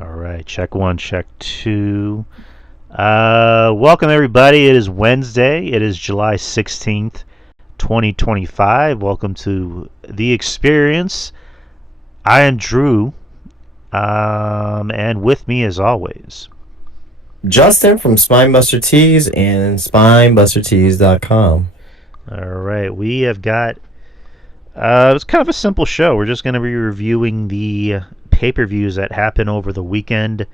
All right, check one, check two. Welcome everybody. It is Wednesday. It is July 16th, 2025. Welcome to The Experience. I am Drew, and with me as always, Justin from Spinebuster Tees and spinebustertees.com. all right, we have got it's kind of a simple show. We're just going to be reviewing the pay-per-views that happened over the weekend.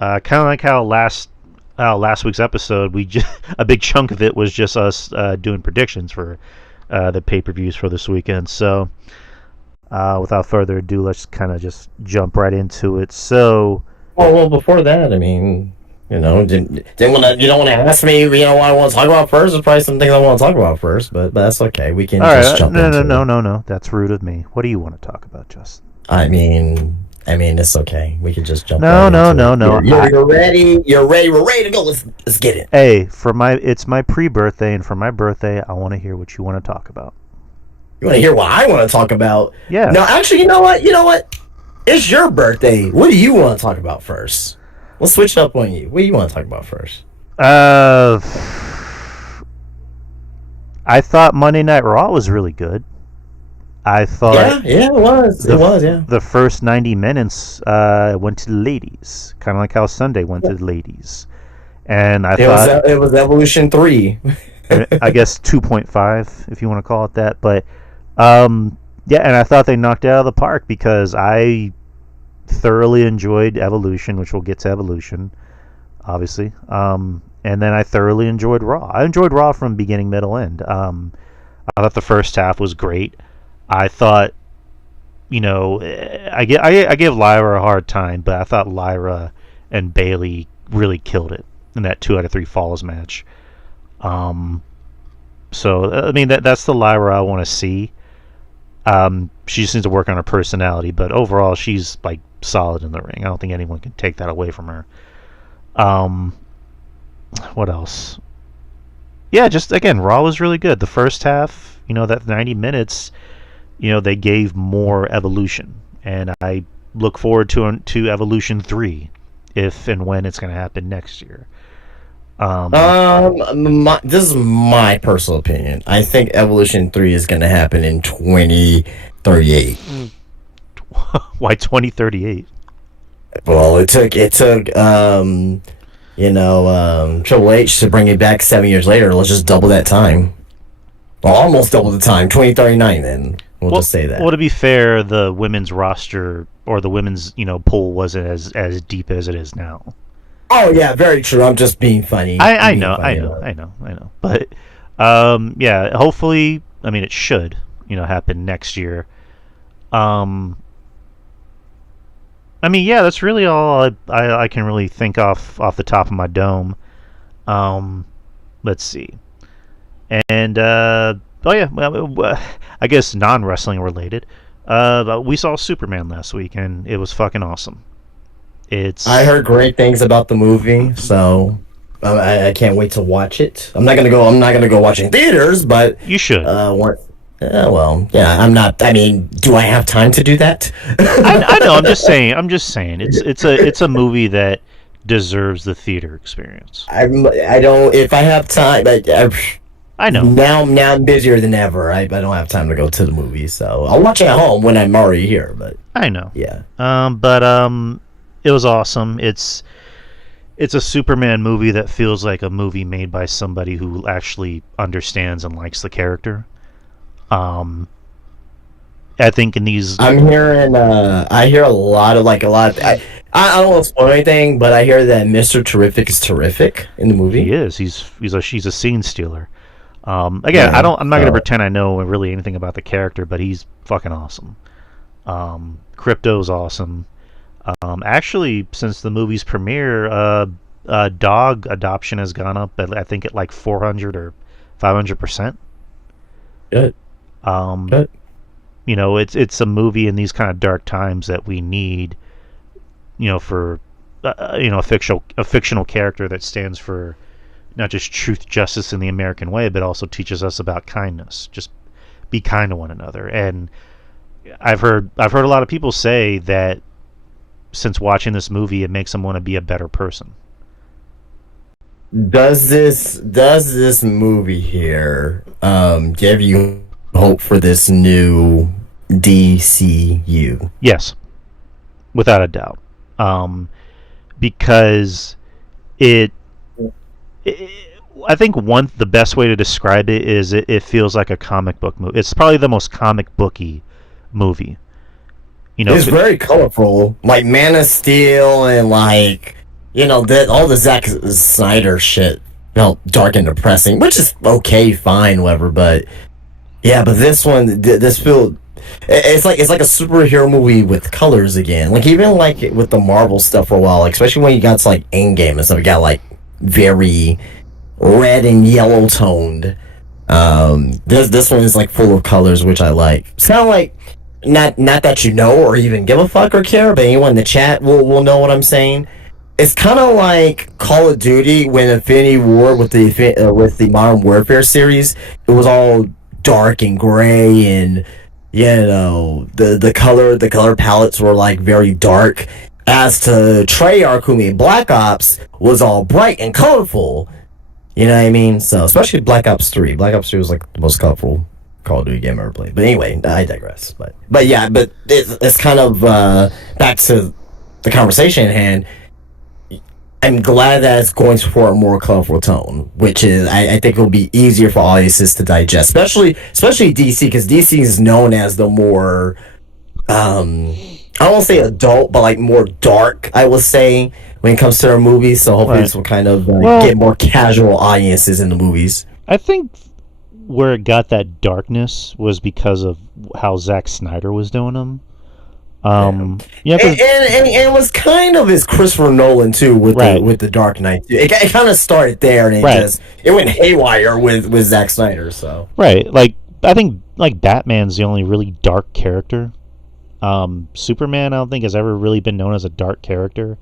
Kind of like how last week's episode, a big chunk of it was just us doing predictions for the pay-per-views for this weekend. So, without further ado, let's kind of just jump right into it. So, well, before that, I mean, you don't want to ask me, what I want to talk about first. There's probably some things I want to talk about first, but that's okay. We can just jump into it. No. That's rude of me. What do you want to talk about, Justin? I mean, it's okay. We can just jump. No. You're ready. You're ready. We're ready to go. Let's get it. Hey, it's my pre-birthday, and for my birthday, I want to hear what you want to talk about. You want to hear what I want to talk about? Yeah. No, actually, you know what? It's your birthday. What do you want to talk about first? Let's switch it up on you. What do you want to talk about first? I thought Monday Night Raw was really good. I thought it was. The first 90 minutes went to the ladies, kind of like how Sunday went to the ladies. And I thought it was Evolution 3. I guess 2.5 if you want to call it that, but and I thought they knocked it out of the park because I thoroughly enjoyed Evolution, which we'll get to Evolution, obviously. And then I thoroughly enjoyed Raw. I enjoyed Raw from beginning, middle, end. I thought the first half was great. I thought, I give Lyra a hard time, but I thought Lyra and Bayley really killed it in that 2 out of 3 falls match. So I mean that's the Lyra I want to see. She just needs to work on her personality, but overall she's like solid in the ring. I don't think anyone can take that away from her. What else? Yeah, just again, Raw was really good. The first half, that 90 minutes, they gave more Evolution, and I look forward to Evolution 3 if and when it's going to happen next year. This is my personal opinion. I think Evolution 3 is going to happen in 2038. Why 2038? Well, it took Triple H to bring it back 7 years later. Let's just double that time. Well, almost double the time. 2039 then. We'll just say that. Well, to be fair, the women's roster or the women's, pool wasn't as deep as it is now. Oh yeah, very true. I'm just being funny. I know. But hopefully, I mean, it should, happen next year. I mean, yeah, that's really all I can really think off the top of my dome. Let's see. And I guess non-wrestling related. We saw Superman last week, and it was fucking awesome. I heard great things about the movie, so I can't wait to watch it. I'm not gonna go watch it in theaters, but you should. I'm not. I mean, do I have time to do that? I know. I'm just saying. It's a movie that deserves the theater experience. I don't. If I have time, I know. Now I'm busier than ever. I don't have time to go to the movie, so I'll watch it at home when I'm already here. But I know. Yeah. It was awesome. It's a Superman movie that feels like a movie made by somebody who actually understands and likes the character. I think in these, I hear a lot. I don't want to spoil anything, but I hear that Mr. Terrific is terrific in the movie. He is. She's a scene stealer. Again, I'm not going to pretend I know really anything about the character, but he's fucking awesome. Crypto's awesome. Actually, since the movie's premiere, dog adoption has gone up I think at like 400 or 500%. Good. Good. It's a movie in these kind of dark times that we need, for a fictional character that stands for not just truth, justice, in the American way, but also teaches us about kindness. Just be kind to one another. And I've heard a lot of people say that since watching this movie, it makes him want to be a better person. Does this movie here give you hope for this new DCU? Yes, without a doubt. Because it I think the best way to describe it is it feels like a comic book movie. It's probably the most comic booky movie. It's very colorful, like Man of Steel, and like all the Zack Snyder shit felt dark and depressing, which is okay, fine, whatever. But yeah, but this one, this feel. It's like a superhero movie with colors again. Like even like with the Marvel stuff for a while, like especially when you got to like Endgame and stuff, you got like very red and yellow toned. This one is like full of colors, which I like. It's kind of like not that you know or even give a fuck or care, but anyone in the chat will know what I'm saying. It's kind of like Call of Duty when Infinity War with the Modern Warfare series. It was all dark and gray and the color palettes were like very dark. As to Treyarch, who made Black Ops, was all bright and colorful. You know what I mean? So especially Black Ops 3. Black Ops 3 was like the most colorful Call of Duty game I ever played. But anyway, I digress. But it's kind of back to the conversation at hand. I'm glad that it's going for a more colorful tone, which is I think it will be easier for audiences to digest, especially DC, because DC is known as the more I don't want to say adult, but like more dark, I would say, when it comes to their movies. So hopefully this will kind of get more casual audiences in the movies. I think where it got that darkness was because of how Zack Snyder was doing them. And it was kind of as Christopher Nolan too with the Dark Knight. It kind of started there, and it went haywire with Zack Snyder. So like I think like Batman's the only really dark character. Superman I don't think has ever really been known as a dark character.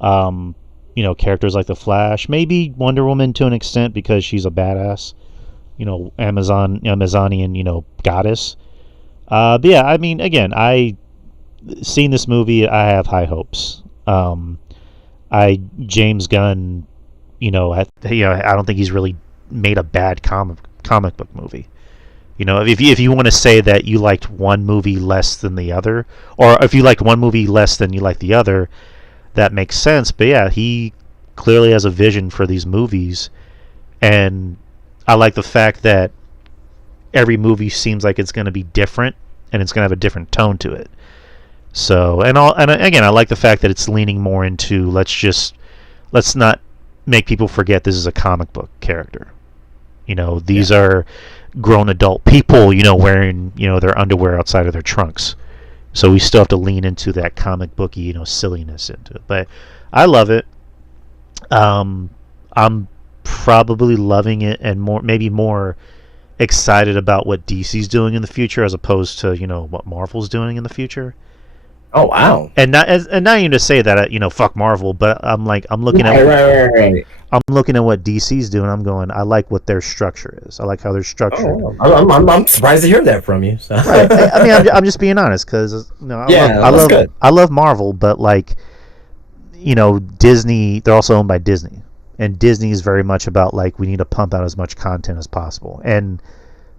Characters like the Flash, maybe Wonder Woman to an extent because she's a badass. Amazonian goddess. But yeah, I mean, again, seeing this movie, I have high hopes. James Gunn, I don't think he's really made a bad comic book movie. If you want to say that you liked one movie less than the other, or if you liked one movie less than you like the other, that makes sense. But yeah, he clearly has a vision for these movies, and I like the fact that every movie seems like it's going to be different, and it's going to have a different tone to it. So, and again, I like the fact that it's leaning more into let's not make people forget this is a comic book character. These are grown adult people, wearing, their underwear outside of their trunks. So we still have to lean into that comic booky, silliness into it. But I love it. I'm probably loving it and maybe more excited about what DC's doing in the future as opposed to, what Marvel's doing in the future. Oh wow! And not even to say that fuck Marvel, but I'm looking at I'm looking at what DC's doing. I'm going, I like what their structure is. I like how they're structured. I'm surprised to hear that from you. So. Right. I mean, I'm just being honest because I love Marvel, but Disney. They're also owned by Disney, and Disney is very much about we need to pump out as much content as possible. And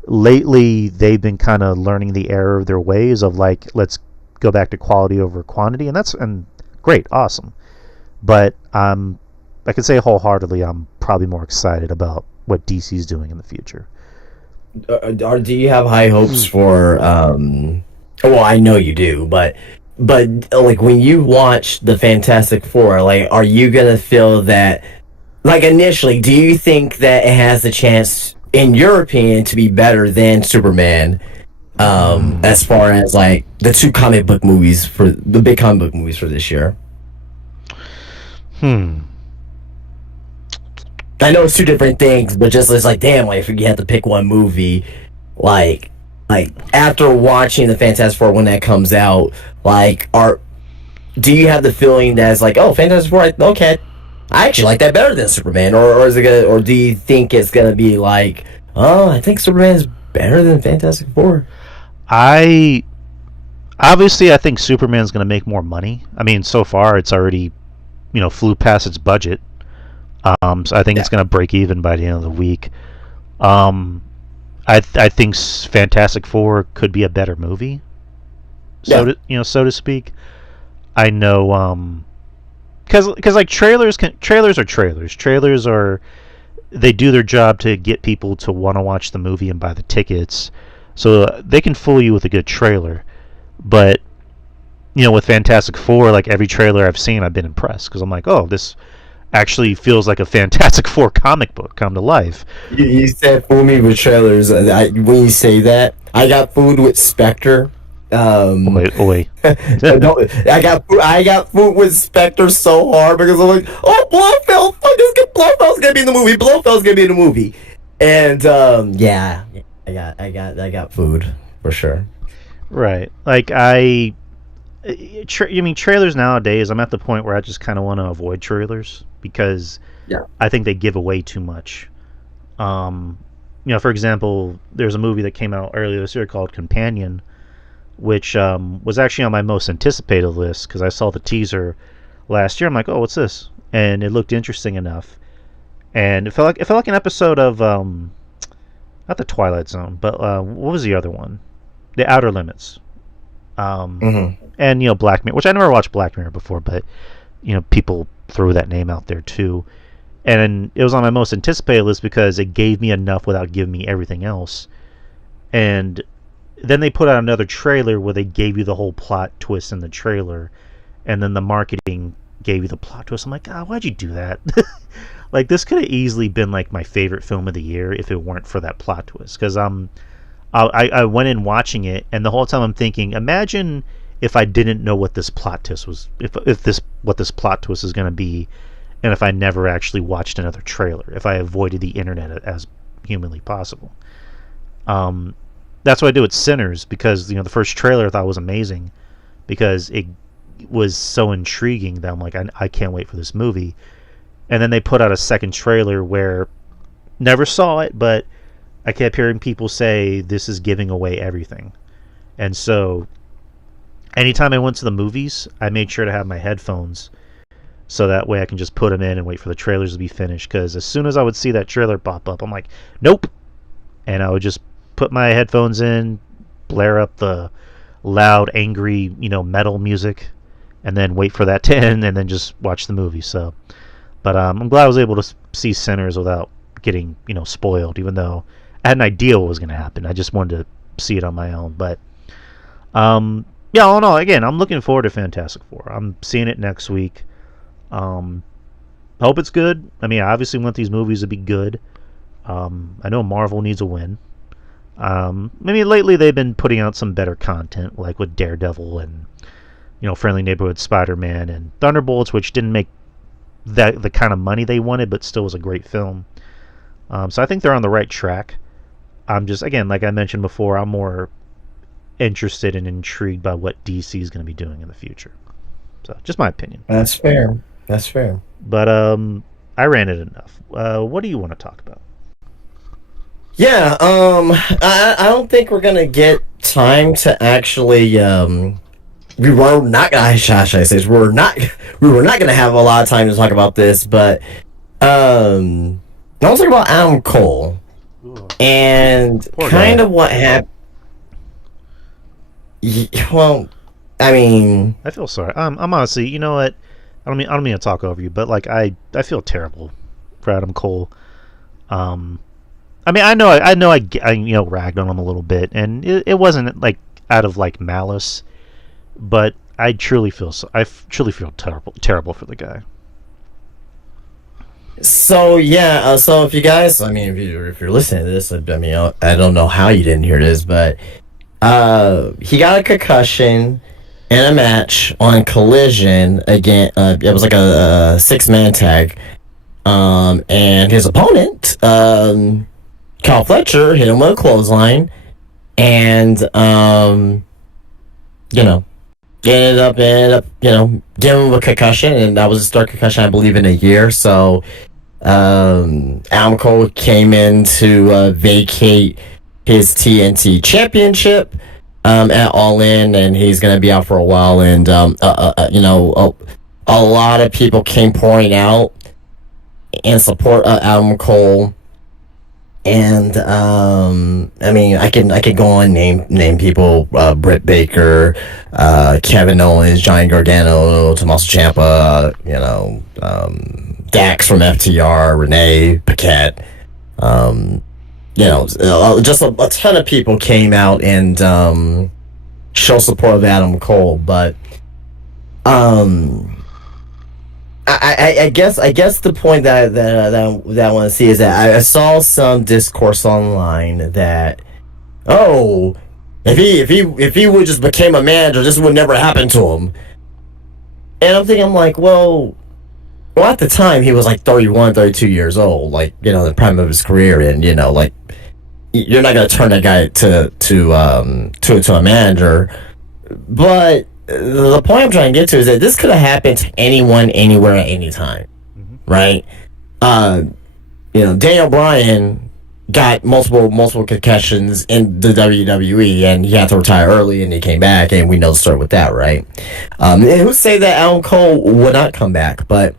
lately, they've been kind of learning the error of their ways of let's go back to quality over quantity, and great, awesome. But I can say wholeheartedly I'm probably more excited about what DC's doing in the future. Do you have high hopes for well, I know you do, but when you watch the Fantastic Four, are you gonna feel that initially, do you think that it has the chance, in your opinion, to be better than Superman? As far as the two comic book movies for the big comic book movies for this year. I know it's two different things, but just it's damn, if you had to pick one movie, after watching the Fantastic Four when that comes out, do you have the feeling that it's oh, Fantastic Four, okay, I actually like that better than Superman, or is it gonna, or do you think it's gonna be oh, I think Superman is better than Fantastic Four? I Obviously, I think Superman's going to make more money. I mean, so far it's already, flew past its budget. So I think Yeah. it's going to break even by the end of the week. Um, I think Fantastic Four could be a better movie. Yeah. So to speak. I know, because like trailers are trailers. Trailers are they do their job to get people to want to watch the movie and buy the tickets. So they can fool you with a good trailer, but with Fantastic Four, like every trailer I've seen, I've been impressed because I'm like, oh, this actually feels like a Fantastic Four comic book come to life. You said fool me with trailers. When you say that, I got fooled with Spectre. Wait. I got fooled with Spectre so hard because I'm like, oh, Blofeld's gonna be in the movie. Blofeld's gonna be in the movie, and yeah, I got food for sure. Right. Like trailers nowadays, I'm at the point where I just kind of want to avoid trailers because Yeah. I think they give away too much. For example, there's a movie that came out earlier this year called Companion, which was actually on my most anticipated list because I saw the teaser last year. I'm like, oh, what's this? And it looked interesting enough, and it felt like an episode of not the Twilight Zone, but what was the other one? The Outer Limits. And Black Mirror, which I never watched Black Mirror before, but people threw that name out there too. And it was on my most anticipated list because it gave me enough without giving me everything else. And then they put out another trailer where they gave you the whole plot twist in the trailer, and then the marketing gave you the plot twist. I'm like, why'd you do that? Like, this could have easily been like my favorite film of the year if it weren't for that plot twist. Because I went in watching it, and the whole time I'm thinking, imagine if I didn't know what this plot twist was, what this plot twist is going to be, and if I never actually watched another trailer, if I avoided the internet as humanly possible. That's what I do with Sinners, because the first trailer I thought was amazing because it was so intriguing that I'm like, I can't wait for this movie. And then they put out a second trailer where never saw it, but I kept hearing people say this is giving away everything. And so anytime I went to the movies, I made sure to have my headphones so that way I can just put them in and wait for the trailers to be finished, because as soon as I would see that trailer pop up, I'm like, nope. And I would just put my headphones in, blare up the loud, angry, metal music, and then wait for that to end, and then just watch the movie. So, but I'm glad I was able to see Sinners without getting, spoiled, even though I had an idea what was going to happen. I just wanted to see it on my own. But, yeah, all in all, again, I'm looking forward to Fantastic Four. I'm seeing it next week. I hope it's good. I mean, I obviously want these movies to be good. I know Marvel needs a win. Maybe lately they've been putting out some better content, like with Daredevil and Friendly Neighborhood Spider-Man and Thunderbolts, which didn't make the kind of money they wanted, but still was a great film. So I think they're on the right track. I'm just, again, like I mentioned before, I'm more interested and intrigued by what DC is going to be doing in the future. So just my opinion. That's fair. That's fair. But I ranted enough. What do you want to talk about? Yeah, I don't think we're gonna get time to actually we were not gonna we were not gonna have a lot of time to talk about this, but I want to talk about Adam Cole. Ooh. And kind of what happened. Well, I mean, I feel sorry. I'm honestly, you know what? I don't mean to talk over you, but like I feel terrible for Adam Cole. I mean, I know I ragged on him a little bit, and it wasn't like out of like malice, but I truly feel terrible for the guy. So yeah, so if you guys, I mean, if you're listening to this, I mean, I don't know how you didn't hear this, but he got a concussion in a match on Collision again. It was like a 6-man tag, and his opponent, Kyle Fletcher, hit him with a clothesline, and ended up giving him a concussion, and that was his third concussion, I believe, in a year. So Adam Cole came in to vacate his TNT championship, at All In, and he's going to be out for a while. And a lot of people came pouring out in support of Adam Cole. And I mean, I could go on name people: Britt Baker, Kevin Owens, Johnny Gargano, Tommaso Ciampa, Dax from FTR, Renee Paquette. Just a ton of people came out and show support of Adam Cole. But I guess the point that I want to see is that I saw some discourse online that, if he would just became a manager, this would never happen to him. And I'm like, well, at the time he was like 31, 32 years old, like, the prime of his career, and like, you're not gonna turn that guy to a manager. But the point I'm trying to get to is that this could have happened to anyone, anywhere, at any time, right? Daniel Bryan got multiple concussions in the WWE, and he had to retire early, and he came back, and we know the story with that, right? And who say that Adam Cole would not come back? But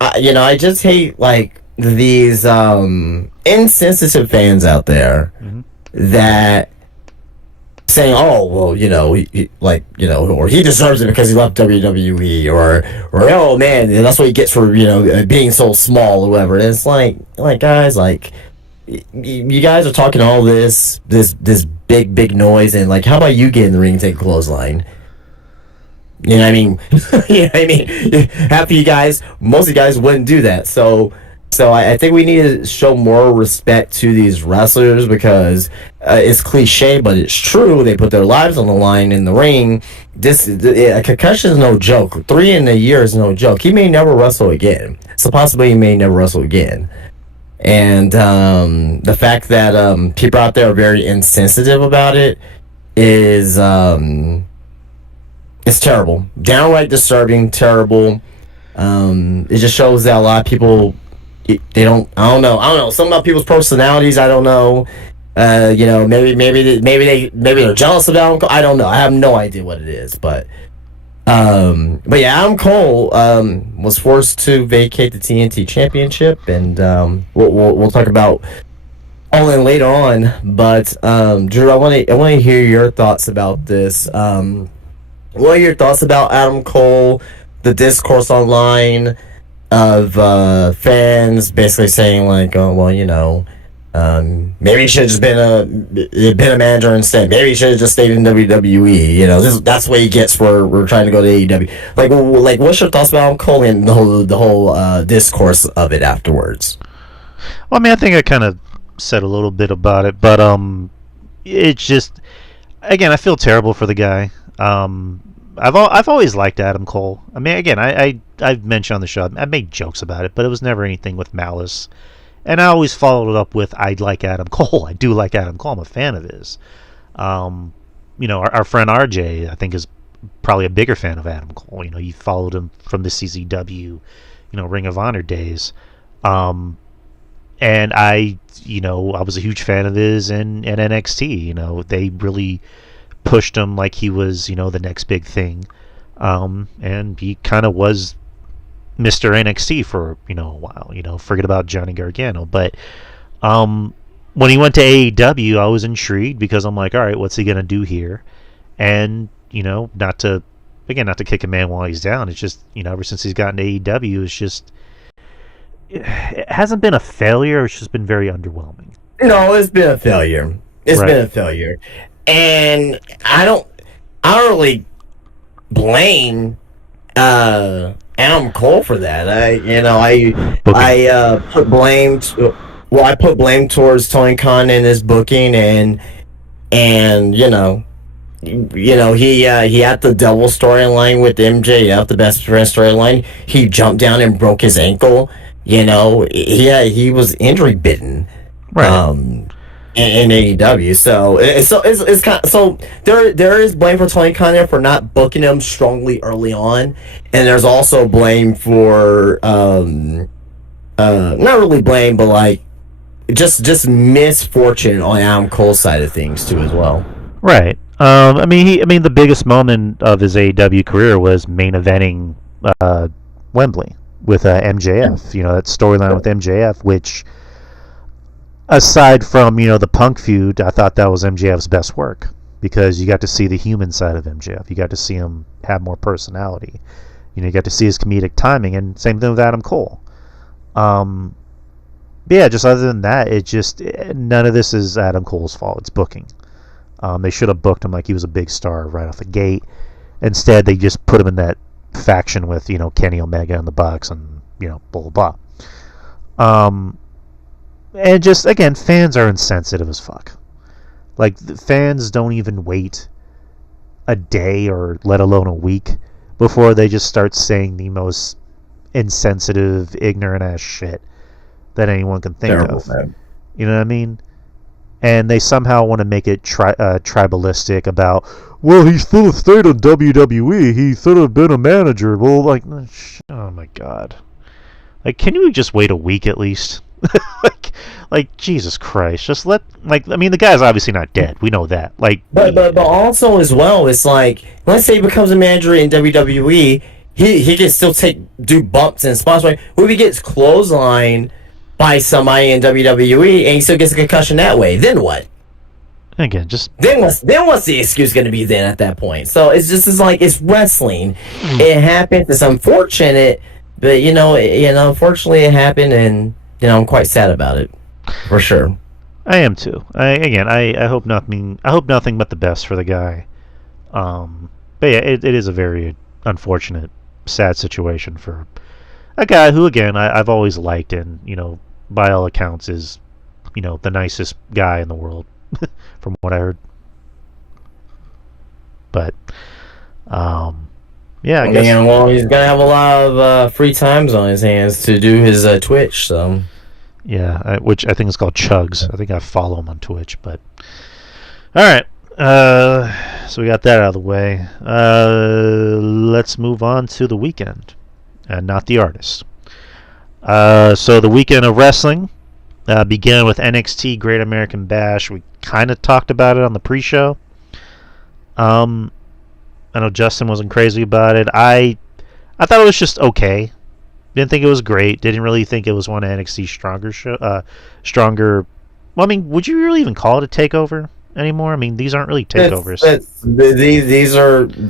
I just hate like these insensitive fans out there that saying, or he deserves it because he left WWE, or oh man, that's what he gets for being so small or whatever. And it's like guys, like, you guys are talking all this big noise, and like, how about you get in the ring and take a clothesline? You know what I mean? Half of you guys, most of you guys wouldn't do that. So I think we need to show more respect to these wrestlers, because it's cliche, but it's true. They put their lives on the line in the ring. A concussion is no joke. 3 in a year is no joke. He may never wrestle again. It's a possibility he may never wrestle again. And the fact that people out there are very insensitive about it is it's terrible. Downright disturbing, terrible. It just shows that a lot of people, I don't know. Some of people's personalities, I don't know. Maybe they're jealous of Adam Cole. I don't know. I have no idea what it is, but yeah, Adam Cole was forced to vacate the TNT Championship, and we'll talk about All In later on. But Drew, I want to hear your thoughts about this. What are your thoughts about Adam Cole? The discourse online of fans basically saying like, oh well, maybe he should have just been a manager instead. Maybe he should have just stayed in WWE. That's what he gets for we're trying to go to AEW. Like, what's your thoughts about Adam Cole and the whole discourse of it afterwards? Well, I mean, I think I kind of said a little bit about it, but it's just, again, I feel terrible for the guy. I've always liked Adam Cole. I mean, again, I've mentioned on the show, I made jokes about it, but it was never anything with malice. And I always followed it up with, I like Adam Cole. I do like Adam Cole. I'm a fan of his. Our friend RJ, I think, is probably a bigger fan of Adam Cole. You followed him from the CZW, Ring of Honor days. And I was a huge fan of his in NXT. They really pushed him like he was, the next big thing. And he kind of was Mr. NXT for, a while. Forget about Johnny Gargano. But when he went to AEW, I was intrigued because I'm like, all right, what's he going to do here? And, not to kick a man while he's down. It's just, ever since he's gotten to AEW, it's just, it hasn't been a failure. It's just been very underwhelming. No, it's been a failure. It's been a failure. And I don't really blame Adam Cole for that. I put blame towards Tony Khan and his booking, and he had the double storyline with MJF, the best friend storyline. He jumped down and broke his ankle. He was injury bitten. Right. In AEW, so it's kind of, so there is blame for Tony Khan there for not booking him strongly early on, and there's also blame for not really blame, but like just misfortune on Adam Cole's side of things too as well. Right. The biggest moment of his AEW career was main eventing uh, Wembley with MJF. You know, that storyline with MJF, which, aside from the Punk feud, I thought that was MJF's best work because you got to see the human side of MJF. You got to see him have more personality. You got to see his comedic timing, and same thing with Adam Cole. But yeah, just other than that, none of this is Adam Cole's fault. It's booking. They should have booked him like he was a big star right off the gate. Instead, they just put him in that faction with Kenny Omega and the Bucks and blah blah blah. And just again, fans are insensitive as fuck. Like, the fans don't even wait a day or let alone a week before they just start saying the most insensitive, ignorant ass shit that anyone can think Terrible, of. man. You know what I mean? And they somehow want to make it tribalistic about, well, he still have stayed on WWE. He should have been a manager. Well, like, oh my god. Like, can you just wait a week at least? like Jesus Christ. Just the guy's obviously not dead. We know that. But also as well, it's like, let's say he becomes a manager in WWE, he can still do bumps and spots. Right? If he gets clotheslined by somebody in WWE and he still gets a concussion that way, then what? Again, what's the excuse going to be then at that point? So it's wrestling. It happens. It's unfortunate, but unfortunately it happened, and I'm quite sad about it, for sure. I am too. I hope nothing. I hope nothing but the best for the guy. But yeah, it is a very unfortunate, sad situation for a guy who, again, I've always liked, and by all accounts is the nicest guy in the world, from what I heard. But yeah, I guess. He's gonna have a lot of free times on his hands to do his Twitch. So yeah, which I think is called Chugs. I think I follow him on Twitch. But all right, so we got that out of the way. Let's move on to the weekend, and not the artist. So the weekend of wrestling began with NXT Great American Bash. We kind of talked about it on the pre-show. I know Justin wasn't crazy about it. I thought it was just okay. Didn't think it was great. Didn't really think it was one of NXT's stronger. Well, would you really even call it a takeover anymore? These aren't really takeovers.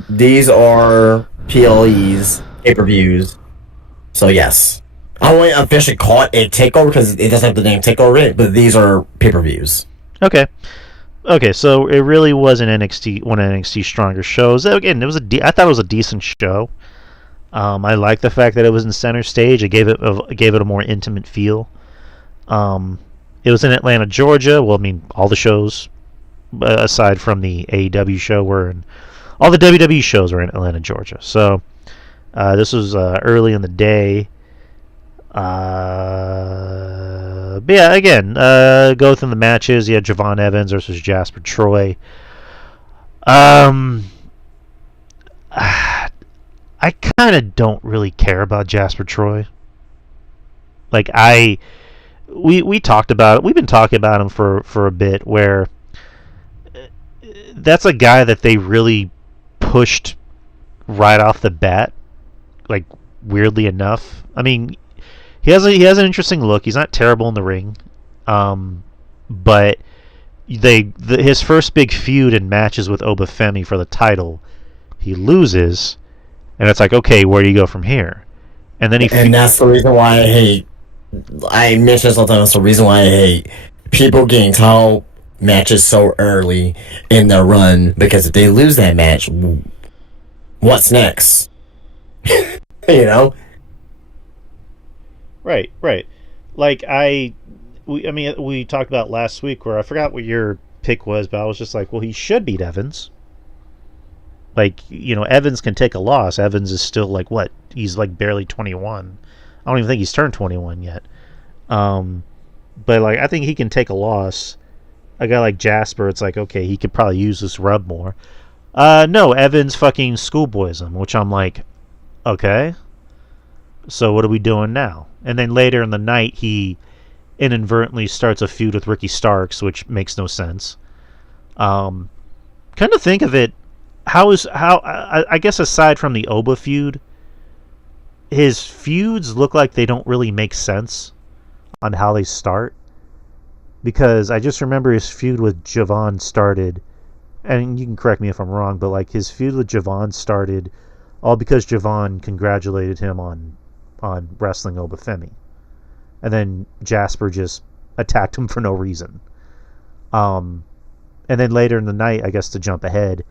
These are PLEs, pay-per-views. So yes, I wouldn't officially call it a takeover because it doesn't have the name takeover in it, but these are pay-per-views. Okay, so it really was one of NXT's stronger shows. Again, I thought it was a decent show. I like the fact that it was in center stage. It gave it a more intimate feel. It was in Atlanta, Georgia. Well, all the shows aside from the AEW show all the WWE shows were in Atlanta, Georgia. So this was early in the day. But yeah, again, go through the matches. You had Javon Evans versus Jasper Troy. I kind of don't really care about Jasper Troy. We talked about it. We've been talking about him for a bit, where that's a guy that they really pushed right off the bat, weirdly enough. He has an interesting look. He's not terrible in the ring, but his first big feud and matches with Obafemi for the title, he loses, and it's like, okay, where do you go from here? And then that's the reason why I mentioned this all the time. That's the reason why I hate people getting title matches so early in their run, because if they lose that match, what's next? Right. We talked about last week where I forgot what your pick was, but I was just like, well, he should beat Evans. Evans can take a loss. Evans is still what? He's barely 21. I don't even think he's turned 21 yet. But I think he can take a loss. A guy like Jasper, it's like, okay, he could probably use this rub more. No, Evans fucking schoolboys him, which I'm like, okay. So what are we doing now? And then later in the night, he inadvertently starts a feud with Ricky Starks, which makes no sense. Kind of think of it, I guess aside from the Oba feud, his feuds look like they don't really make sense on how they start. Because I just remember his feud with Javon started, and you can correct me if I'm wrong, but like his feud with Javon started all because Javon congratulated him on wrestling Obafemi. And then Jasper just attacked him for no reason. And then later in the night, I guess to jump ahead,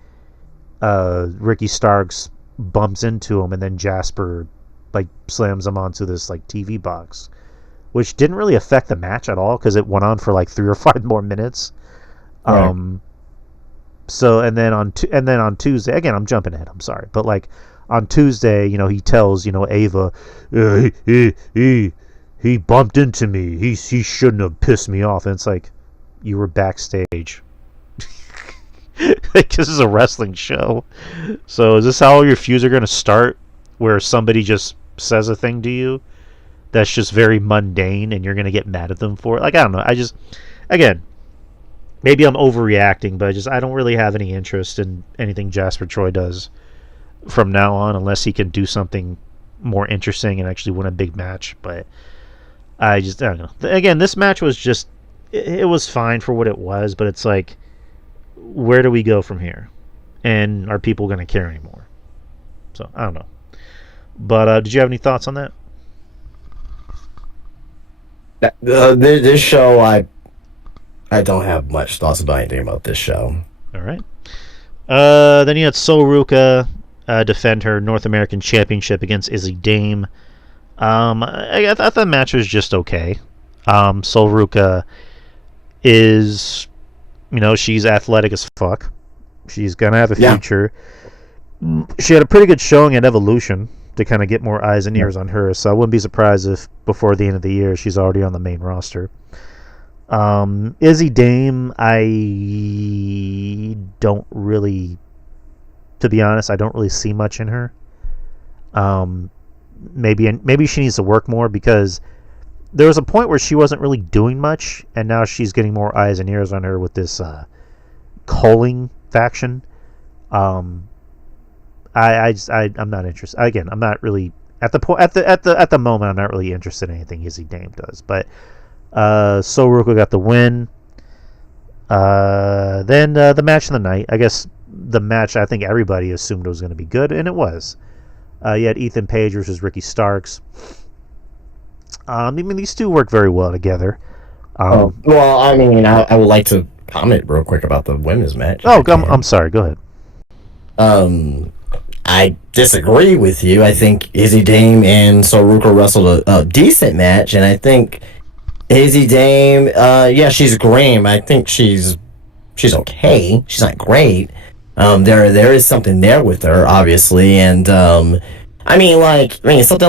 Ricky Starks bumps into him, and then Jasper like slams him onto this like TV box, which didn't really affect the match at all because it went on for like 3 or 5 more minutes. Right. So and then on Tuesday, again, I'm jumping ahead. I'm sorry, but like on Tuesday, he tells Ava, he bumped into me. He shouldn't have pissed me off. And it's like, you were backstage. Like, this is a wrestling show. So is this how all your feuds are going to start? Where somebody just says a thing to you that's just very mundane and you're going to get mad at them for it? Like, I don't know. Again, maybe I'm overreacting, but I don't really have any interest in anything Jasper Troy does from now on unless he can do something more interesting and actually win a big match. But I don't know. Again, this match was just, it was fine for what it was, but it's like, where do we go from here? And are people going to care anymore? So, I don't know. But did you have any thoughts on that? This show, I don't have much thoughts about anything about this show. All right. Then you had Sol Ruca defend her North American Championship against Izzy Dame. I thought the match was just okay. Sol Ruca is, she's athletic as fuck. She's gonna have a future. She had a pretty good showing at Evolution to kind of get more eyes and ears on her, so I wouldn't be surprised if before the end of the year she's already on the main roster. Izzy Dame, I don't really, to be honest, I don't really see much in her. Maybe she needs to work more, because there was a point where she wasn't really doing much, and now she's getting more eyes and ears on her with this Coling faction. I'm not interested. Again, I'm not really at the moment. I'm not really interested in anything Izzy Dame does. But Sol Ruca got the win. Then the match of the night. I guess the match I think everybody assumed was going to be good, and it was. You had Ethan Page versus Ricky Starks. These two work very well together. I would like to comment real quick about the women's match. Oh, I'm sorry. Go ahead. I disagree with you. I think Izzy Dame and Sol Ruca wrestled a decent match, and I think Izzy Dame, she's great. I think she's okay. She's not great. There is something there with her, obviously, and something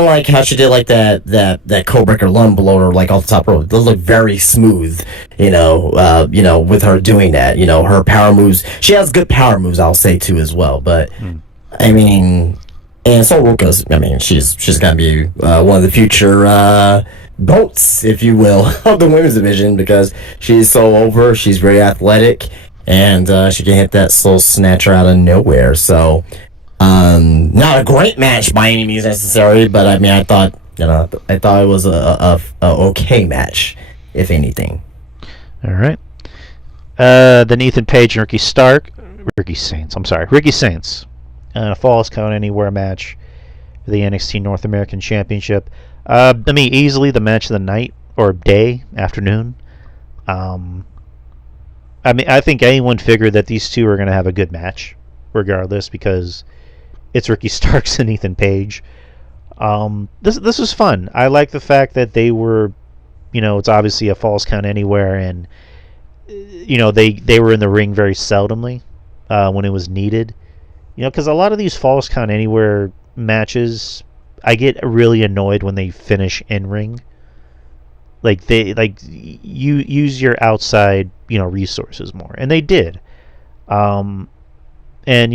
like how she did like that Codebreaker Lung bloater like off the top rope. Those look very smooth, with her doing that. Her power moves. She has good power moves, I'll say too as well. But and Sol Ruca's, she's gonna be one of the future GOATs, if you will, of the women's division, because she's so over. She's very athletic, and she can hit that soul snatcher out of nowhere. So. Not a great match by any means necessarily, but I thought it was a okay match, if anything. All right. Then Ethan Page and Ricky Saints. A Falls Count Anywhere match for the NXT North American Championship. Easily the match of the night or day, afternoon. I think anyone figured that these two are going to have a good match, regardless, because it's Ricky Starks and Ethan Page. This was fun. I like the fact that they were, it's obviously a Falls Count Anywhere, and they were in the ring very seldomly when it was needed. Because a lot of these Falls Count Anywhere matches, I get really annoyed when they finish in ring. You use your outside resources more, and they did. And,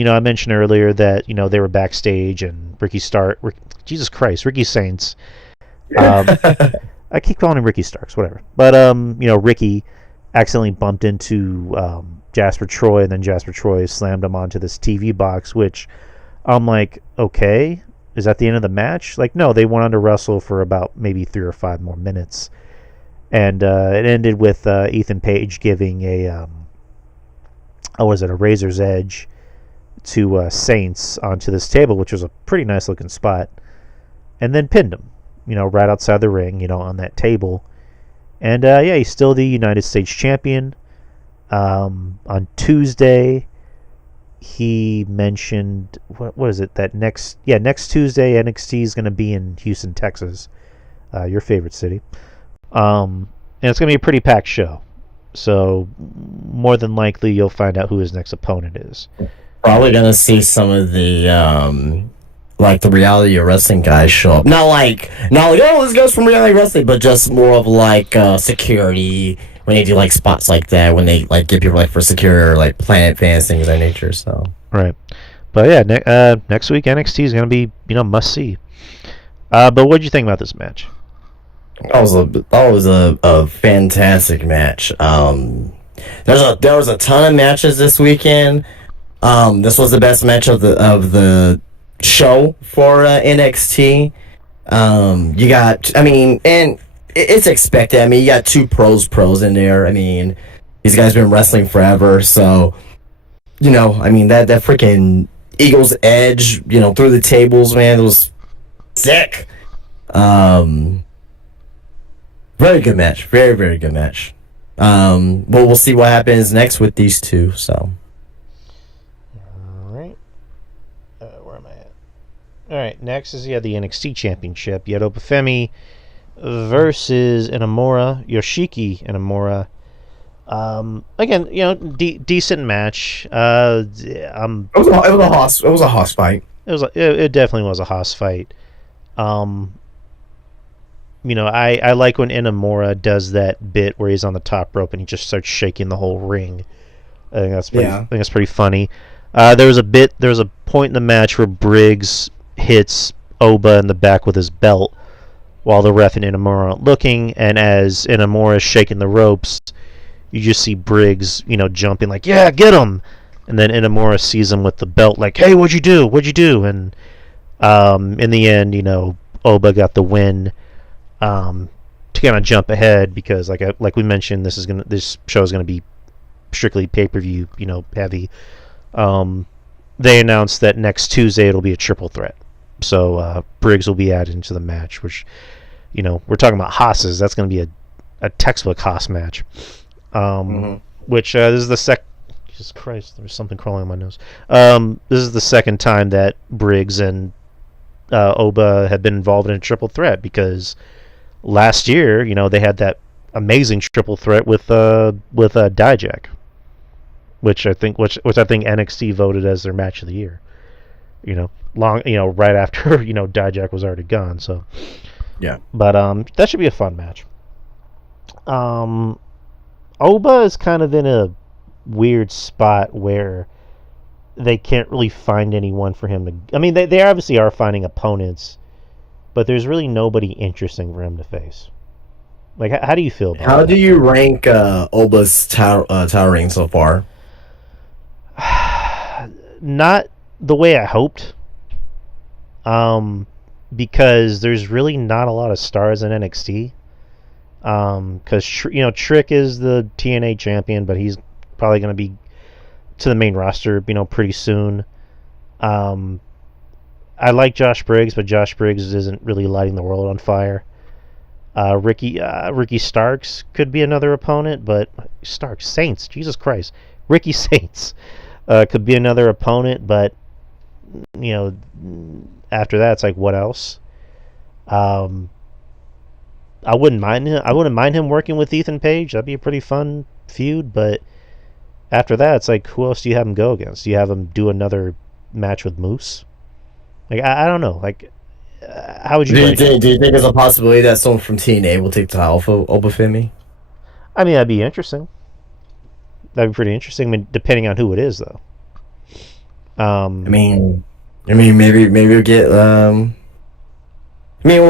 I mentioned earlier that, they were backstage, and Ricky Saints. I keep calling him Ricky Starks, whatever. But, Ricky accidentally bumped into Jasper Troy, and then Jasper Troy slammed him onto this TV box, which I'm like, okay, is that the end of the match? Like, no, they went on to wrestle for about maybe 3 or 5 more minutes. And it ended with Ethan Page giving a razor's edge to Saints onto this table, which was a pretty nice looking spot, and then pinned him, right outside the ring, on that table. And he's still the United States champion. On Tuesday, he mentioned what is it that next Tuesday NXT is going to be in Houston, Texas, your favorite city. And it's going to be a pretty packed show. So more than likely you'll find out who his next opponent is. Probably gonna see some of the the reality of wrestling guys show up. Not like oh, this goes from reality wrestling, but just more of like security when they do like spots like that, when they like get people like for security or like Planet fans, things of that nature. So right, but yeah, next week NXT is gonna be must see. But what did you think about this match? That was a fantastic match. There was a ton of matches this weekend. This was the best match of the show for NXT. You got, and it's expected. You got two pros in there. These guys been wrestling forever, so that freaking Eagles Edge, through the tables, man, it was sick. Very good match. Very, very good match. We'll see what happens next with these two. So. All right. Where am I at? All right. Next is the NXT Championship. You had Obafemi versus Yoshiki Inamura. Again, decent match. It was a hoss fight. It definitely was a hoss fight. I like when Inamura does that bit where he's on the top rope and he just starts shaking the whole ring. I think that's pretty funny. There was a point in the match where Briggs hits Oba in the back with his belt while the ref and Inamura aren't looking, and as Inamura is shaking the ropes, you just see Briggs, jumping like, yeah, get him! And then Inamura sees him with the belt like, hey, what'd you do? And in the end, Oba got the win. To kind of jump ahead, because like we mentioned, this show is gonna be strictly pay-per-view, heavy. They announced that next Tuesday it'll be a triple threat. So Briggs will be added into the match, which we're talking about Haas's. That's gonna be a textbook Haas match. Which this is the Jesus Christ, there's something crawling on my nose. This is the second time that Briggs and Oba have been involved in a triple threat, because last year, they had that amazing triple threat with Dijak, which I think NXT voted as their match of the year. Right after Dijak was already gone. So yeah, but that should be a fun match. Oba is kind of in a weird spot where they can't really find anyone for him to. They obviously are finding opponents, but there's really nobody interesting for him to face. Like, how do you feel about How do you rank Oba's towering so far? Not the way I hoped. Because there's really not a lot of stars in NXT. Because Trick is the TNA champion, but he's probably going to be to the main roster, pretty soon. I like Josh Briggs, but Josh Briggs isn't really lighting the world on fire. Ricky Starks could be another opponent, but Saints, Jesus Christ, Ricky Saints could be another opponent, but after that, it's like, what else? I wouldn't mind him. I wouldn't mind him working with Ethan Page. That'd be a pretty fun feud. But after that, it's like, who else do you have him go against? Do you have him do another match with Moose? Like, I don't know. Like, how would you? Do you think there's a possibility that someone from TNA will take the title for Obafemi? That'd be interesting. That'd be pretty interesting. Depending on who it is, though. Maybe we'll get.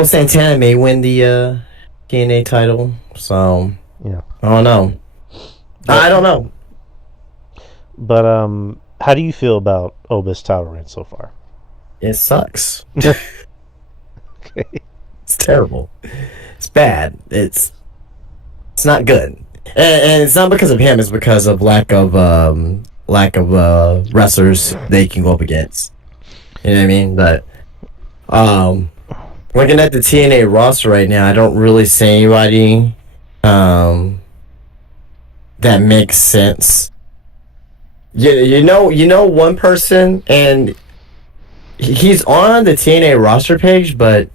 Santana may win the TNA title. So yeah, I don't know. I don't know. But how do you feel about Oba's title reign so far? It sucks. Okay. It's terrible. It's bad. It's not good. And it's not because of him. It's because of lack of wrestlers they can go up against. You know what I mean? But looking at the TNA roster right now, I don't really see anybody that makes sense. You know one person, and he's on the TNA roster page, but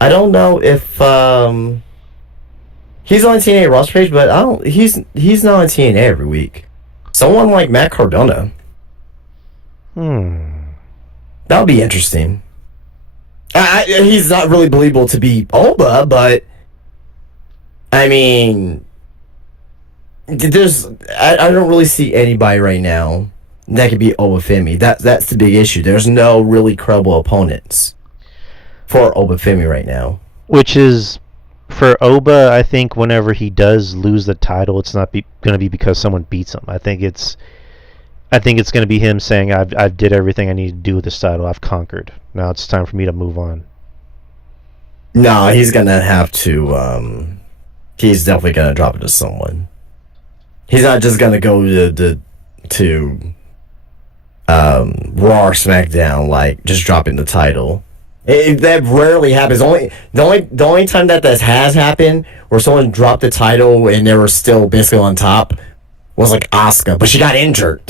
I don't know if he's on the TNA roster page, but I don't. He's not on TNA every week. Someone like Matt Cardona. That would be interesting. He's not really believable to be Oba, but I mean, I don't really see anybody right now that could be Obafemi. That's the big issue. There's no really credible opponents for Obafemi right now. Which is, for Oba, I think whenever he does lose the title, it's not going to be because someone beats him. I think it's going to be him saying, I've did everything I need to do with this title. I've conquered. Now it's time for me to move on. No, he's going to have to... he's definitely going to drop it to someone. He's not just going to go to Raw or SmackDown, like, just dropping the title. That rarely happens. The only time that has happened where someone dropped the title and they were still basically on top was like Asuka, but she got injured.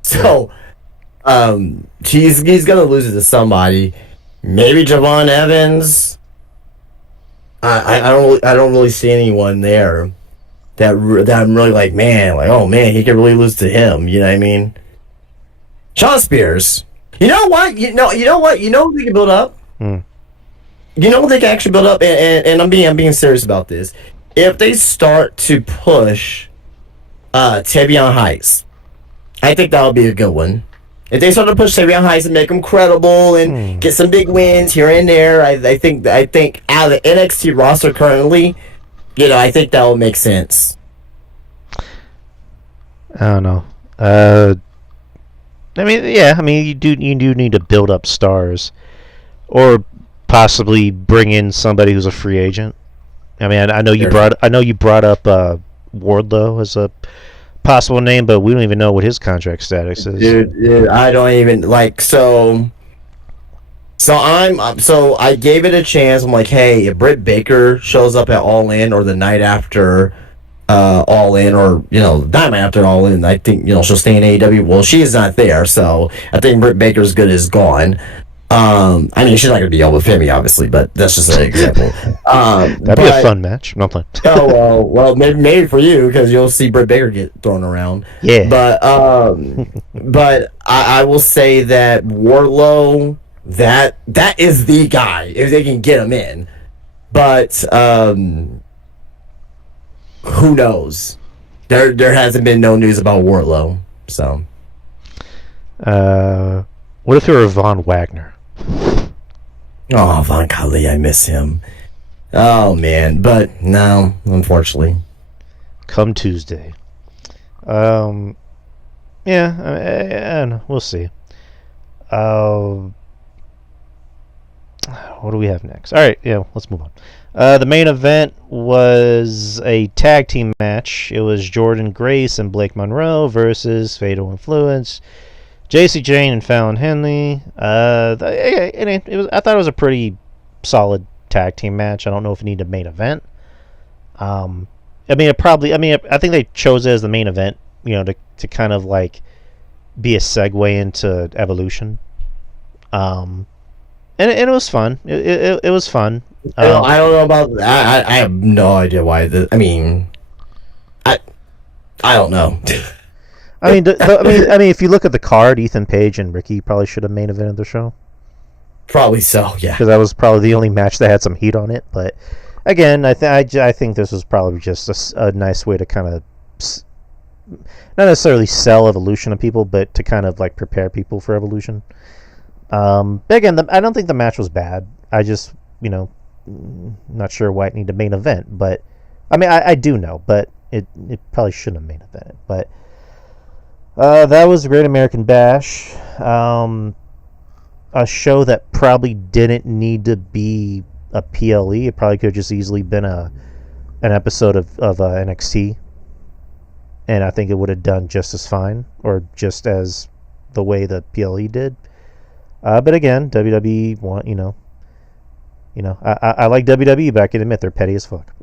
So he's gonna lose it to somebody. Maybe Javon Evans. I don't really see anyone there that I'm really like, man, like, oh man, he could really lose to him. You know what I mean? Shawn Spears. You know what? You know what they can build up? You know what they can actually build up? And I'm being serious about this. If they start to push Tavion Heights, I think that would be a good one. If they start to push Tavion Heights and make him credible and get some big wins here and there, I think out of the NXT roster currently, I think that would make sense. I don't know. You do need to build up stars, or possibly bring in somebody who's a free agent. I mean, I know you brought up Wardlow as a possible name, but we don't even know what his contract status is. Dude, I don't even like so. I gave it a chance. I'm like, hey, if Britt Baker shows up at All In or the night after All In, or the time after All In, I think she'll stay in AEW. Well, she is not there, so I think Britt Baker's good is gone. I mean, she's not gonna be Obafemi, obviously, but that's just an example. That'd be a fun match. I'm not playing. well, maybe for you, because you'll see Britt Baker get thrown around. Yeah. But I will say that Wardlow, that is the guy if they can get him in. But who knows? There hasn't been no news about Wardlow, so. What if it were Von Wagner? Oh, Von Kali, I miss him. Oh man, but no, unfortunately. Come Tuesday. I don't know. We'll see. What do we have next? All right, let's move on. The main event was a tag team match. It was Jordan Grace and Blake Monroe versus Fatal Influence, JC Jane and Fallon Henley. I thought it was a pretty solid tag team match. I don't know if it needed a main event. I think they chose it as the main event, to kind of like be a segue into Evolution. And it was fun. It was fun. I don't know about that. I have no idea why. I don't know. I mean, if you look at the card, Ethan Page and Ricky probably should have main evented the show. Probably so, yeah. Because that was probably the only match that had some heat on it. But again, I think this was probably just a nice way to kind of not necessarily sell Evolution to people, but to kind of like prepare people for Evolution. But again, I don't think the match was bad. I just, not sure why it needed a main event. But I mean, I do know, but It probably shouldn't have main evented, but that was the Great American Bash. A show that probably didn't need to be a PLE. It probably could have just easily been an episode of NXT, and I think it would have done just as fine, or just as the way the PLE did. But again, WWE want I like WWE, but I can admit they're petty as fuck.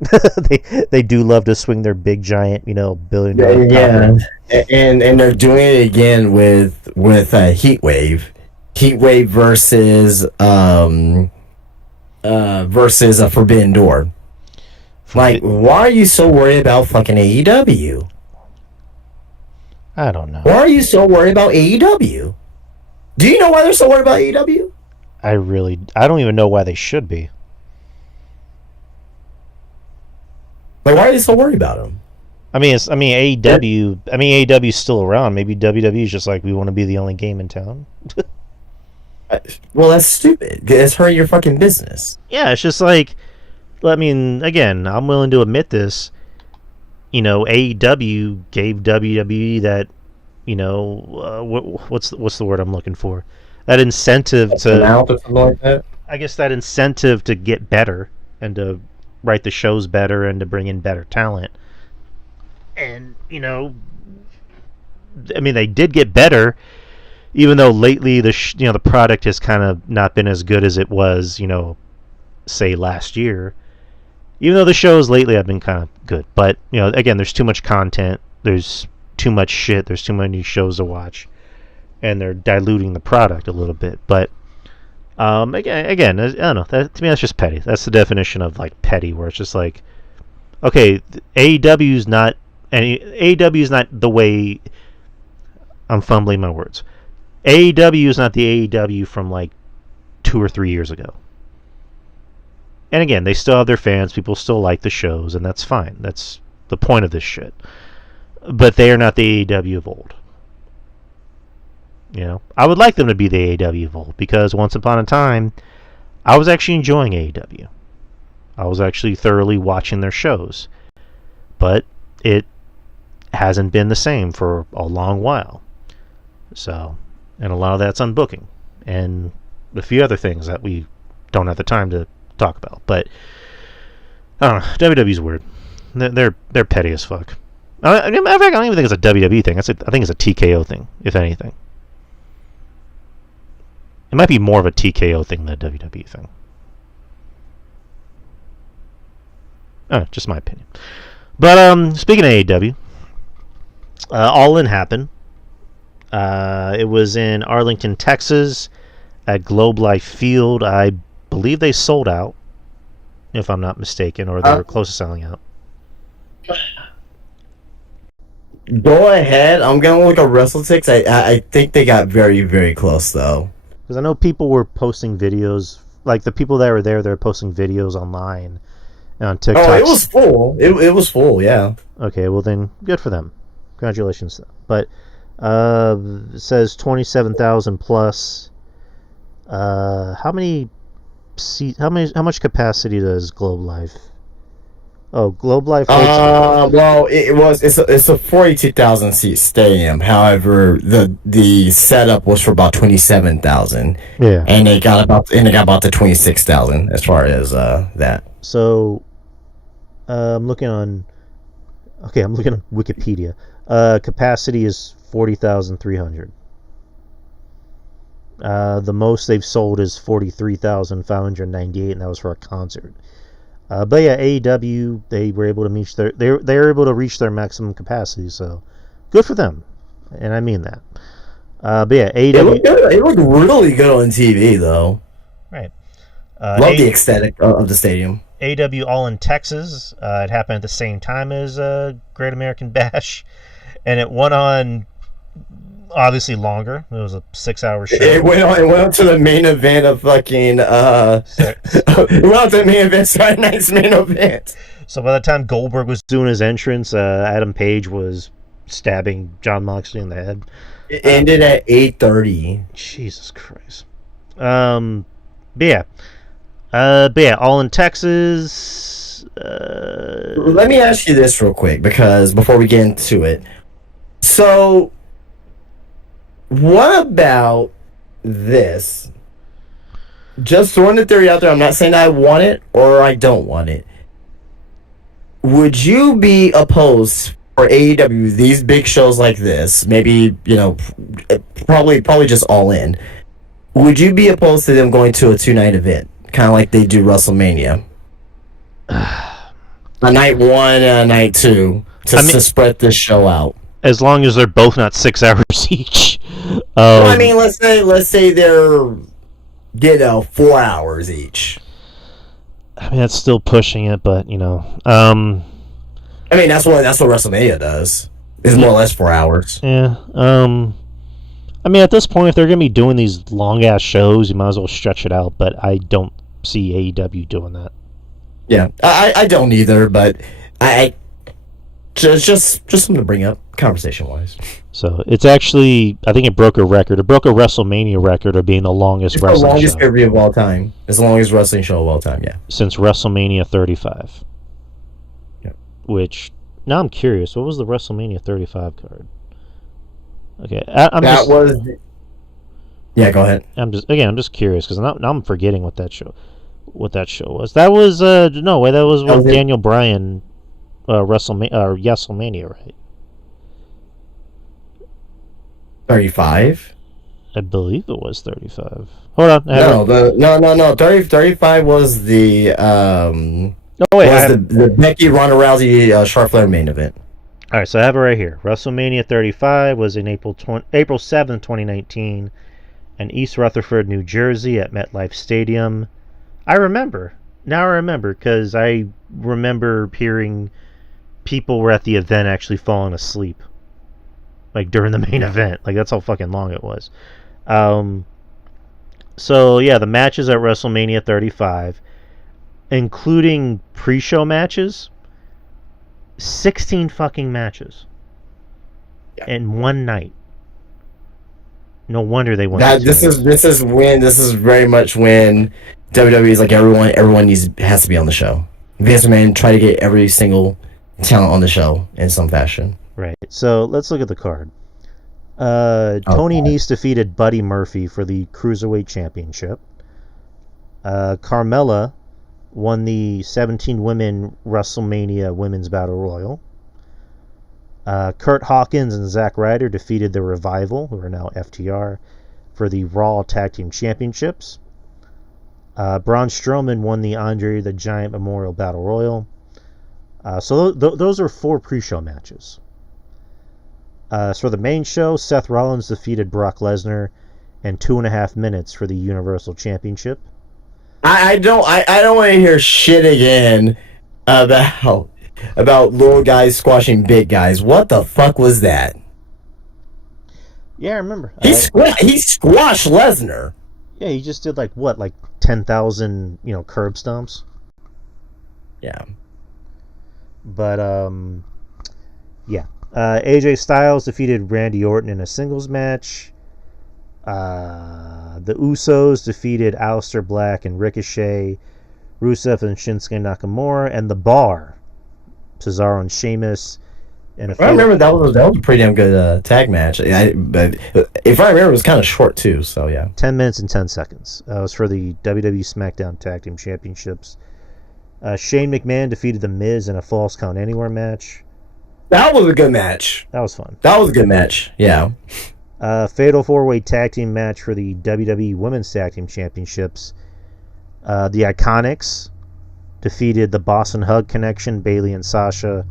they do love to swing their big giant $1 billion. Yeah, and they're doing it again with Heat Wave versus versus a Forbidden Door. Like, why are you so worried about fucking AEW? I don't know. Why are you so worried about AEW? Do you know why they're so worried about AEW? I don't even know why they should be. Like, why are they so worried about them? AEW's still around. Maybe WWE's just like, we want to be the only game in town. Well, that's stupid. It's hurting your fucking business. Yeah, it's just like, again, I'm willing to admit this. AEW gave WWE that, what's the word I'm looking for? That incentive to, something like that. I guess that incentive to get better and to write the shows better and to bring in better talent. And they did get better, even though lately the product has kind of not been as good as it was, say last year. Even though the shows lately have been kind of good, but again, there's too much content, there's too much shit, there's too many shows to watch, and they're diluting the product a little bit. But again, I don't know. To me, that's just petty. That's the definition of like petty, where it's just like, okay, AEW's not the way. I'm fumbling my words. AEW is not the AEW from like 2 or 3 years ago. And again, they still have their fans. People still like the shows, and that's fine. That's the point of this shit. But they are not the AEW of old. I would like them to be the AEW of old, because once upon a time, I was actually enjoying AEW. I was actually thoroughly watching their shows. But it hasn't been the same for a long while. So, and a lot of that's on booking, and a few other things that we don't have the time to talk about. But I don't know. WWE's weird. They're petty as fuck. I don't even think it's a WWE thing. I think it's a TKO thing, if anything. It might be more of a TKO thing than a WWE thing. Just my opinion. But speaking of AEW, All In happened. It was in Arlington, Texas, at Globe Life Field. I believe they sold out, if I'm not mistaken, or they were close to selling out. Go ahead. I'm gonna look at WrestleTix. I think they got very, very close though. Because I know people were posting videos, like the people that were there, they're posting videos online and on TikTok. Oh, it was full. It was full, yeah. Okay, well then, good for them. Congratulations to them. But it says 27,000 plus. How many seat? How much capacity does Globe Life? Oh, Globe Life. Well, it's a 42,000 seat stadium. However, the setup was for about 27,000. Yeah, and they got about to 26,000 as far as that. So, I'm looking on Wikipedia. Capacity is 40,300. The most they've sold is 43,598, and that was for a concert. But yeah, AEW, they were able to reach their maximum capacity, so good for them, and I mean that. But yeah, AEW. It looked really good on TV, though. Right. Love the aesthetic of the stadium. AEW All in Texas. It happened at the same time as Great American Bash, and it went on obviously longer. It was a 6-hour show. It went on to the main event of fucking it went on to the main event, Saturday night's main event. So by the time Goldberg was doing his entrance, Adam Page was stabbing Jon Moxley in the head. It ended at 8:30. Jesus Christ. But yeah, All in Texas. Let me ask you this real quick, because before we get into it. So, what about this? Just throwing the theory out there. I'm not saying I want it or I don't want it. Would you be opposed for AEW, these big shows like this, maybe, probably just All In, would you be opposed to them going to a 2-night event, kind of like they do WrestleMania? A night 1 and a night 2 to spread this show out. As long as they're both not 6 hours each. Well, I mean, let's say they're 4 hours each. I mean, that's still pushing it, but I mean, that's what WrestleMania does. It's more or less 4 hours. Yeah. I mean, at this point, if they're gonna be doing these long ass shows, you might as well stretch it out. But I don't see AEW doing that. Yeah, I don't either. But I just something to bring up conversation wise. So it's actually, I think it broke a record. It broke a WrestleMania record of being the longest wrestling show. The longest pay-per-view of all time. It's the longest wrestling show of all time. Yeah. Since WrestleMania 35. Yeah. Which now I'm curious. What was the WrestleMania 35 card? Okay, Yeah, go ahead. I'm just curious because now I'm forgetting what that show was. That was no way. That was with Daniel Bryan, WrestleMania, right? 35. I believe it was 35. Hold on. No. 35 was the the Becky Ronda Rousey Charlotte Flair main event. All right, so I have it right here. WrestleMania 35 was in April 7th, 2019, in East Rutherford, New Jersey, at MetLife Stadium. I remember. Now I remember, because I remember hearing people were at the event actually falling asleep, like during the main event. Like, that's how fucking long it was. So yeah, the matches at WrestleMania 35, including pre-show matches. 16 fucking matches in one night. No wonder they won. This is very much when WWE is like everyone has to be on the show. Vince McMahon try to get every single talent on the show in some fashion. Right. So let's look at the card. Tony Nese defeated Buddy Murphy for the Cruiserweight Championship. Carmella won the 17-women WrestleMania Women's Battle Royal. Kurt Hawkins and Zack Ryder defeated the Revival, who are now FTR, for the Raw Tag Team Championships. Braun Strowman won the Andre the Giant Memorial Battle Royal. So those are 4 pre-show matches. For the main show, Seth Rollins defeated Brock Lesnar in 2.5 minutes for the Universal Championship. I don't want to hear shit again about little guys squashing big guys. What the fuck was that? Yeah, I remember. He squashed Lesnar. Yeah, he just did like 10,000 curb stomps. Yeah. But yeah. AJ Styles defeated Randy Orton in a singles match. The Usos defeated Aleister Black and Ricochet, Rusev and Shinsuke Nakamura, and The Bar, Cesaro and Sheamus. I remember that was a pretty damn good tag match. But if I remember, it was kind of short too. So yeah, 10 minutes and 10 seconds. It was for the WWE SmackDown Tag Team Championships. Shane McMahon defeated The Miz in a Falls Count Anywhere match. That was a good match. That was fun. That was a good match. Yeah. Fatal 4-Way Tag Team match for the WWE Women's Tag Team Championships. The Iconics defeated the Boston Hug Connection, Bayley and Sasha,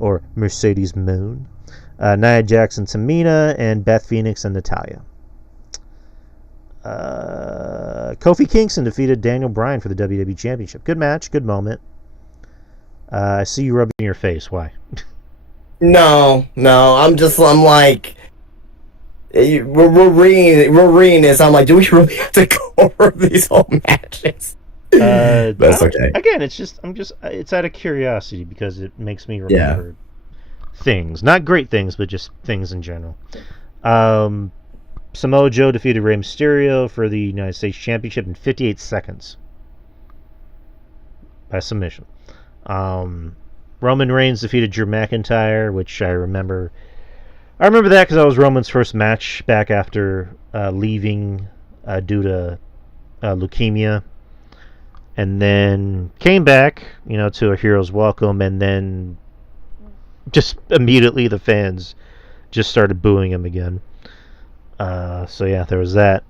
or Mercedes Moon, Nia Jax and Tamina, and Beth Phoenix and Natalya. Kofi Kingston defeated Daniel Bryan for the WWE Championship. Good match, good moment. I see you rubbing your face. Why? No. I'm like, we're reading this. I'm like, do we really have to go over these whole matches? That's okay. Again, it's out of curiosity because it makes me remember things, not great things, but just things in general. Samoa Joe defeated Rey Mysterio for the United States Championship in 58 seconds by submission. Roman Reigns defeated Drew McIntyre, which I remember. I remember that because that was Roman's first match back after leaving due to leukemia, and then came back, to a hero's welcome, and then just immediately the fans just started booing him again. So yeah, there was that.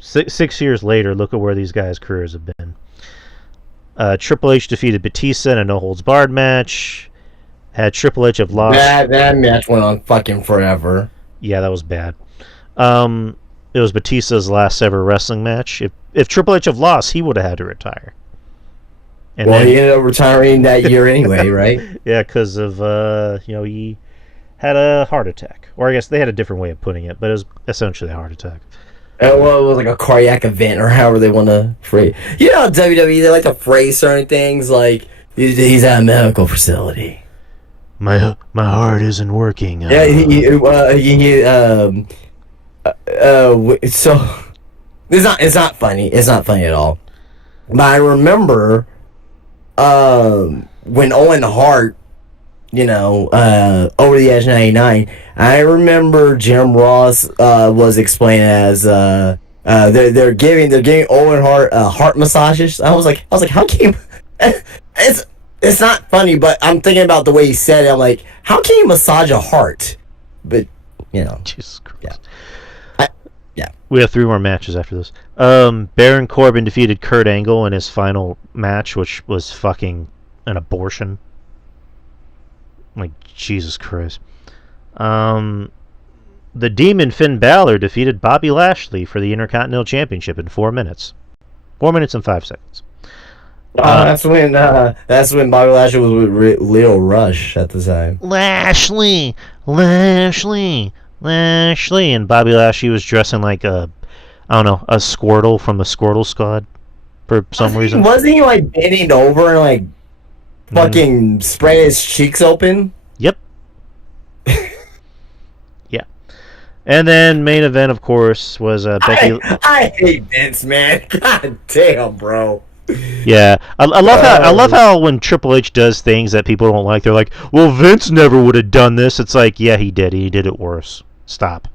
6 years later, look at where these guys' careers have been. Triple H defeated Batista in a no-holds-barred match. Had Triple H have lost. That match went on fucking forever. Yeah, that was bad. It was Batista's last ever wrestling match. If Triple H have lost, he would have had to retire. And he ended up retiring that year anyway, right? Yeah, because of he had a heart attack, or I guess they had a different way of putting it, but it was essentially a heart attack. Well, it was like a cardiac event, or however they want to phrase. WWE, they like to phrase certain things like he's at a medical facility. My heart isn't working. Yeah, so it's not funny. It's not funny at all. But I remember when Owen Hart, Over the Edge 99, I remember Jim Ross was explaining as they're giving Owen Hart heart massages. I was like, how can you? It's not funny, but I'm thinking about the way he said it. I'm like, how can you massage a heart? But Jesus Christ. Yeah. We have 3 more matches after this. Baron Corbin defeated Kurt Angle in his final match, which was fucking an abortion. Like, Jesus Christ. The Demon Finn Balor defeated Bobby Lashley for the Intercontinental Championship in 4 minutes. 4 minutes and 5 seconds. That's when Bobby Lashley was with Leo Rush at the time. Lashley, and Bobby Lashley was dressing like a Squirtle from the Squirtle Squad for some reason. Wasn't he like bending over and like fucking spraying his cheeks open? Yep. Yeah. And then main event, of course, was Becky. I hate Vince, man. God damn, bro. Yeah, I love how when Triple H does things that people don't like, they're like, "Well, Vince never would have done this." It's like, yeah, he did. He did it worse. Stop.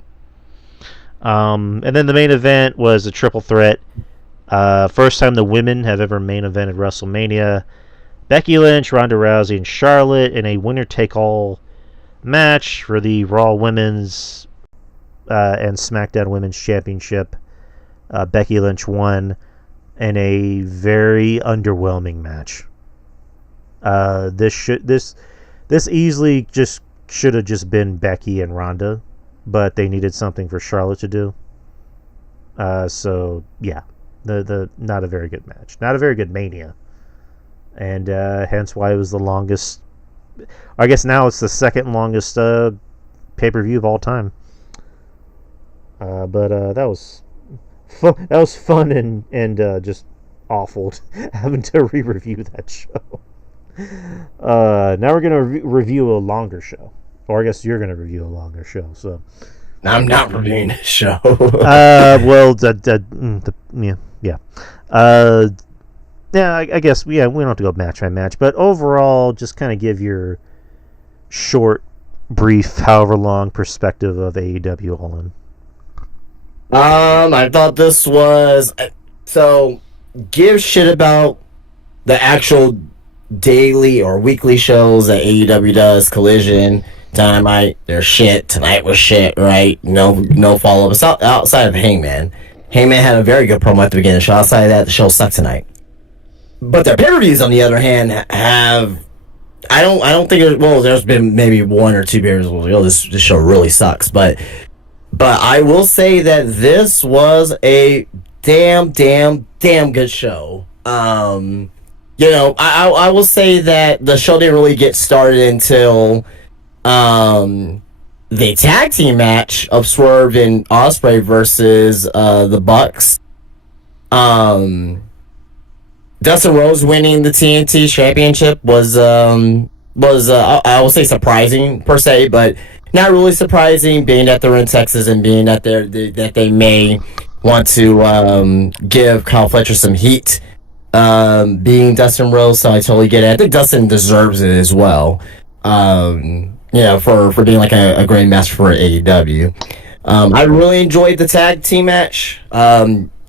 And then the main event was a triple threat. First time the women have ever main evented WrestleMania. Becky Lynch, Ronda Rousey, and Charlotte in a winner-take-all match for the Raw Women's and SmackDown Women's Championship. Becky Lynch won in a very underwhelming match. This easily just should have just been Becky and Ronda, but they needed something for Charlotte to do. So yeah, the not a very good match, not a very good Mania, and hence why it was the longest. I guess now it's the second longest pay-per-view of all time. But that was fun. That was fun and just awful having to re-review that show. Now we're gonna review a longer show, or I guess you're gonna review a longer show. So I'm not reviewing this show. I guess we don't have to go match by match, but overall, just kind of give your short, brief, however long perspective of AEW all in. I thought this was so. Give shit about the actual daily or weekly shows that AEW does. Collision, Dynamite, they're shit. Tonight was shit, right? No follow up. Outside of Hangman. Hangman had a very good promo at the beginning of the show. Outside of that, the show sucked tonight. But their pay-per-views, on the other hand, have. I don't think there's been maybe 1 or 2 pay-per-views. This show really sucks, but I will say that this was a damn good show. I will say that the show didn't really get started until the tag team match of Swerve and Ospreay versus the Bucks. Dustin Rhodes winning the TNT Championship was I will say surprising per se, but not really surprising, being that they're in Texas and being that they may want to give Kyle Fletcher some heat being Dustin Rhodes, so I totally get it. I think Dustin deserves it as well. For being like a great master for AEW. I really enjoyed the tag team match.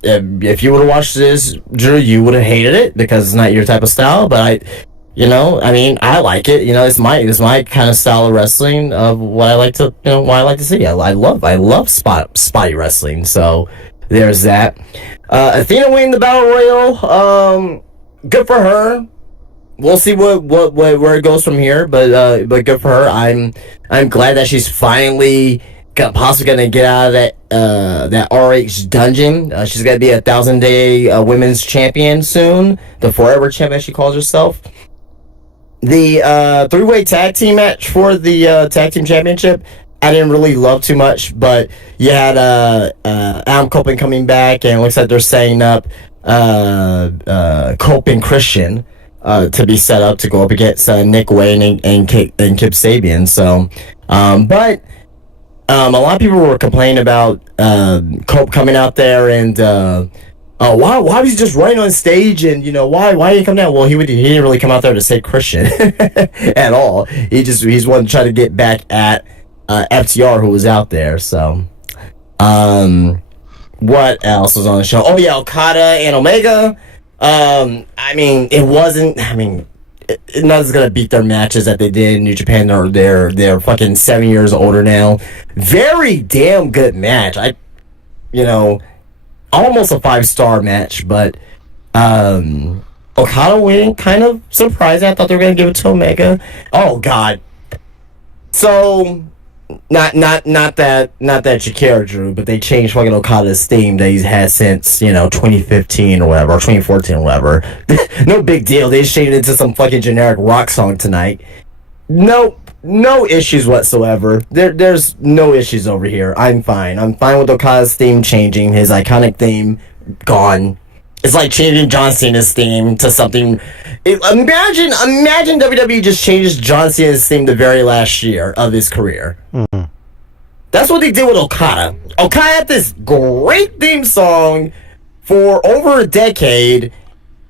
If you would have watched this, Drew, you would have hated it because it's not your type of style. But I like it. It's my kind of style of wrestling of what I like to see. I love spotty wrestling. So there's that. Athena winning the Battle Royal. Good for her. We'll see where it goes from here, but good for her. I'm glad that she's finally possibly gonna get out of that RH dungeon. She's gonna be a 1,000-day women's champion soon, the forever champion she calls herself. The three-way tag team match for the tag team championship, I didn't really love too much, but you had Adam Copeland coming back, and it looks like they're setting up Cope and Christian to be set up to go up against Nick Wayne and Kip Sabian. So, but a lot of people were complaining about Cope coming out there and why was he just running on stage, and why didn't he come down? Well, he didn't really come out there to say Christian at all. He's wanting to try to get back at FTR, who was out there. So, what else was on the show? Oh yeah, Okada and Omega. Nothing's gonna beat their matches that they did in New Japan. They're fucking 7 years older now. Very damn good match. Almost a 5-star match, but Okada winning, kind of surprising. I thought they were gonna give it to Omega. Oh god. So not that you care, Drew, but they changed fucking Okada's theme that he's had since 2015 or whatever, or 2014 or whatever. No big deal. They just changed it into some fucking generic rock song tonight. No issues whatsoever. There's no issues over here. I'm fine with Okada's theme changing. His iconic theme gone. It's like changing John Cena's theme to something. Imagine WWE just changes John Cena's theme the very last year of his career. Mm-hmm. That's what they did with Okada. Okada had this great theme song for over a decade,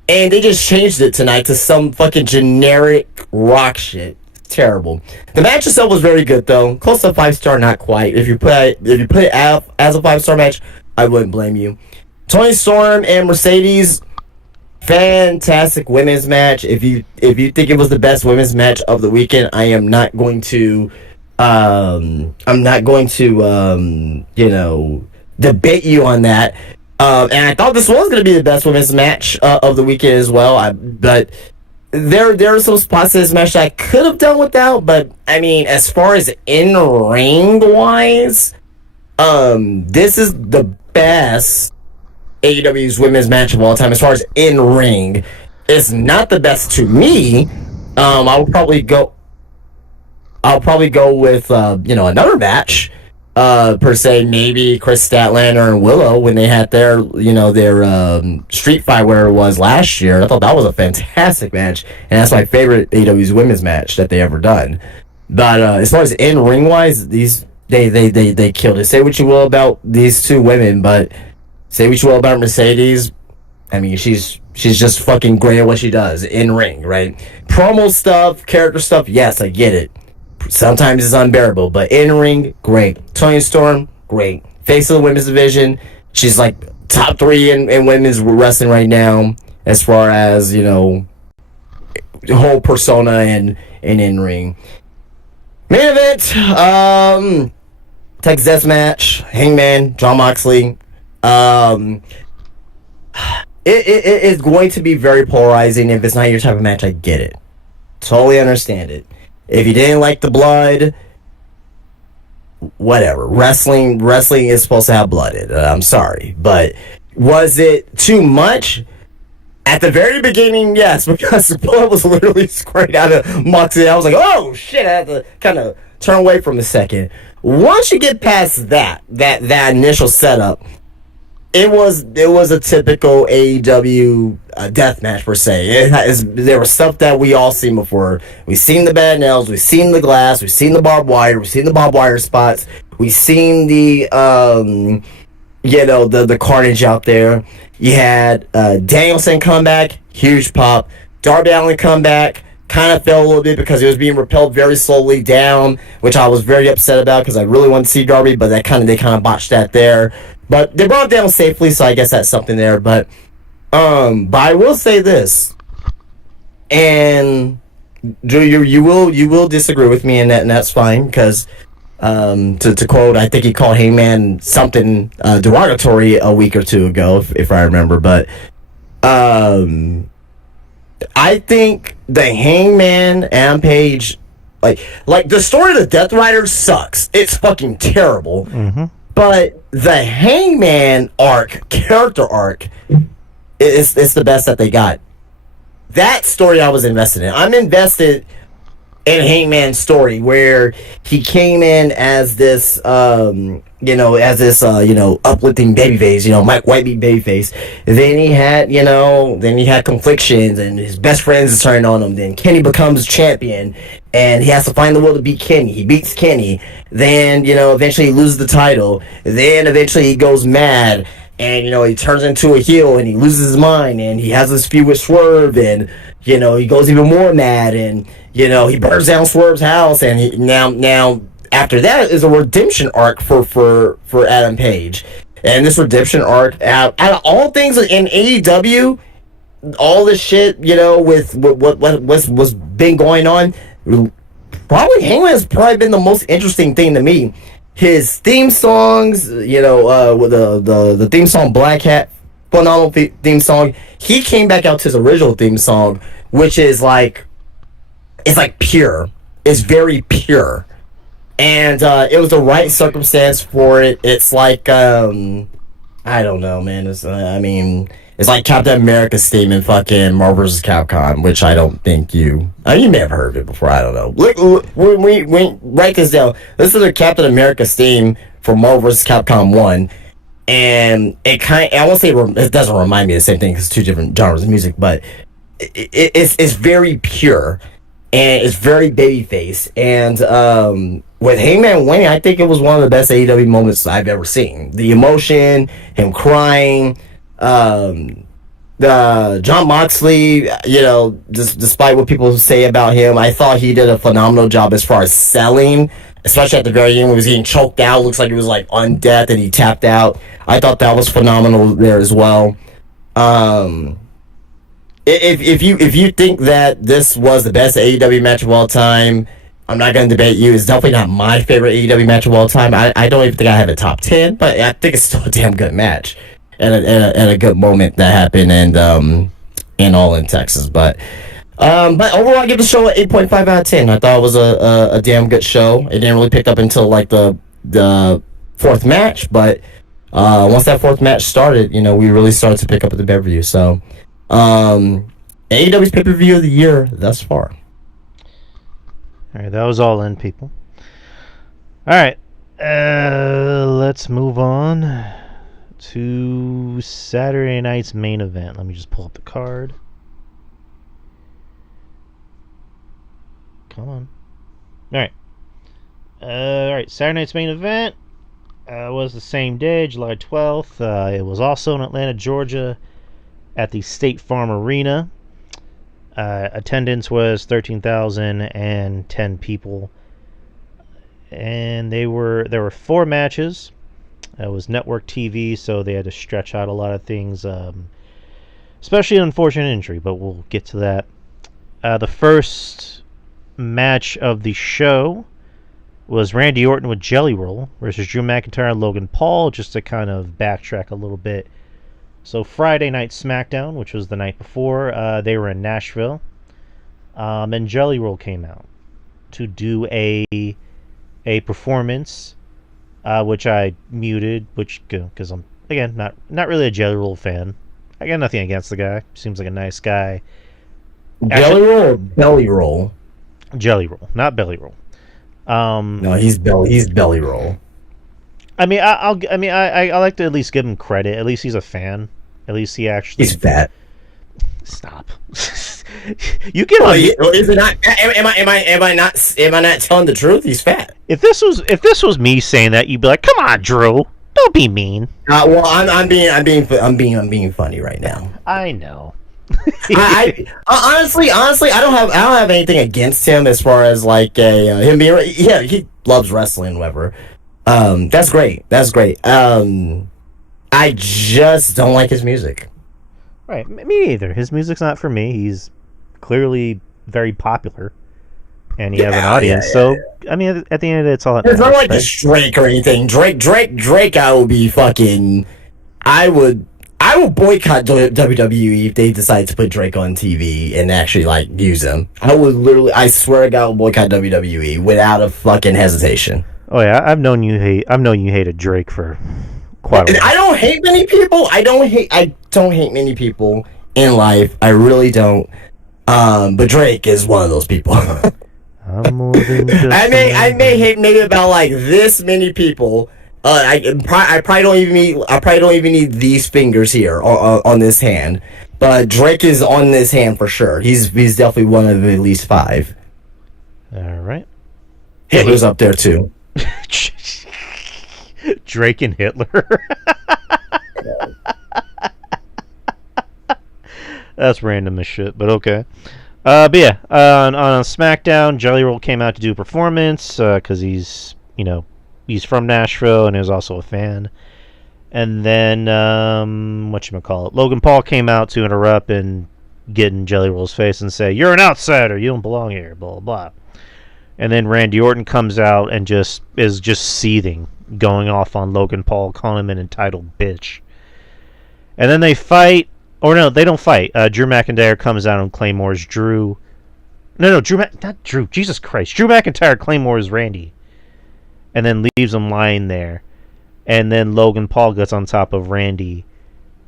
and they just changed it tonight to some fucking generic rock shit. Terrible. The match itself was very good though. Close to 5-star, not quite. If you put it out as a 5-star match, I wouldn't blame you. Toni Storm and Mercedes, fantastic women's match. If you think it was the best women's match of the weekend, I am not going to debate you on that. And I thought this was going to be the best women's match of the weekend as well. But there are some spots in this match that I could have done without. But as far as in-ring wise, this is the best AEW's women's match of all time. As far as in-ring, it's not the best to me. I'll probably go with another match per se, maybe Chris Statlander and Willow when they had their street fight where it was last year. I thought that was a fantastic match, and that's my favorite AEW's women's match that they ever done. But as far as in-ring wise, they killed it. Say what you will about these two women, but say what you will about Mercedes. She's just fucking great at what she does in ring, right? Promo stuff, character stuff, yes, I get it. Sometimes it's unbearable, but in ring, great. Toni Storm, great. Face of the women's division, she's like top 3 in women's wrestling right now, as far as whole persona and in ring. Main event, Texas Death Match, Hangman, Jon Moxley. It is going to be very polarizing. If it's not your type of match, I get it. Totally understand it. If you didn't like the blood, whatever. Wrestling is supposed to have blood in it. I'm sorry. But was it too much? At the very beginning, yes, because the blood was literally squirting out of Moxley. I was like, oh shit, I had to kind of turn away from a second. Once you get past that initial setup, it was a typical AEW death match per se. There was stuff that we all seen before. We've seen the bad nails, we've seen the glass, we've seen the barbed wire, we've seen the barbed wire spots, we've seen the the carnage out there. You had Danielson come back, huge pop. Darby Allin come back, kind of fell a little bit because he was being repelled very slowly down, which I was very upset about because I really wanted to see Darby, but they kind of botched that there. But they brought him down safely, so I guess that's something there. But I will say this, and Drew, you will disagree with me, and that's fine because. To quote, I think he called Hangman something derogatory a week or two ago, if I remember. But I think the Hangman Adam Page, like the story of the Death Rider sucks. It's fucking terrible. Mm-hmm. But the Hangman character arc, it's the best that they got. That story I was invested in. I'm invested in Hangman's story where he came in as this uplifting babyface, Mike Whitebeat babyface. Then he had conflictions and his best friends is turning on him. Then Kenny becomes champion and he has to find the will to beat Kenny. He beats Kenny. Then, eventually he loses the title. Then eventually he goes mad and, he turns into a heel and he loses his mind and he has this feud with Swerve and, he goes even more mad and, he burns down Swerve's house, and now after that is a redemption arc for Adam Page, and this redemption arc out of all things in AEW, all this shit with what's been going on, probably Hangman has probably been the most interesting thing to me. His theme songs, with the theme song Black Hat, phenomenal theme song. He came back out to his original theme song, which is it's pure. It's very pure. And it was the right circumstance for it. It's I don't know, man. It's like Captain America's statement, fucking Marvel vs. Capcom, which I don't think you may have heard of it before. I don't know. We write this down. This is the Captain America's theme for Marvel vs. Capcom 1. And I won't say it doesn't remind me of the same thing because it's two different genres of music, but it's very pure. And it's very babyface. And with Hangman winning, I think it was one of the best AEW moments I've ever seen. The emotion, him crying, the Jon Moxley, despite what people say about him, I thought he did a phenomenal job as far as selling, especially at the very end when he was getting choked out. Looks like he was on death and he tapped out. I thought that was phenomenal there as well. If you think that this was the best AEW match of all time, I'm not going to debate you. It's definitely not my favorite AEW match of all time. I don't even think I have a top 10, but I think it's still a damn good match and a good moment that happened and all in Texas. But overall, I give the show an 8.5 out of 10. I thought it was a damn good show. It didn't really pick up until the fourth match, but once that fourth match started, we really started to pick up at the pay-per-view. So. AEW's pay-per-view of the year thus far. Alright, that was all in, people. Alright, let's move on to Saturday night's main event. Let me just pull up the card. Come on. Alright, Saturday night's main event was the same day, July 12th. It was also in Atlanta, Georgia, at the State Farm Arena. Attendance was 13,010 people. And there were 4 matches. It was network TV, so they had to stretch out a lot of things, especially an unfortunate injury, but we'll get to that. The first match of the show was Randy Orton with Jelly Roll versus Drew McIntyre and Logan Paul, just to kind of backtrack a little bit. So Friday Night SmackDown, which was the night before, they were in Nashville, and Jelly Roll came out to do a performance, which I muted, because I'm again not really a Jelly Roll fan. I got nothing against the guy; seems like a nice guy. Jelly Roll or Belly Roll? Jelly Roll, not Belly Roll. No, he's Belly Roll. I mean, I like to at least give him credit. At least he's a fan. At least he actually. He's fat. Stop. You can. Is it not? Am I not telling the truth? He's fat. If this was me saying that, you'd be like, "Come on, Drew, Don't be mean. Well, I'm being funny right now. I know. Honestly, I don't have anything against him as far as like him being. Yeah, he loves wrestling, whatever. That's great. That's great. I just don't like his music. Right, me either. His music's not for me. He's clearly very popular, and he has an audience. So, I mean, at the end of the day, it's all that matters. It's not like this Drake or anything. Drake. I would be fucking. I would boycott WWE if they decide to put Drake on TV and actually like use him. I swear to God, I would boycott WWE without a fucking hesitation. Oh yeah, I've known you hated Drake for quite a while. I don't hate many people. I don't hate many people in life. I really don't. But Drake is one of those people. I'm more than just I may hate maybe about like this many people. I probably don't even need these fingers here on this hand. But Drake is on this hand for sure. He's definitely one of at least 5. All right. Hitler's up there too. Drake and Hitler. That's random as shit, but okay. But yeah, on SmackDown, Jelly Roll came out to do a performance because he's from Nashville and is also a fan. And then whatchamacallit, Logan Paul came out to interrupt and get in Jelly Roll's face and say, "You're an outsider. You don't belong here." Blah blah. And then Randy Orton comes out and is seething, going off on Logan Paul, calling him an entitled bitch. And then they fight. Or no, they don't fight. Drew McIntyre comes out and claymores Drew. No, not Drew. Jesus Christ. Drew McIntyre claymores Randy. And then leaves him lying there. And then Logan Paul gets on top of Randy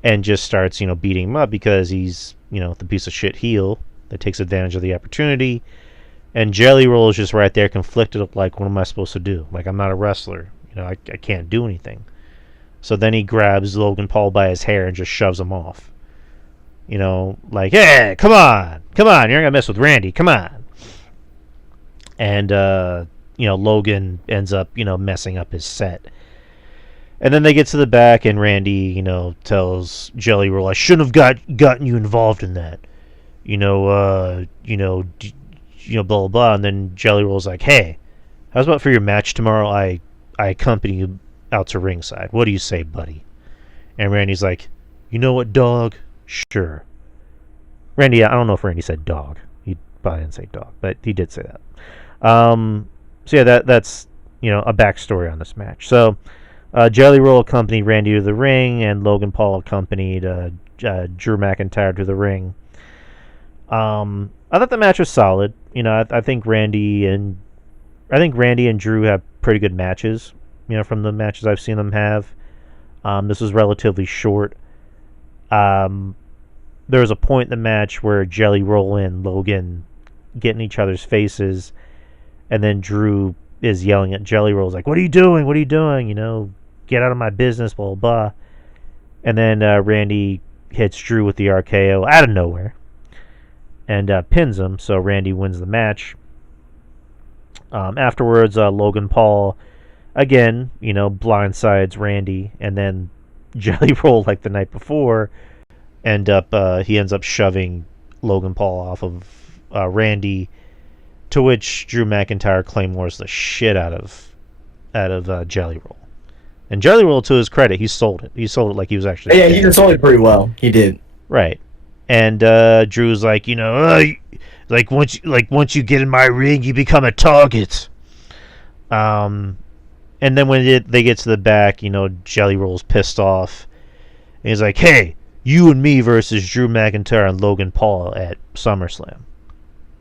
and just starts, beating him up because he's, the piece of shit heel that takes advantage of the opportunity. And Jelly Roll is just right there conflicted of like, what am I supposed to do? Like, I'm not a wrestler. I can't do anything. So then he grabs Logan Paul by his hair and just shoves him off. Like, hey, come on, you're not gonna mess with Randy, come on. And Logan ends up messing up his set. And then they get to the back and Randy tells Jelly Roll, I shouldn't have gotten you involved in that, blah blah blah. And then Jelly Roll's like, hey, how's about for your match tomorrow I accompany you out to ringside, what do you say, buddy? And Randy's like, you know what, dog? Sure. Randy, I don't know if Randy said dog. He probably didn't say dog, but he did say that. So yeah, that's a backstory on this match. So Jelly Roll accompanied Randy to the ring, and Logan Paul accompanied Drew McIntyre to the ring. I thought the match was solid. I think Randy and Drew have pretty good matches. From the matches I've seen them have. This was relatively short. There was a point in the match where Jelly Roll and Logan get in each other's faces, and then Drew is yelling at Jelly Roll, like, what are you doing? What are you doing? Get out of my business, blah, blah, blah. And then Randy hits Drew with the RKO out of nowhere and pins him, so Randy wins the match. Afterwards, Logan Paul, again, blindsides Randy, and then Jelly Roll, like the night before, he ends up shoving Logan Paul off of Randy, to which Drew McIntyre claymores the shit out of Jelly Roll. And Jelly Roll, to his credit, he sold it. He sold it like he was actually. Yeah, he sold it pretty well. He did. Right. And Drew's like, once you get in my ring, you become a target. And then when they get to the back, Jelly Roll's pissed off. And he's like, hey, you and me versus Drew McIntyre and Logan Paul at SummerSlam.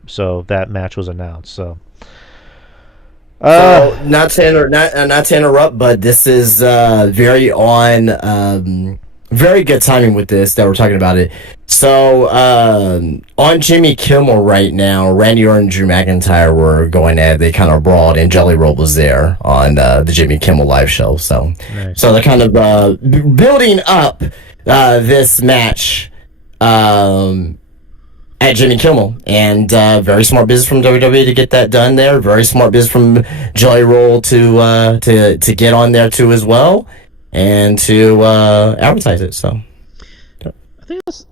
So that match was announced. So not to interrupt, but this is very good timing with this that we're talking about it. So on Jimmy Kimmel right now, Randy Orton and Drew McIntyre were going at it. They kind of brawled, and Jelly Roll was there on the Jimmy Kimmel live show. So nice. So they're kind of building up this match at Jimmy Kimmel, and very smart business from WWE to get that done there. Very smart business from Jelly Roll to get on there too as well. and to advertise it. So I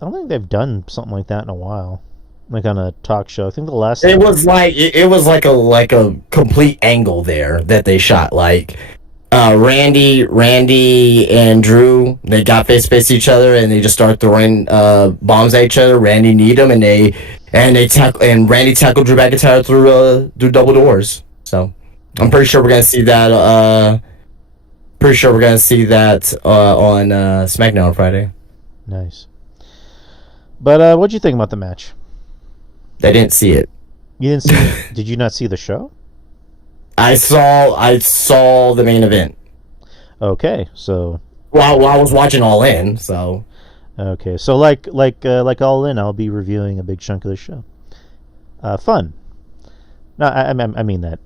don't think they've done something like that in a while, like on a talk show. I think the last it was like a complete angle there that they shot. Like Randy and Drew, they got face to each other and they just start throwing bombs at each other. Randy kneed him and Randy tackled Drew McIntyre through double doors. So I'm pretty sure we're gonna see that. Pretty sure we're gonna see that on SmackDown on Friday. Nice. But what'd you think about the match? I didn't see it. You didn't see it? Did you not see the show? I saw the main event. Okay, so Well, I was watching All In, so okay, so like All In, I'll be reviewing a big chunk of the show. Fun. No, I mean that,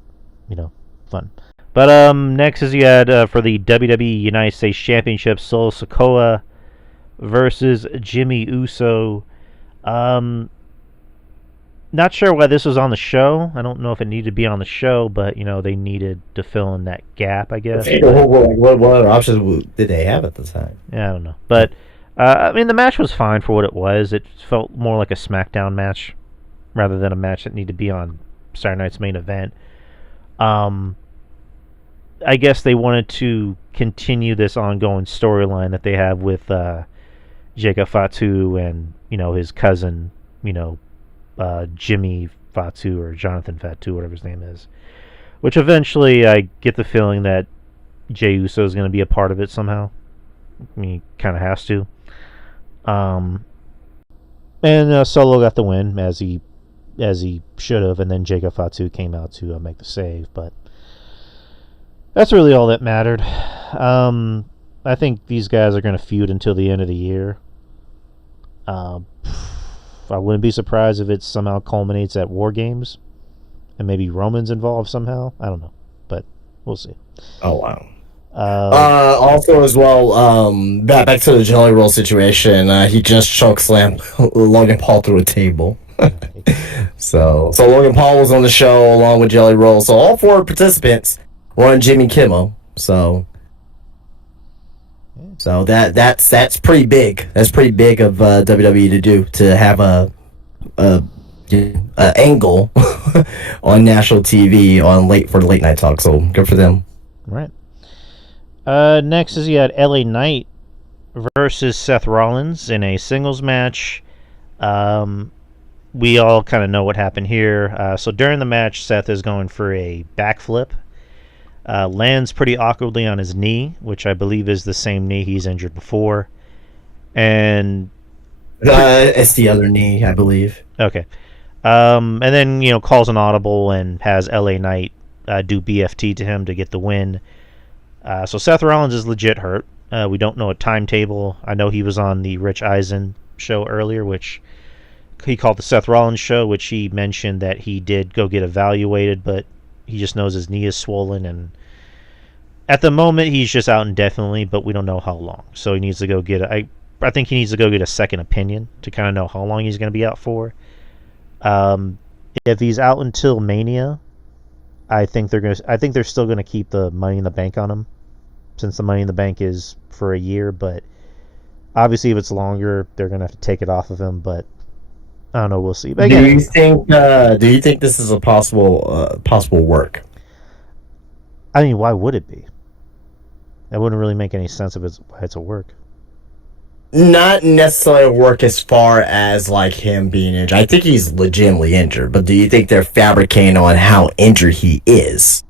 fun. But next is you had for the WWE United States Championship, Solo Sikoa versus Jimmy Uso. Not sure why this was on the show. I don't know if it needed to be on the show, but they needed to fill in that gap, I guess. What other options did they have at the time? Yeah, I don't know. But I mean, the match was fine for what it was. It felt more like a SmackDown match rather than a match that needed to be on Saturday Night's main event. I guess they wanted to continue this ongoing storyline that they have with Jacob Fatu and his cousin, Jimmy Fatu or Jonathan Fatu, whatever his name is. Which eventually I get the feeling that Jey Uso is going to be a part of it somehow. I mean, he kind of has to. And Solo got the win as he should have, and then Jacob Fatu came out to make the save. But that's really all that mattered. I think these guys are going to feud until the end of the year. I wouldn't be surprised if it somehow culminates at War Games, and maybe Roman's involved somehow. I don't know, but we'll see. Oh wow. Also as well, back to the Jelly Roll situation. He just choke slammed Logan Paul through a table. so Logan Paul was on the show along with Jelly Roll. So all four participants were on Jimmy Kimmel. So that's pretty big. That's pretty big of WWE to do, to have a angle on national TV for the late night talk. So good for them. Right. Next is you had LA Knight versus Seth Rollins in a singles match. We all kind of know what happened here. So during the match, Seth is going for a backflip. Lands pretty awkwardly on his knee, which I believe is the same knee he's injured before. And it's the other knee, I believe. Okay. And then, calls an audible and has LA Knight do BFT to him to get the win. So Seth Rollins is legit hurt. We don't know a timetable. I know he was on the Rich Eisen show earlier, which he called the Seth Rollins show, which he mentioned that he did go get evaluated, but he just knows his knee is swollen, and at the moment he's just out indefinitely, but we don't know how long. So he needs to go get I think he needs to go get a second opinion to kind of know how long he's going to be out for. If he's out until Mania, I think they're still going to keep the Money in the Bank on him, since the Money in the Bank is for a year. But obviously, if it's longer, they're going to have to take it off of him. But I don't know. We'll see. But again, do you think this is a possible work? I mean, why would it be? That wouldn't really make any sense if it's a work. Not necessarily a work as far as like him being injured. I think he's legitimately injured, but do you think they're fabricating on how injured he is?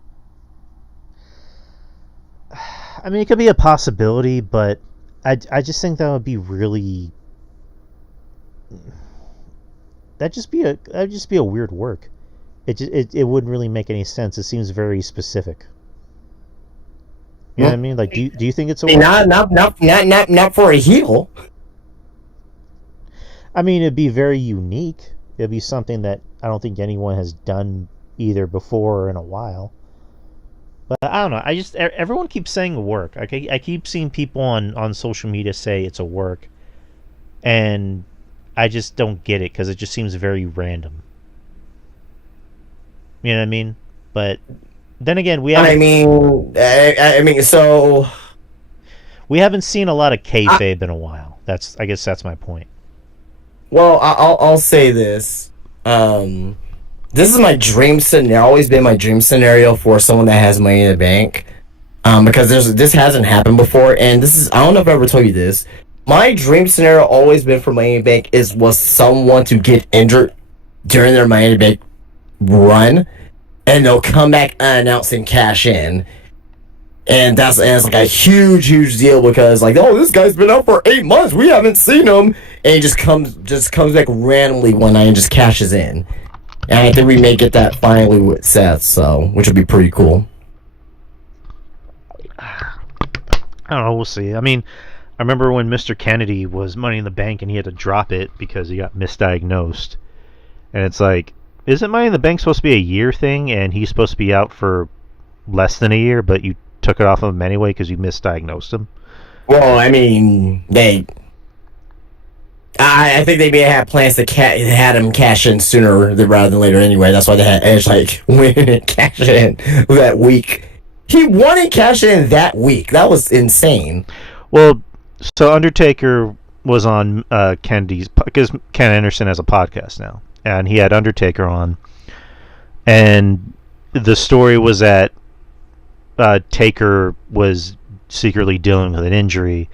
I mean, it could be a possibility, but I just think that would be really. That'd just be a weird work. It wouldn't really make any sense. It seems very specific. You know what I mean? Like, do you think it's a work? Not for a heel. I mean, it'd be very unique. It'd be something that I don't think anyone has done either before or in a while. But I don't know. Everyone keeps saying work. I keep seeing people on social media say it's a work, and I just don't get it because it just seems very random. You know what I mean? But then again, we we haven't seen a lot of kayfabe in a while. I guess that's my point. Well, I'll say this. This is my dream scenario. Always been my dream scenario for someone that has Money in the Bank. Because this hasn't happened before, and this is, I don't know if I ever told you this. My dream scenario always been for Money in the Bank was someone to get injured during their Money in the Bank run, and they'll come back unannounced and cash in. And it's like a huge deal because, like, oh, this guy's been out for 8 months, we haven't seen him, and he just comes back randomly one night and just cashes in. And I think we may get that finally with Seth, which would be pretty cool. I don't know, we'll see. I mean, I remember when Mr. Kennedy was Money in the Bank and he had to drop it because he got misdiagnosed. And it's like, isn't Money in the Bank supposed to be a year thing and he's supposed to be out for less than a year, but you took it off of him anyway because you misdiagnosed him? Well, I mean, I think they may have plans to had him cash in sooner rather than later anyway. That's why they had Edge, like, win and cash in that week. He won and cashed in that week. That was insane. Well, so Undertaker was on Kennedy's, because Ken Anderson has a podcast now, and he had Undertaker on, and the story was that Taker was secretly dealing with an injury,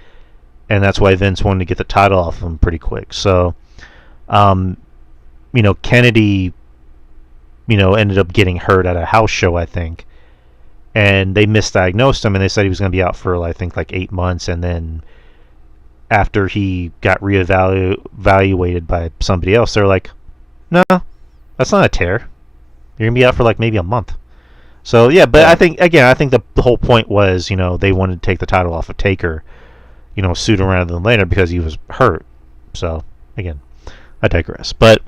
and that's why Vince wanted to get the title off of him pretty quick. So, Kennedy, ended up getting hurt at a house show, I think, and they misdiagnosed him, and they said he was going to be out for, I think, like 8 months, and then after he got reevaluated by somebody else, they're like, no, that's not a tear. You're going to be out for like maybe a month. So, yeah, but I think the whole point was, they wanted to take the title off of Taker, sooner rather than later because he was hurt. So, again, I digress. But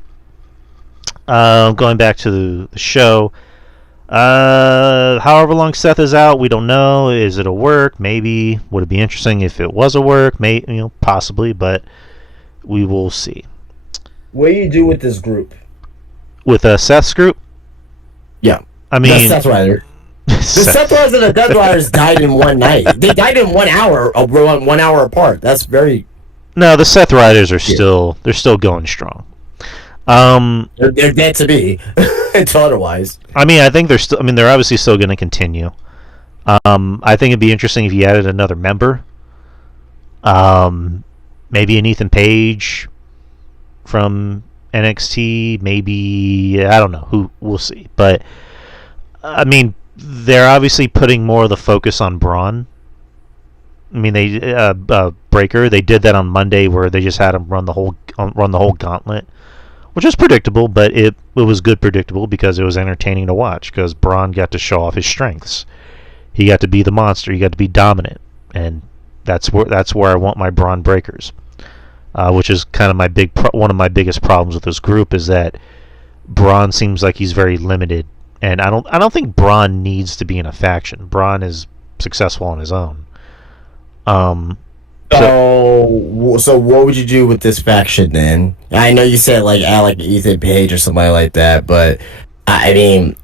going back to the show, however long Seth is out, we don't know. Is it a work? Maybe. Would it be interesting if it was a work? Possibly, but we will see. What do you do with this group? With Seth's group? Yeah. I mean, the Seth Rider. The Seth Riders and the Death Riders died in one night. They died in 1 hour, 1 hour apart. That's very. No, the Seth Riders are still going strong. They're dead to be until otherwise. I mean, I think they're obviously still going to continue. I think it'd be interesting if you added another member. Maybe an Ethan Page from NXT. Maybe, I don't know who. We'll see. But I mean, they're obviously putting more of the focus on Braun. I mean, they Breaker. They did that on Monday where they just had him run the whole gauntlet, which was predictable, but it was good predictable because it was entertaining to watch because Braun got to show off his strengths. He got to be the monster. He got to be dominant, and that's where I want my Braun Breakers. Which is kind of one of my biggest problems with this group is that Braun seems like he's very limited, and I don't think Braun needs to be in a faction. Braun is successful on his own. So what would you do with this faction then? I know you said add like Ethan Page or somebody like that, but I mean,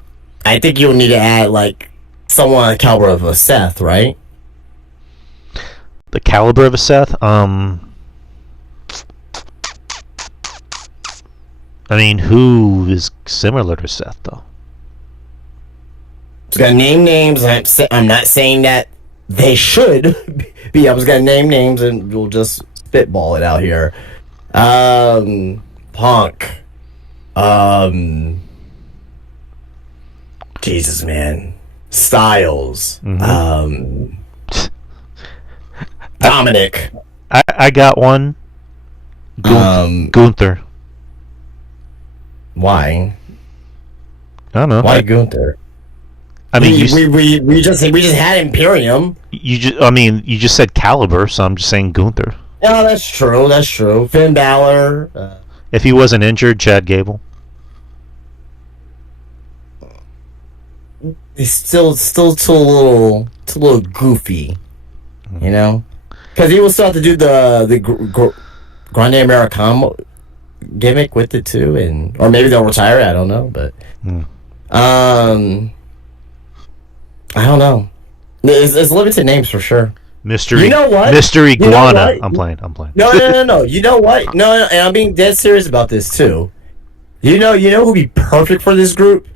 I think you'll need to add like someone the caliber of a Seth, right? The caliber of a Seth? I mean, who is similar to Seth though? I was gonna name names. I'm not saying that they should be. I was gonna name names, and we'll just spitball it out here. Punk. Jesus, man. Styles. Mm-hmm. Dominic. I got one. Gunther. Why? I don't know. Why Gunther? I mean, we just had Imperium. You just said caliber, so I'm just saying Gunther. No, that's true. That's true. Finn Balor. If he wasn't injured, Chad Gable. He's still too a little goofy, you know, because he will still have to do the Grande Americano gimmick with it too, or maybe they'll retire. I don't know, but I don't know. It's limited names for sure. Mystery, You know what? mystery You know iguana. what? I'm playing. No. You know what? No, and I'm being dead serious about this too. You know who'd be perfect for this group,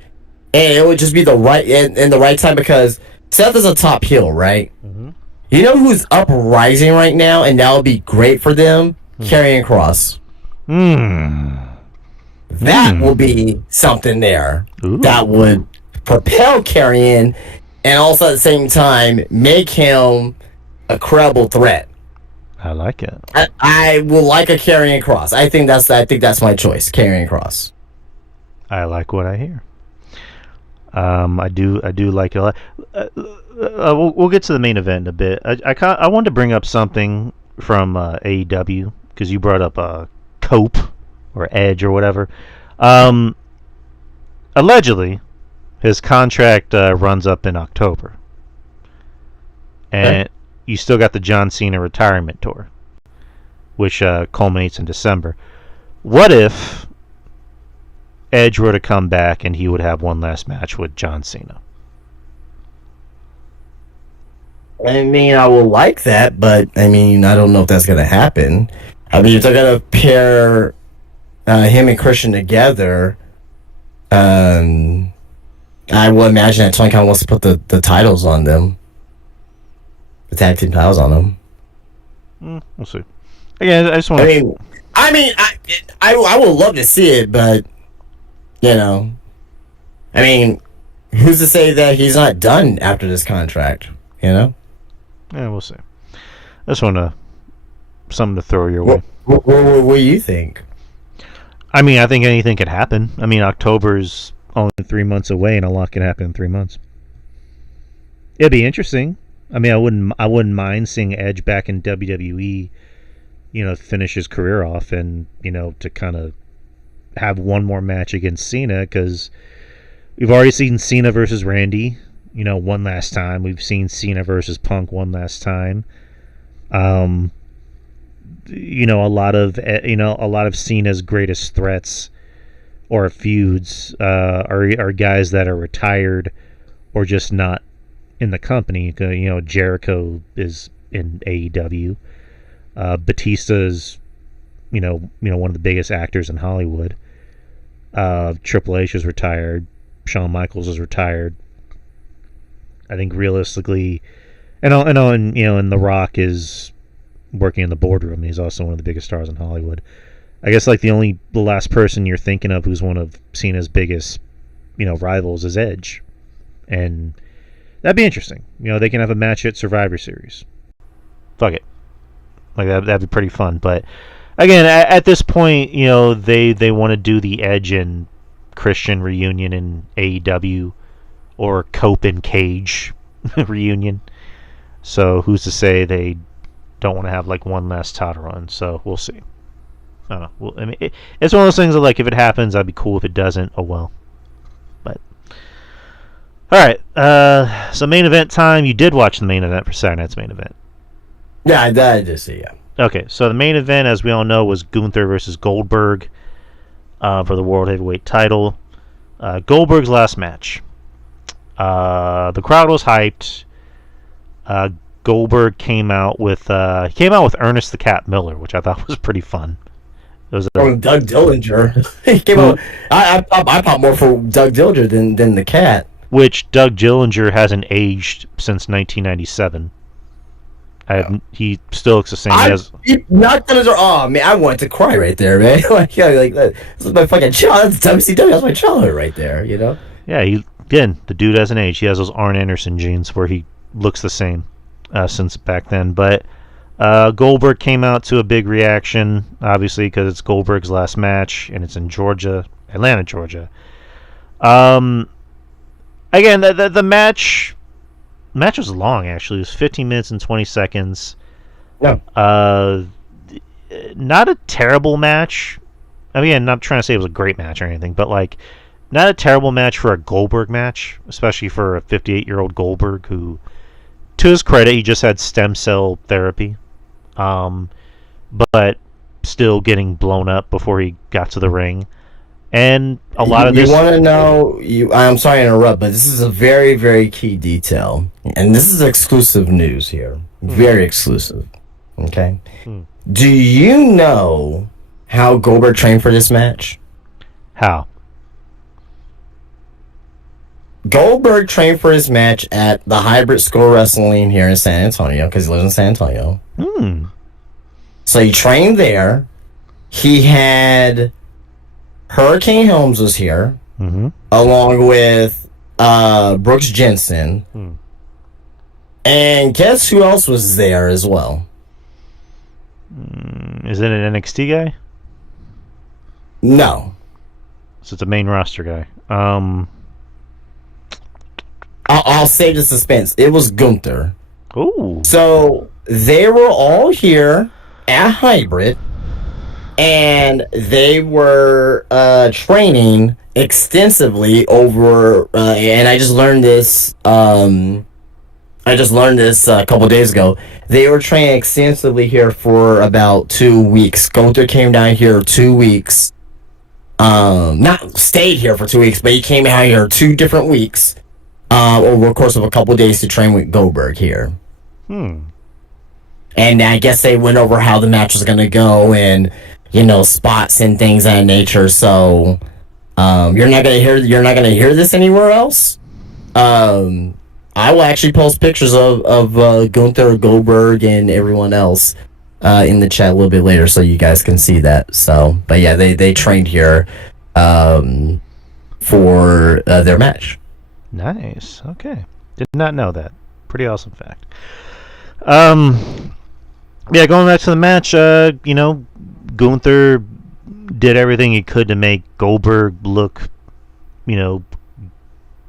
and it would just be the right in the right time because Seth is a top heel, right? Mm-hmm. You know who's uprising right now, and that would be great for them? Karrion Kross. That will be something there. Ooh. That would propel Karrion, and also at the same time make him a credible threat. I like it. I will like a Karrion Kross. I think that's my choice, Karrion Kross. I like what I hear. I do like it a lot. We'll get to the main event in a bit. I wanted to bring up something from AEW because you brought up Cope or Edge or whatever. Allegedly, his contract runs up in October, and you still got the John Cena retirement tour, which culminates in December. What if Edge were to come back and he would have one last match with John Cena? I mean, I will like that, but I mean, I don't know if that's gonna happen. I mean, if they're gonna pair him and Christian together, I will imagine that Tony Khan wants to put the titles on them, the tag team titles on them. We'll see. Again, I just want. I would love to see it, but you know, I mean, who's to say that he's not done after this contract? You know. Yeah, we'll see. I just want something to throw your way. What do you think? I mean, I think anything could happen. I mean, October's only 3 months away, and a lot can happen in 3 months. It'd be interesting. I mean, I wouldn't mind seeing Edge back in WWE. You know, finish his career off, and to kind of have one more match against Cena, because we've already seen Cena versus Randy. One last time. We've seen Cena versus Punk one last time. A lot of Cena's greatest threats or feuds are guys that are retired or just not in the company. Jericho is in AEW. Batista's, one of the biggest actors in Hollywood. Triple H is retired. Shawn Michaels is retired. I think realistically, and The Rock is working in the boardroom. He's also one of the biggest stars in Hollywood. I guess the last person you're thinking of who's one of Cena's biggest, rivals is Edge, and that'd be interesting. They can have a match at Survivor Series. Fuck it, that'd be pretty fun. But again, at this point, they want to do the Edge and Christian reunion in AEW. Or Cope and Cage reunion. So who's to say they don't want to have one last title run? So we'll see. I don't know. Well, I mean, it's one of those things that if it happens, that'd be cool. If it doesn't, oh well. But all right. So main event time. You did watch the main event for Saturday Night's main event. Yeah, I did see. Yeah. Okay, so the main event, as we all know, was Gunther versus Goldberg for the World Heavyweight title. Goldberg's last match. The crowd was hyped. Goldberg came out with Ernest the Cat Miller, which I thought was pretty fun. It was Doug Dillinger. He came out. I pop more for Doug Dillinger than the Cat. Which Doug Dillinger hasn't aged since 1997. He still looks the same. Oh man, I wanted to cry right there, man. This is my fucking child. That's WCW. That's my childhood right there. Yeah, Again, the dude hasn't aged. He has those Arn Anderson genes where he looks the same since back then. But Goldberg came out to a big reaction, obviously, because it's Goldberg's last match, and it's in Atlanta, Georgia. Again, the match was long, actually. It was 15 minutes and 20 seconds. No. Not a terrible match. I mean, I'm not trying to say it was a great match or anything, but not a terrible match for a Goldberg match, especially for a 58-year-old Goldberg who, to his credit, he just had stem cell therapy, but still getting blown up before he got to the ring. And a lot of this... You want to know... I'm sorry to interrupt, but this is a very, very key detail. And this is exclusive news here. Very exclusive. Okay. Hmm. Do you know how Goldberg trained for this match? How? Goldberg trained for his match at the Hybrid School Wrestling here in San Antonio, because he lives in San Antonio. So he trained there. He had Hurricane Helms was here, along with Brooks Jensen. And guess who else was there as well? Is it an NXT guy? No. So it's a main roster guy. I'll save the suspense. It was Gunther. Ooh. So they were all here at Hybrid, and they were training extensively over. And I just learned this. A couple days ago. They were training extensively here for about 2 weeks. Gunther came down here 2 weeks. Not stayed here for 2 weeks, but he came out here 2 different weeks. Over the course of a couple days to train with Goldberg here. And I guess they went over how the match was gonna go and, spots and things of that nature. So you're not gonna hear this anywhere else. I will actually post pictures of Gunther, Goldberg, and everyone else in the chat a little bit later, so you guys can see that. So, but yeah, they trained here for their match. Nice. Okay. Did not know that. Pretty awesome fact. Yeah, going back to the match, Gunther did everything he could to make Goldberg look,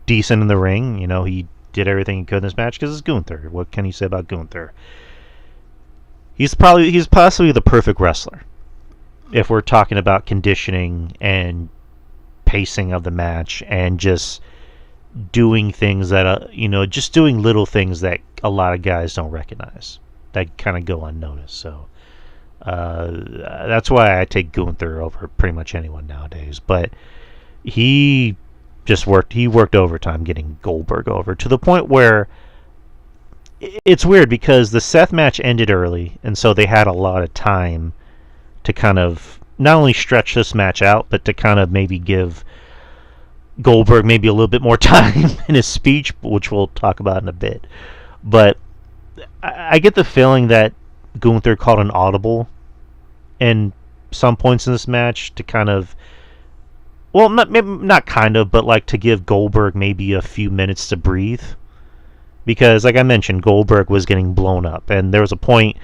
decent in the ring. He did everything he could in this match because it's Gunther. What can you say about Gunther? He's possibly the perfect wrestler if we're talking about conditioning and pacing of the match and just doing things that just doing little things that a lot of guys don't recognize that kind of go unnoticed. So that's why I take Gunther over pretty much anyone nowadays. But he worked overtime getting Goldberg over to the point where it's weird because the Seth match ended early, and so they had a lot of time to kind of not only stretch this match out, but to kind of maybe give Goldberg maybe a little bit more time in his speech, which we'll talk about in a bit. But I get the feeling that Gunther called an audible in some points in this match to kind of, well, not kind of, but like to give Goldberg maybe a few minutes to breathe. Because, like I mentioned, Goldberg was getting blown up, and there was a point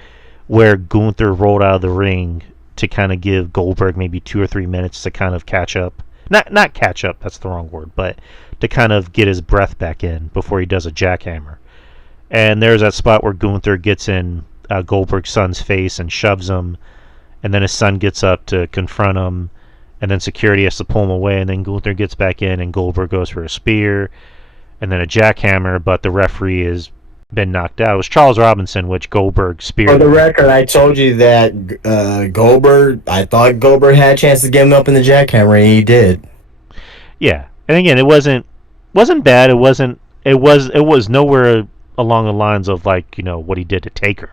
where Gunther rolled out of the ring to kind of give Goldberg maybe 2 or 3 minutes to kind of catch up. Not catch up, that's the wrong word, but to kind of get his breath back in before he does a jackhammer. And there's that spot where Gunther gets in Goldberg's son's face and shoves him, and then his son gets up to confront him, and then security has to pull him away, and then Gunther gets back in, and Goldberg goes for a spear, and then a jackhammer, but the referee has been knocked out. It was Charles Robinson, which Goldberg speared. For the record, I told you that I thought Goldberg had a chance to get him up in the jackhammer, and he did. Yeah, and again, it wasn't bad. It was nowhere along the lines of what he did to Taker.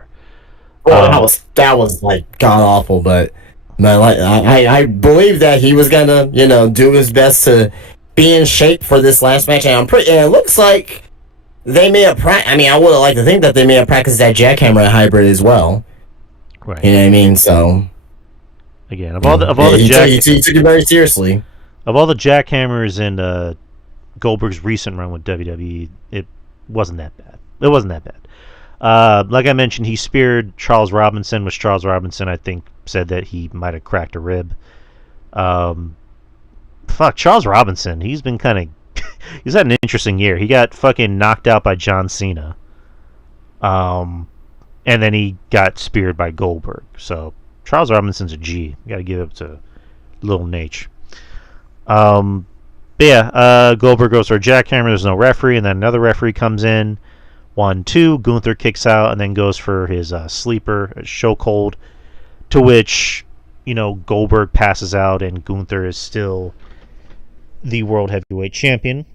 Well, that was like god awful, but I believe that he was gonna do his best to be in shape for this last match, and it looks like they may have I would have liked to think that they may have practiced that jackhammer at Hybrid as well. Right. You know what I mean? So again, of all the he took it very seriously. Of all the jackhammers in Goldberg's recent run with WWE, it wasn't that bad. It wasn't that bad. Like I mentioned, he speared Charles Robinson, which Charles Robinson, I think, said that he might have cracked a rib. Charles Robinson, he's been kind of... he's had an interesting year. He got fucking knocked out by John Cena. And then he got speared by Goldberg. So, Charles Robinson's a G. You gotta give it up to Lil Nate. Goldberg goes for a jackhammer. There's no referee, and then another referee comes in. 1-2. Gunther kicks out and then goes for his sleeper, chokehold, to which Goldberg passes out, and Gunther is still the World Heavyweight Champion.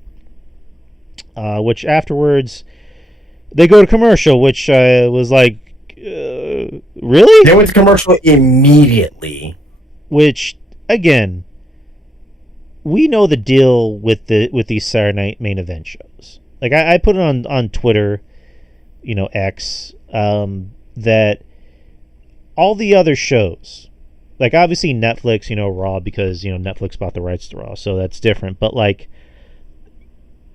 Which afterwards, They go to commercial, which was like, really? They went to commercial immediately. Which, again, we know the deal with these Saturday Night Main Event shows. Like I put it on Twitter, X, that all the other shows, like obviously Netflix, Raw, because Netflix bought the rights to Raw, so that's different. But like,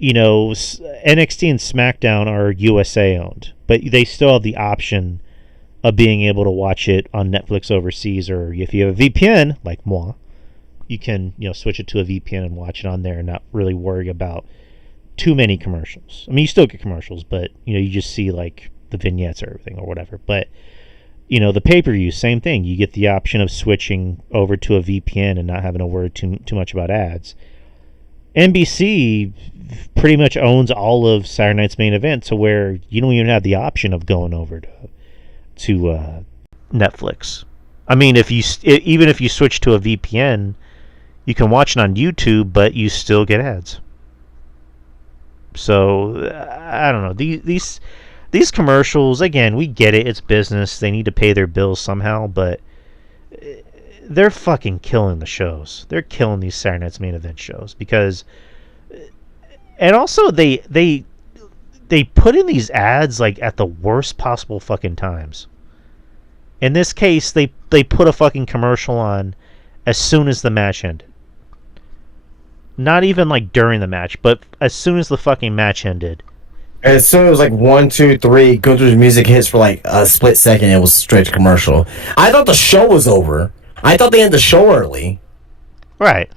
NXT and SmackDown are USA owned, but they still have the option of being able to watch it on Netflix overseas, or if you have a VPN like moi, you can switch it to a VPN and watch it on there and not really worry about too many commercials. I mean, you still get commercials, but you just see like the vignettes or everything or whatever. But the pay-per-view, same thing. You get the option of switching over to a VPN and not having to worry too much about ads. NBC pretty much owns all of Saturday Night's Main Event, to where you don't even have the option of going over to Netflix. I mean, even if you switch to a VPN, you can watch it on YouTube, but you still get ads. So I don't know. These commercials, again, we get it. It's business. They need to pay their bills somehow, but they're fucking killing the shows. They're killing these Saturday Night's Main Event shows because, and also they put in these ads like at the worst possible fucking times. In this case, they put a fucking commercial on as soon as the match ended. Not even like during the match, but as soon as the fucking match ended. As soon as it was like 1, 2, 3, Gunther's music hits for like a split second, it was straight to commercial. I thought the show was over. I thought they ended the show early. Right.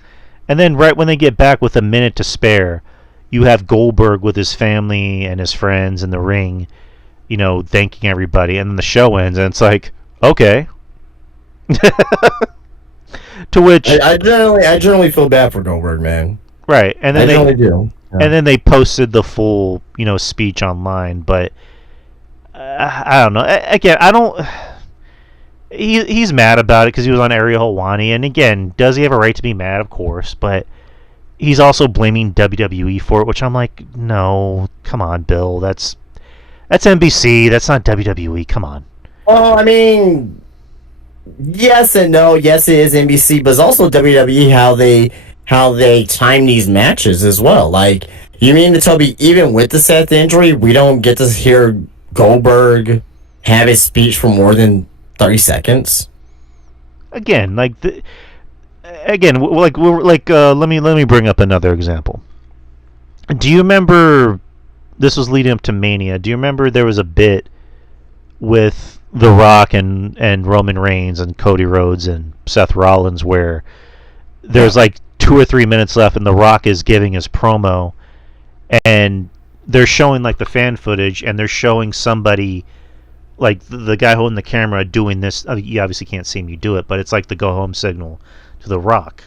And then right when they get back with a minute to spare, you have Goldberg with his family and his friends in the ring, thanking everybody, and then the show ends, and it's like, okay. To which I generally feel bad for Goldberg, man. Right, and then I generally do. Yeah. And then they posted the full, speech online. But I don't know. Again, I don't. He's mad about it because he was on Ariel Helwani, and again, does he have a right to be mad? Of course, but he's also blaming WWE for it, which I'm like, no, come on, Bill, that's NBC, that's not WWE. Come on. Well, I mean, yes and no. Yes, it is NBC, but it's also WWE how they time these matches as well. Like, you mean to tell me even with the Seth injury, we don't get to hear Goldberg have his speech for more than 30 seconds? Again, let me bring up another example. Do you remember, this was leading up to Mania, do you remember there was a bit with The Rock and Roman Reigns and Cody Rhodes and Seth Rollins where there's like 2 or 3 minutes left and The Rock is giving his promo and they're showing like the fan footage and they're showing somebody, like the guy holding the camera, doing this. You obviously can't see me do it, but it's like the go home signal to The Rock.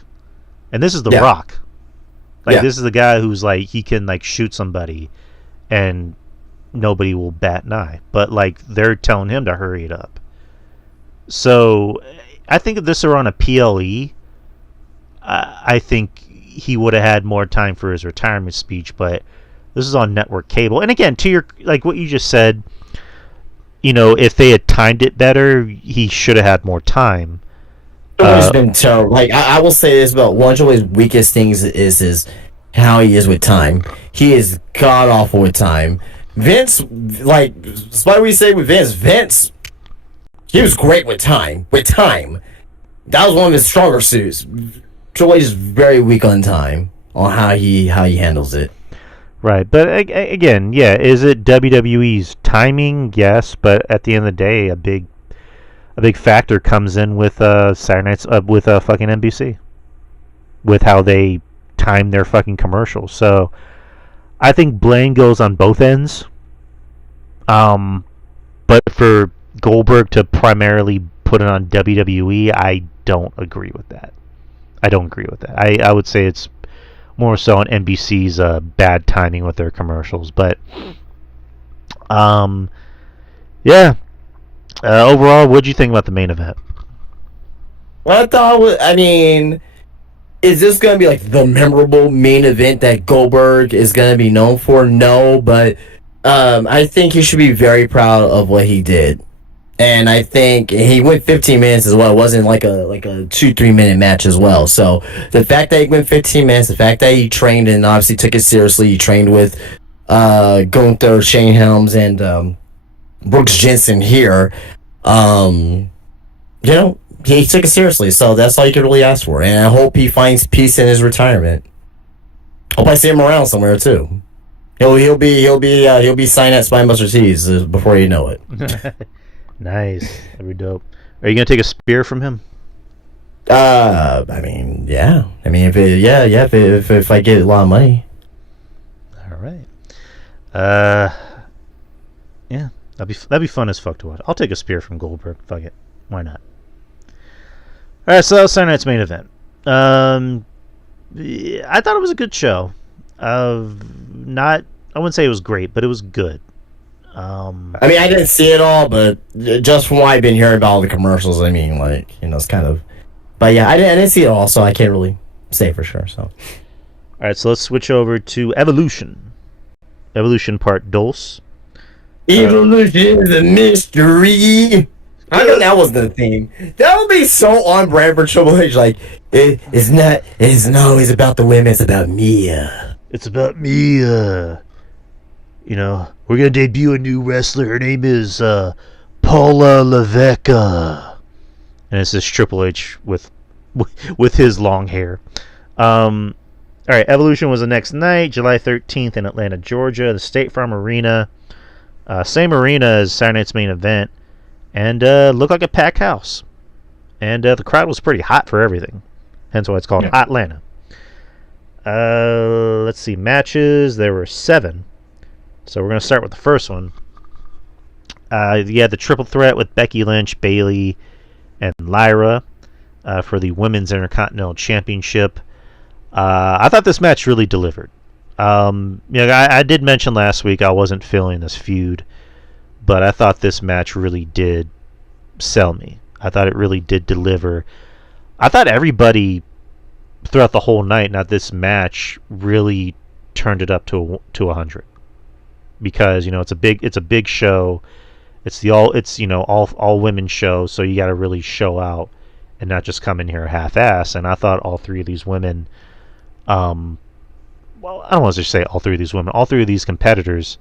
And this is The Rock. Like, this is the guy who's like, he can like shoot somebody and nobody will bat an eye. But like, they're telling him to hurry it up. So I think if this were on a PLE, I think he would have had more time for his retirement speech, but this is on network cable. And again, to your, like what you just said, if they had timed it better, he should have had more time. Always been terrible. Like, I will say this about one of his weakest things is how he is with time. He is god awful with time. Vince, like, that's why we say with Vince, he was great with time. That was one of his stronger suits. Triple H is very weak on time, on how he handles it. Right, but again, is it WWE's timing? Yes, but at the end of the day, a big factor comes in with Saturday Nights with fucking NBC, with how they time their fucking commercials. So I think blame goes on both ends. But for Goldberg to primarily put it on WWE, I don't agree with that. I would say it's more so on NBC's bad timing with their commercials. But overall, what'd you think about the main event? Well, is this going to be like the memorable main event that Goldberg is going to be known for? No, but I think he should be very proud of what he did. And I think he went 15 minutes as well. It wasn't like a 2-3 minute match as well. So the fact that he went 15 minutes, the fact that he trained and obviously took it seriously, he trained with Gunther, Shane Helms, and Brooks Jensen here. He took it seriously. So that's all you can really ask for. And I hope he finds peace in his retirement. Hope I see him around somewhere too. He'll be signed at Spinebuster Tees before you know it. Nice. That'd be dope. Are you gonna take a spear from him? I mean, yeah. I mean, if I get a lot of money. All right. Yeah, that'd be fun as fuck to watch. I'll take a spear from Goldberg. Fuck it. Why not? All right, so that was Saturday night's main event. I thought it was a good show. I wouldn't say it was great, but it was good. I mean, I didn't see it all, but just from what I've been hearing about all the commercials, I mean, like, it's kind of. But yeah, I didn't see it all, so I can't really say for sure. So. All right, so let's switch over to Evolution. Evolution Part Dos. Evolution is a mystery. I know that was the theme. That would be so on brand for Triple H. Like, it's not always about the women, it's about Mia. It's about Mia. We're going to debut a new wrestler. Her name is Paula Levesque. And it's this Triple H with his long hair. All right, Evolution was the next night, July 13th in Atlanta, Georgia, the State Farm Arena. Same arena as Saturday night's main event. And looked like a packed house. And the crowd was pretty hot for everything. Hence why it's called Hotlanta. Let's see, matches. There were 7. So we're going to start with the first one. You had the triple threat with Becky Lynch, Bayley, and Lyra for the Women's Intercontinental Championship. I thought this match really delivered. I did mention last week I wasn't feeling this feud, but I thought this match really did sell me. I thought it really did deliver. I thought everybody throughout the whole night, not this match, really turned it up to 100. Because it's a big show. It's the all women show, so you got to really show out and not just come in here half-ass. And I thought all 3 of these women, well, I don't want to just say all 3 of these women, all 3 of these competitors,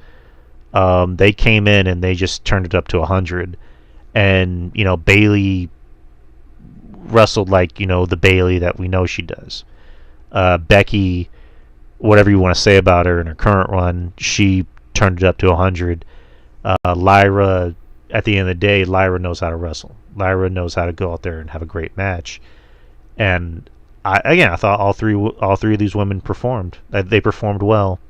they came in and they just turned it up to 100. And Bayley wrestled like the Bayley that we know she does. Becky, whatever you want to say about her in her current run, she turned it up to 100. Lyra, at the end of the day, Lyra knows how to wrestle. Lyra knows how to go out there and have a great match. And I thought all three of these women performed. They performed well,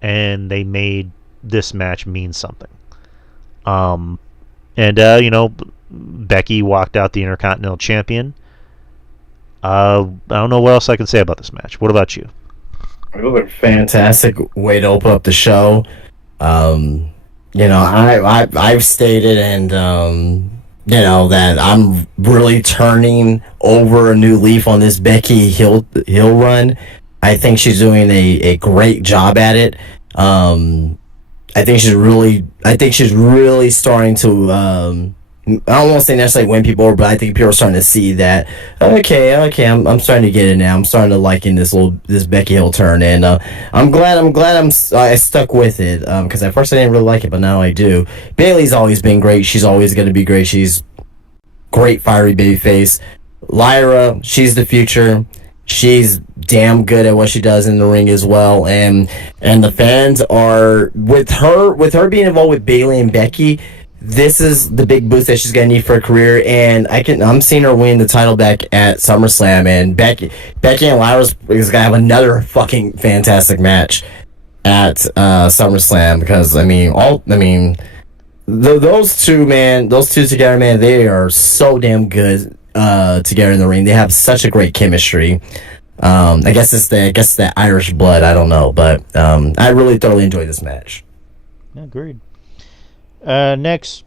and they made this match mean something. Becky walked out the Intercontinental Champion. I don't know what else I can say about this match. What about you? It was a fantastic way to open up the show. I've stated and that I'm really turning over a new leaf on this Becky Hill run. I think she's doing a great job at it. I think she's really starting to I don't want to say necessarily win people over, but I think people are starting to see that. Okay, I'm starting to get it now. I'm starting to liking this Becky Hill turn, and I'm glad I stuck with it because at first I didn't really like it, but now I do. Bayley's always been great. She's always going to be great. She's great, fiery babyface. Lyra, she's the future. She's damn good at what she does in the ring as well, and the fans are with her being involved with Bayley and Becky. This is the big boost that she's gonna need for her career, and I'm seeing her win the title back at SummerSlam, and Becky and Lyra's is gonna have another fucking fantastic match at SummerSlam because those two together, man, they are so damn good together in the ring. They have such a great chemistry. I guess it's the Irish blood. I don't know, but I really thoroughly enjoyed this match. Yeah, agreed. Next,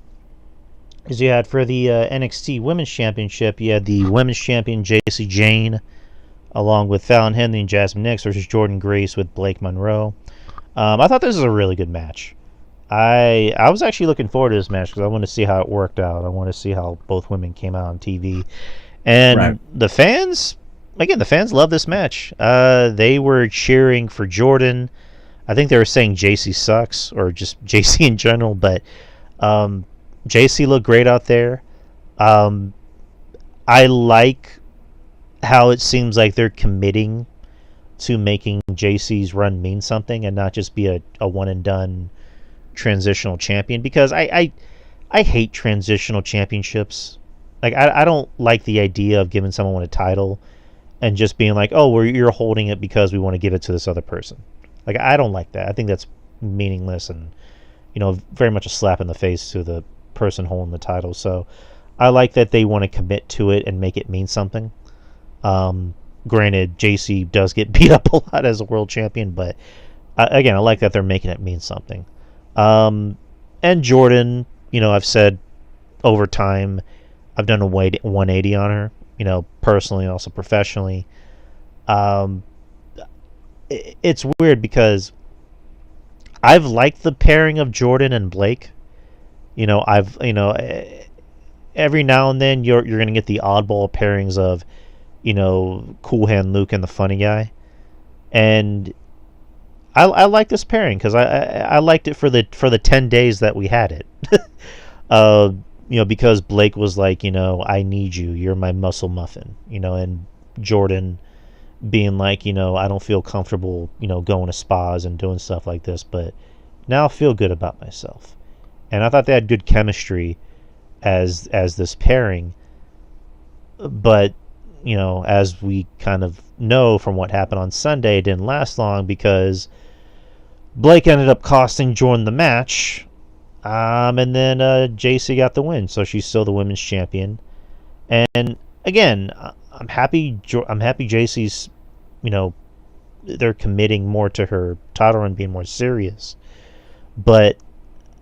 as you had for the NXT Women's Championship, you had the Women's Champion Jacy Jayne, along with Fallon Henley and Jasmine Nix versus Jordynne Grace with Blake Monroe. I thought this was a really good match. I was actually looking forward to this match because I want to see how it worked out. I want to see how both women came out on TV, Right. and the fans, again, the fans love this match. They were cheering for Jordan. I think they were saying JC sucks or just JC in general, but JC looked great out there. Um, I like how it seems like they're committing to making JC's run mean something and not just be a one and done transitional champion, because I hate transitional championships. Like I don't like the idea of giving someone a title and just being like, oh, you're holding it because we want to give it to this other person. Like I don't like that. I think that's meaningless and very much a slap in the face to the person holding the title. So I like that they want to commit to it and make it mean something. Granted, JC does get beat up a lot as a world champion, but again, I like that they're making it mean something. And Jordan, I've said over time, I've done a 180 on her, personally, also professionally. It's weird because I've liked the pairing of Jordan and Blake. Every now and then you're going to get the oddball pairings of, Cool Hand Luke and the funny guy. And I like this pairing because I liked it for the 10 days that we had it. Because Blake was like, I need you. You're my muscle muffin. And Jordan being like, I don't feel comfortable, going to spas and doing stuff like this, but now I feel good about myself. And I thought they had good chemistry as this pairing. But, as we kind of know from what happened on Sunday, it didn't last long because Blake ended up costing Jordan the match, and then JC got the win, so she's still the women's champion. And again, I'm happy. I'm happy JC's, they're committing more to her title and being more serious. But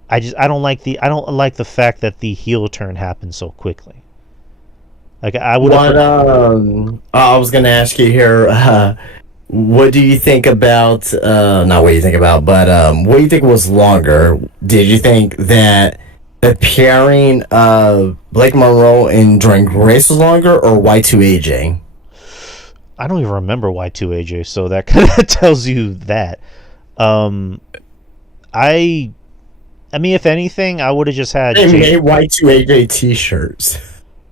I don't like the fact that the heel turn happened so quickly. Like I would. I was gonna ask you here. What do you think about, not what do you think about, but what do you think was longer? Did you think that the pairing of Blake Monroe and Jordan Grace was longer, or Y2AJ? I don't even remember Y2AJ, so that kind of tells you that. I mean, if anything, I would have just had. They made Y2AJ t-shirts.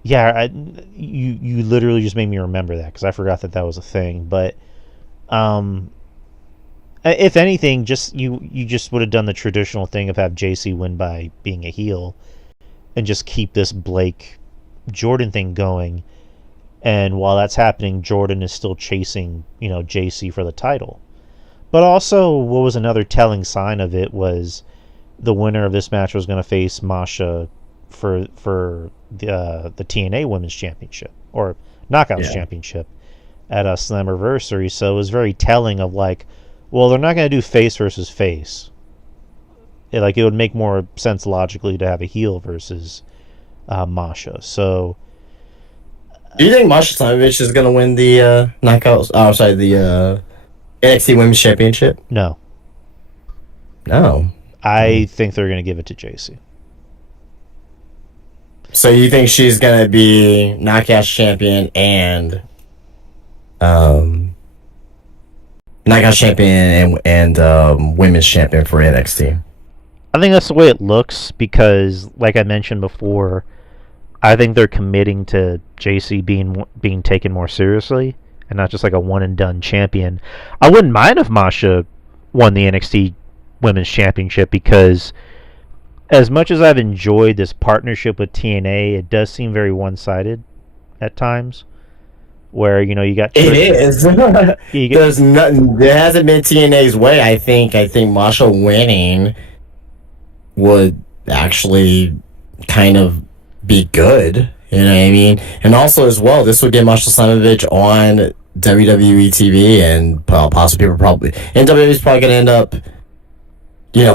Yeah, you literally just made me remember that because I forgot that was a thing, but. If anything, you just would have done the traditional thing of have JC win by being a heel, and just keep this Blake Jordan thing going. And while that's happening, Jordan is still chasing JC for the title. But also, what was another telling sign of it was the winner of this match was going to face Masha for the TNA Women's Championship or Knockouts Championship at a Slammiversary, so it was very telling of like, well, they're not going to do face versus face. It would make more sense logically to have a heel versus Masha. So, do you think Masha Slamovich is going to win the Knockouts? Oh, sorry, the NXT Women's Championship? No. No. I think they're going to give it to JC. So you think she's going to be Knockouts champion and Knockouts champion and women's champion for NXT? I think that's the way it looks because, like I mentioned before, I think they're committing to JC being taken more seriously and not just like a one and done champion. I wouldn't mind if Masha won the NXT Women's Championship because, as much as I've enjoyed this partnership with TNA, it does seem very one-sided at times. Where you got it is. There's nothing. There hasn't been TNA's way. I think Masha winning would actually kind of be good. You know what I mean? And also as well, this would get Masha Slamovich on WWE TV, and possibly people probably, and WWE's probably gonna end up,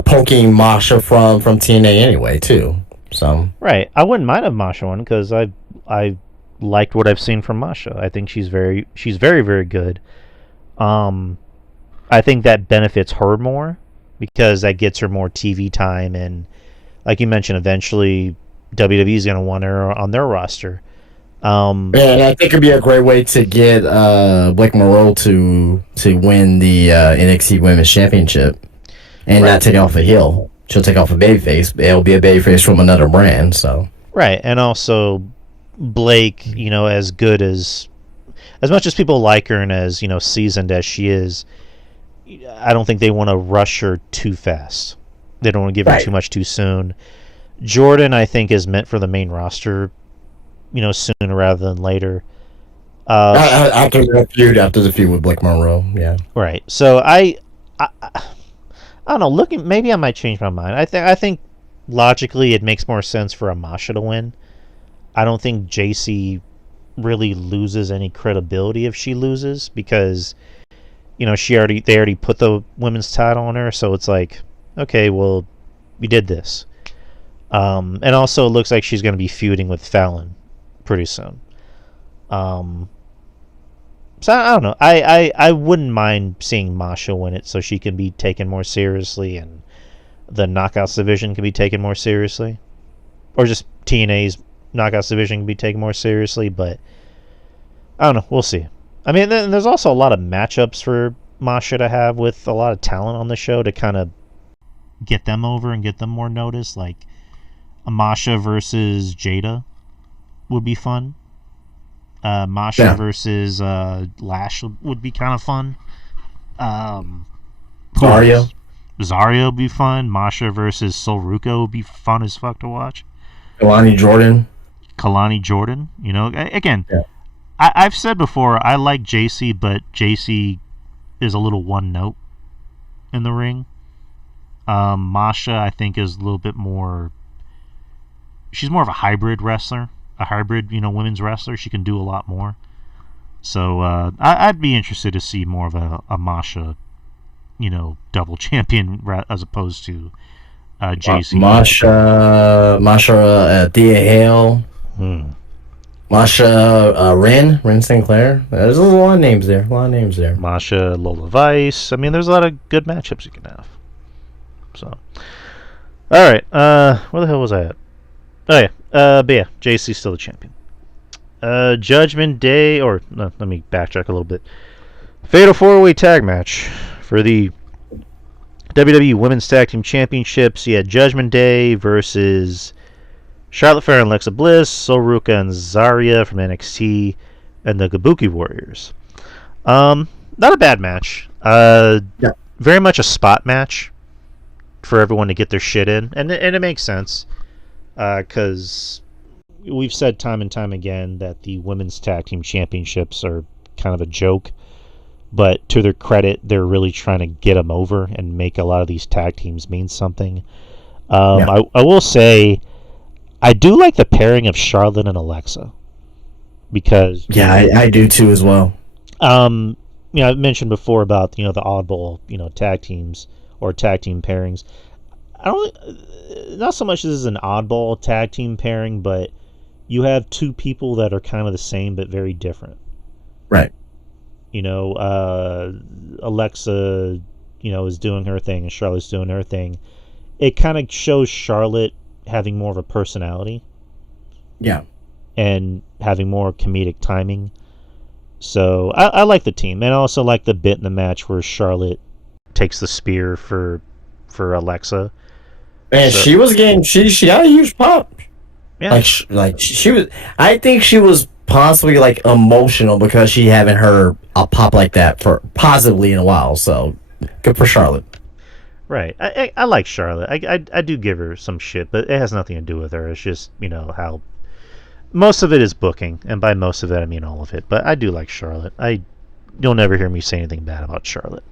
poking Masha from TNA anyway too. So right, I wouldn't mind if Masha won because I liked what I've seen from Masha. I think she's very, very good. I think that benefits her more because that gets her more TV time, and like you mentioned, eventually WWE is going to want her on their roster. And I think it'd be a great way to get Blake Monroe to win the NXT Women's Championship, and not take off a heel. She'll take off a babyface. It'll be a babyface from another brand. So right, and also Blake, as good as much as people like her and as seasoned as she is, I don't think they want to rush her too fast. They don't want to give her too much too soon. Jordan, I think, is meant for the main roster, sooner rather than later. After the feud with Blake Monroe, yeah. Right. So I don't know. Maybe I might change my mind. I think logically it makes more sense for Amasha to win. I don't think JC really loses any credibility if she loses, because they already put the women's title on her, so it's like, okay, well, we did this. And also it looks like she's going to be feuding with Fallon pretty soon. So I don't know. I wouldn't mind seeing Masha win it, so she can be taken more seriously and the Knockouts division can be taken more seriously, or just TNA's Knockouts division can be taken more seriously. But I don't know. We'll see. I mean, there's also a lot of matchups for Masha to have with a lot of talent on the show to kind of get them over and get them more notice. Like Masha versus Jada would be fun. Masha versus Lash would be kind of fun. Zarya would be fun. Masha versus Sol Ruka would be fun as fuck to watch. Kalani Jordan. Again, I've said before, I like JC, but JC is a little one note in the ring. Masha, I think, is a little bit more. She's more of a hybrid wrestler, a hybrid, women's wrestler. She can do a lot more. So I'd be interested to see more of a Masha, double champion as opposed to JC. Masha Thea Hale. Masha Ren Sinclair. There's a lot of names there. Masha Lola Vice. I mean, there's a lot of good matchups you can have. So, all right. Where the hell was I at? Oh yeah. But yeah, JC's still the champion. Judgment Day, or no, let me backtrack a little bit. Fatal 4-Way Tag Match for the WWE Women's Tag Team Championships. You had Judgment Day versus Charlotte Flair and Alexa Bliss, Sol Ruka and Zarya from NXT, and the Kabuki Warriors. Not a bad match. Very much a spot match for everyone to get their shit in, and it makes sense because we've said time and time again that the Women's Tag Team Championships are kind of a joke, but to their credit, they're really trying to get them over and make a lot of these tag teams mean something. I will say, I do like the pairing of Charlotte and Alexa, because I do too as well. I mentioned before about the oddball tag teams or tag team pairings. Not so much this is an oddball tag team pairing, but you have two people that are kind of the same but very different. Right. Alexa, is doing her thing and Charlotte's doing her thing. It kind of shows Charlotte having more of a personality. Yeah. And having more comedic timing. So I like the team, and I also like the bit in the match where Charlotte takes the spear for Alexa. And she got a huge pop. Yeah. Like she was. I think she was possibly like emotional because she haven't heard a pop like that for possibly in a while. So good for Charlotte. Right. I like Charlotte. I do give her some shit, but it has nothing to do with her. It's just how most of it is booking, and by most of it I mean all of it. But I do like Charlotte. You'll never hear me say anything bad about Charlotte.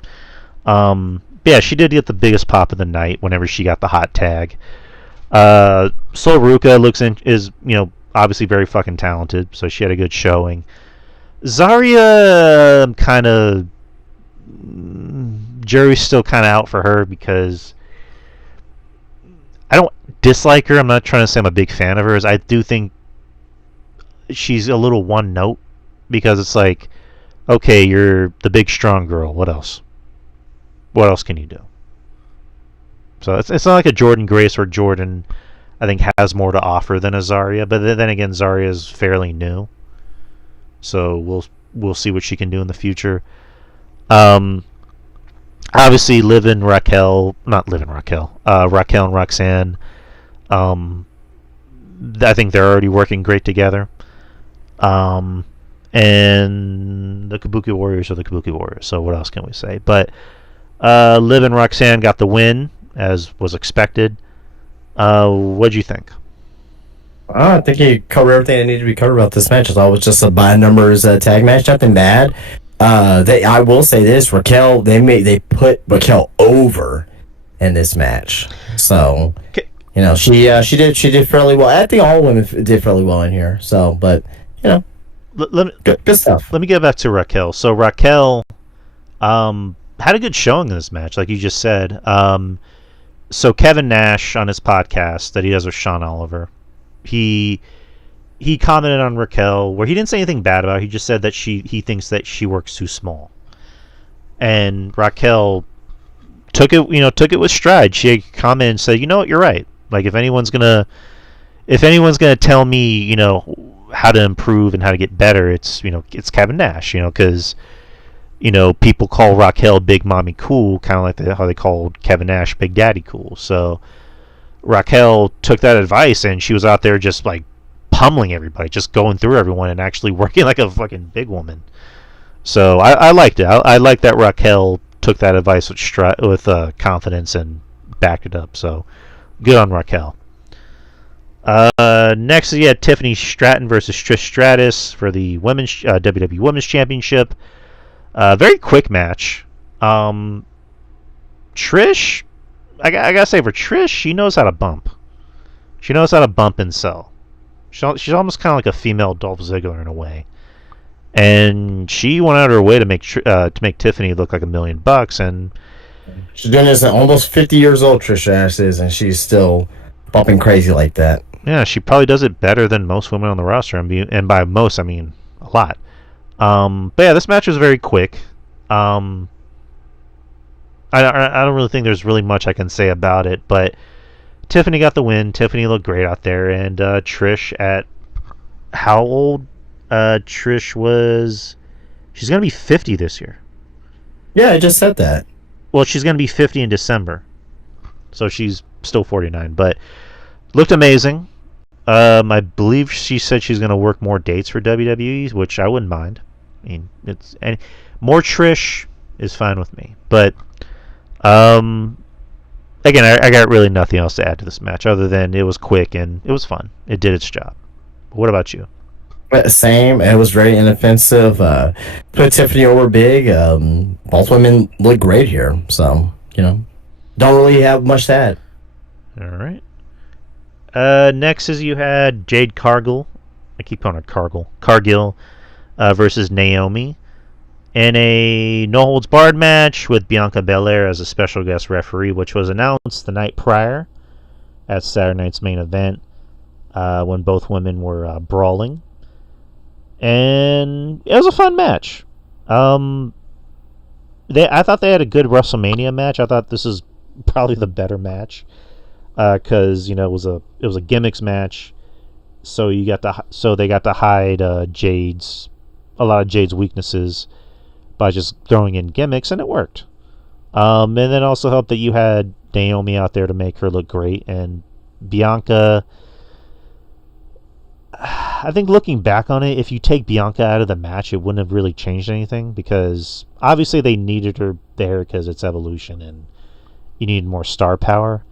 Yeah, she did get the biggest pop of the night whenever she got the hot tag. Sol Ruka is obviously very fucking talented, so she had a good showing. Zarya, kind of, jury's still kind of out for her because I don't dislike her. I'm not trying to say I'm a big fan of hers. I do think she's a little one note because it's like, okay, you're the big strong girl. What else? What else can you do? So it's not like a Jordan Grace where Jordan, I think, has more to offer than a Zarya. But then again, Zarya is fairly new, so we'll see what she can do in the future. Obviously, Raquel and Roxanne. I think they're already working great together. And the Kabuki Warriors are the Kabuki Warriors. So what else can we say? But Liv and Roxanne got the win, as was expected. What'd you think? I think you covered everything that needed to be covered about this match. I thought it was just a by numbers tag match, nothing bad. I will say this: Raquel, they put Raquel over in this match, so she did fairly well. I think all women did fairly well in here. So, but good stuff. Let me get back to Raquel. So Raquel had a good showing in this match, like you just said. So Kevin Nash on his podcast that he does with Sean Oliver, he commented on Raquel where he didn't say anything bad about her. He just said that he thinks that she works too small. And Raquel took it with stride. She commented and said, "You know what? You're right. Like if anyone's gonna tell me, how to improve and how to get better, it's Kevin Nash. Because people call Raquel Big Mommy Cool, kind of like how they called Kevin Nash Big Daddy Cool. So Raquel took that advice and she was out there just like pummeling everybody, just going through everyone and actually working like a fucking big woman. So I liked it. I liked that Raquel took that advice with confidence and backed it up. So good on Raquel. Next, you had Tiffany Stratton versus Trish Stratus for the women's WWE Women's Championship. Very quick match. Trish, I gotta say for Trish, she knows how to bump. She knows how to bump and sell. She's almost kind of like a female Dolph Ziggler in a way. And she went out of her way to make Tiffany look like $1 million, and she's doing this at almost 50 years old. Trish Stratus is, and she's still bumping crazy like that. Yeah, she probably does it better than most women on the roster, and by most I mean a lot. But yeah, this match was very quick. I don't really think there's really much I can say about it, but Tiffany got the win. Tiffany looked great out there, and Trish at how old? Trish was. She's gonna be 50 this year. Yeah, I just said that. Well, she's gonna be 50 in December, so she's still 49. But looked amazing. I believe she said she's gonna work more dates for WWE, which I wouldn't mind. I mean, more Trish is fine with me. But again, I got really nothing else to add to this match other than it was quick and it was fun. It did its job. What about you? Same. It was very inoffensive. Put Tiffany over big. Both women look great here. So, don't really have much to add. All right. Next is you had Jade Cargill. I keep calling her Cargill versus Naomi in a no-holds-barred match with Bianca Belair as a special guest referee, which was announced the night prior at Saturday night's main event when both women were brawling. And it was a fun match. I thought they had a good WrestleMania match. I thought this is probably the better match because it was a gimmicks match. So they got to hide a lot of Jade's weaknesses by just throwing in gimmicks, and it worked. And then also helped that you had Naomi out there to make her look great, and Bianca. I think looking back on it, if you take Bianca out of the match, it wouldn't have really changed anything because obviously they needed her there because it's Evolution and you need more star power.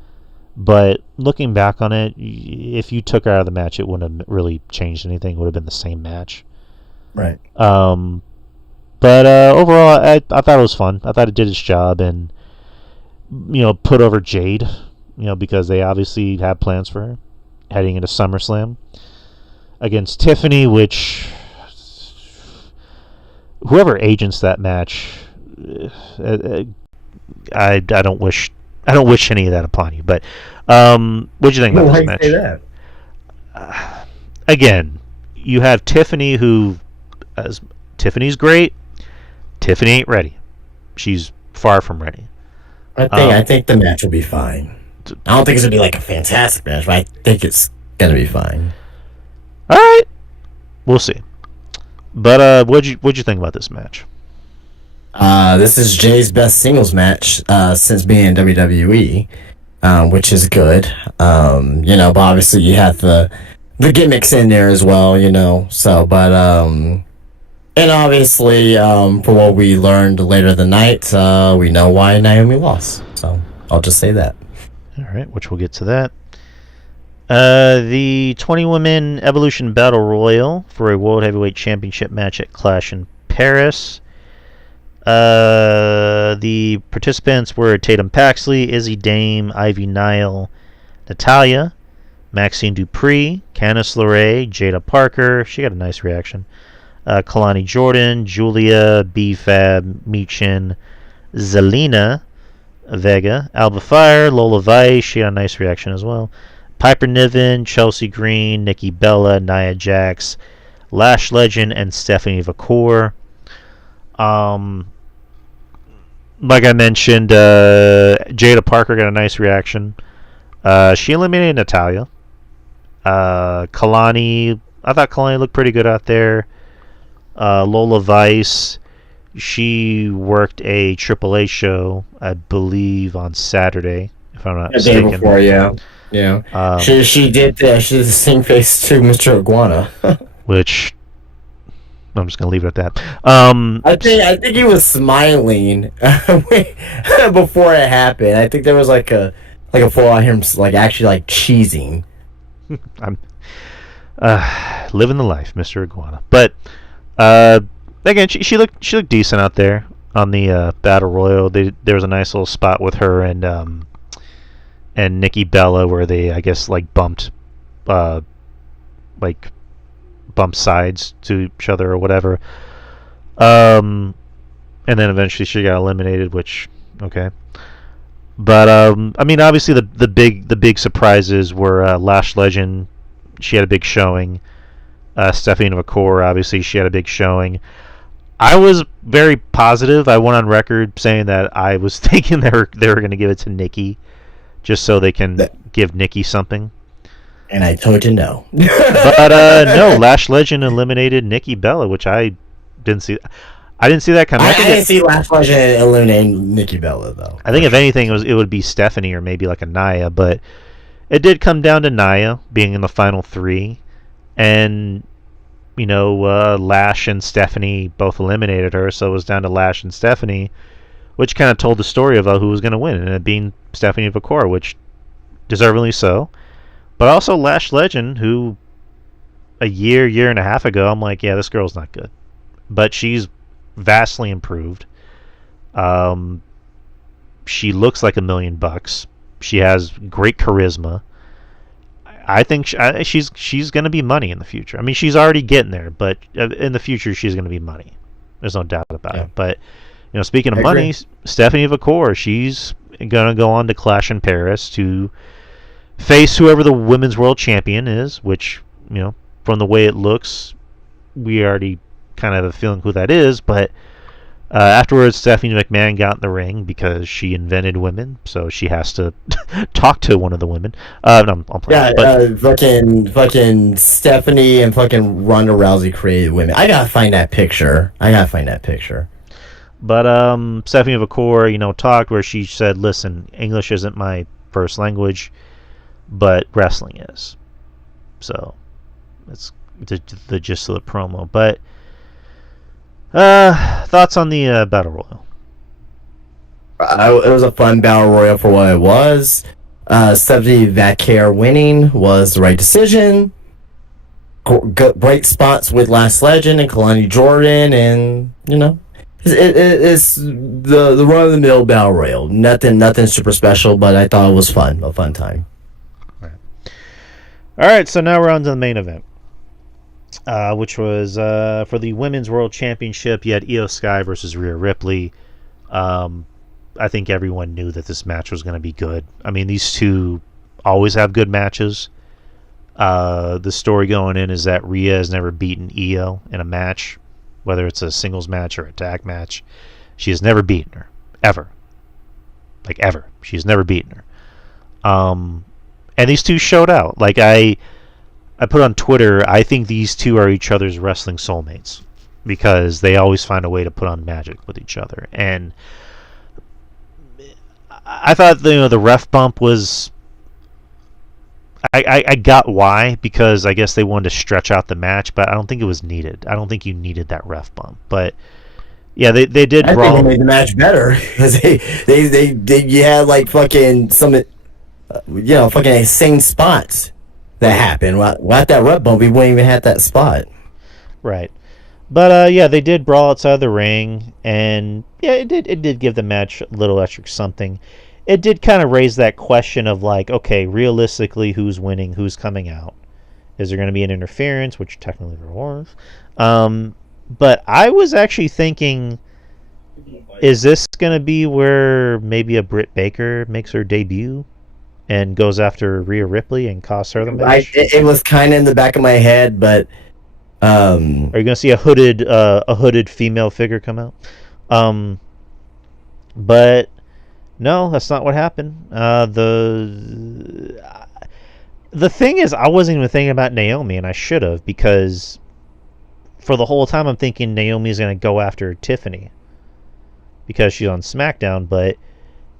But looking back on it, if you took her out of the match, it wouldn't have really changed anything. It would have been the same match. Right. But overall, I thought it was fun. I thought it did its job and, put over Jade, because they obviously have plans for her heading into SummerSlam against Tiffany, which whoever agents that match, I don't wish any of that upon you. But what'd you think about this match? Say that? Again, you have Tiffany, Tiffany's great. Tiffany ain't ready. She's far from ready. I think the match will be fine. I don't think it's gonna be like a fantastic match, but I think it's gonna be fine. All right, we'll see. But what'd you think about this match? This is Jay's best singles match since being in WWE, which is good. But obviously you have the gimmicks in there as well, So, but and obviously for what we learned later the night, we know why Naomi lost. So I'll just say that. All right, which we'll get to that. The 20-woman Evolution Battle Royal for a World Heavyweight Championship match at Clash in Paris. The participants were Tatum Paxley, Izzy Dame, Ivy Nile, Natalya, Maxine Dupree, Candice LeRae, Jada Parker. She got a nice reaction. Kalani Jordan, Julia, B-Fab, Michin, Zelina Vega, Alba Fire, Lola Vice. She got a nice reaction as well. Piper Niven, Chelsea Green, Nikki Bella, Nia Jax, Lash Legend, and Stephanie Vacour. Like I mentioned, Jada Parker got a nice reaction. She eliminated Natalya. Kalani, I thought Kalani looked pretty good out there. Lola Vice, she worked a AAA show, I believe, on Saturday, if I'm not mistaken. The day before, yeah. She did the sing face to Mr. Iguana. Which I'm just gonna leave it at that. I think he was smiling before it happened. I think there was like a full on him actually cheesing. I'm living the life, Mr. Iguana. But again, she looked decent out there on the Battle Royal. There was a nice little spot with her and Nikki Bella where they, I guess, bumped sides to each other or whatever. And then eventually she got eliminated, which, okay. But I mean, obviously the big surprises were Lash Legend. She had a big showing. Stephanie Vacour, obviously, she had a big showing. I was very positive. I went on record saying that I was thinking they were going to give it to Nikki, just so they can give Nikki something. And I told you no. But no, Lash Legend eliminated Nikki Bella, which I didn't see. I didn't see that coming. I didn't see Lash Legend eliminating Nikki Bella, though. I think if anything, it would be Stephanie or maybe a Nia, but it did come down to Nia being in the final three, and Lash and Stephanie both eliminated her, so it was down to Lash and Stephanie, which kind of told the story about who was going to win, and it being Stephanie Vacour, which deservedly so. But also Lash Legend, who a year and a half ago, I'm like, yeah, this girl's not good. But she's vastly improved. She looks like $1 million. She has great charisma. I think she's going to be money in the future. I mean, she's already getting there, but in the future, she's going to be money. There's no doubt about it. But speaking of money, Stephanie Vacour, she's going to go on to Clash in Paris to face whoever the women's world champion is, which, from the way it looks, we already kind of have a feeling who that is. But afterwards, Stephanie McMahon got in the ring because she invented women, so she has to talk to one of the women. No, I'm playing. Fucking Stephanie and fucking Ronda Rousey created women. I gotta find that picture. But Stephanie Vacour, talked where she said, "Listen, English isn't my first language, but wrestling is." So that's the gist of the promo. But thoughts on the Battle Royal? It was a fun Battle Royal for what it was. Stephanie Vacour winning was the right decision. Great spots with Lash Legend and Kalani Jordan, and it's the run of the mill Battle Royal. Nothing super special, but I thought it was fun. A fun time. All right, so now we're on to the main event, which was for the Women's World Championship. You had Io Sky versus Rhea Ripley. I think everyone knew that this match was going to be good. I mean, these two always have good matches. The story going in is that Rhea has never beaten Io in a match, whether it's a singles match or a tag match. She has never beaten her, ever. Ever. She's never beaten her. And these two showed out. Like I put on Twitter, I think these two are each other's wrestling soulmates because they always find a way to put on magic with each other. And I thought the ref bump was. I got why, because I guess they wanted to stretch out the match, but I don't think it was needed. I don't think you needed that ref bump. But yeah, they did. I think it made the match better because you had like fucking some fucking insane spots that happened. Without that ref bump, we wouldn't even have that spot. Right. But yeah, they did brawl outside the ring, and yeah, it did give the match a little extra something. It did kind of raise that question of like, okay, realistically, who's winning, who's coming out? Is there going to be an interference, which technically there was? But I was actually thinking, is this going to be where maybe a Britt Baker makes her debut and goes after Rhea Ripley and costs her the match? It was kind of in the back of my head, but are you going to see a hooded female figure come out? But no, that's not what happened. The thing is, I wasn't even thinking about Naomi, and I should have, because for the whole time I'm thinking Naomi's going to go after Tiffany because she's on SmackDown. But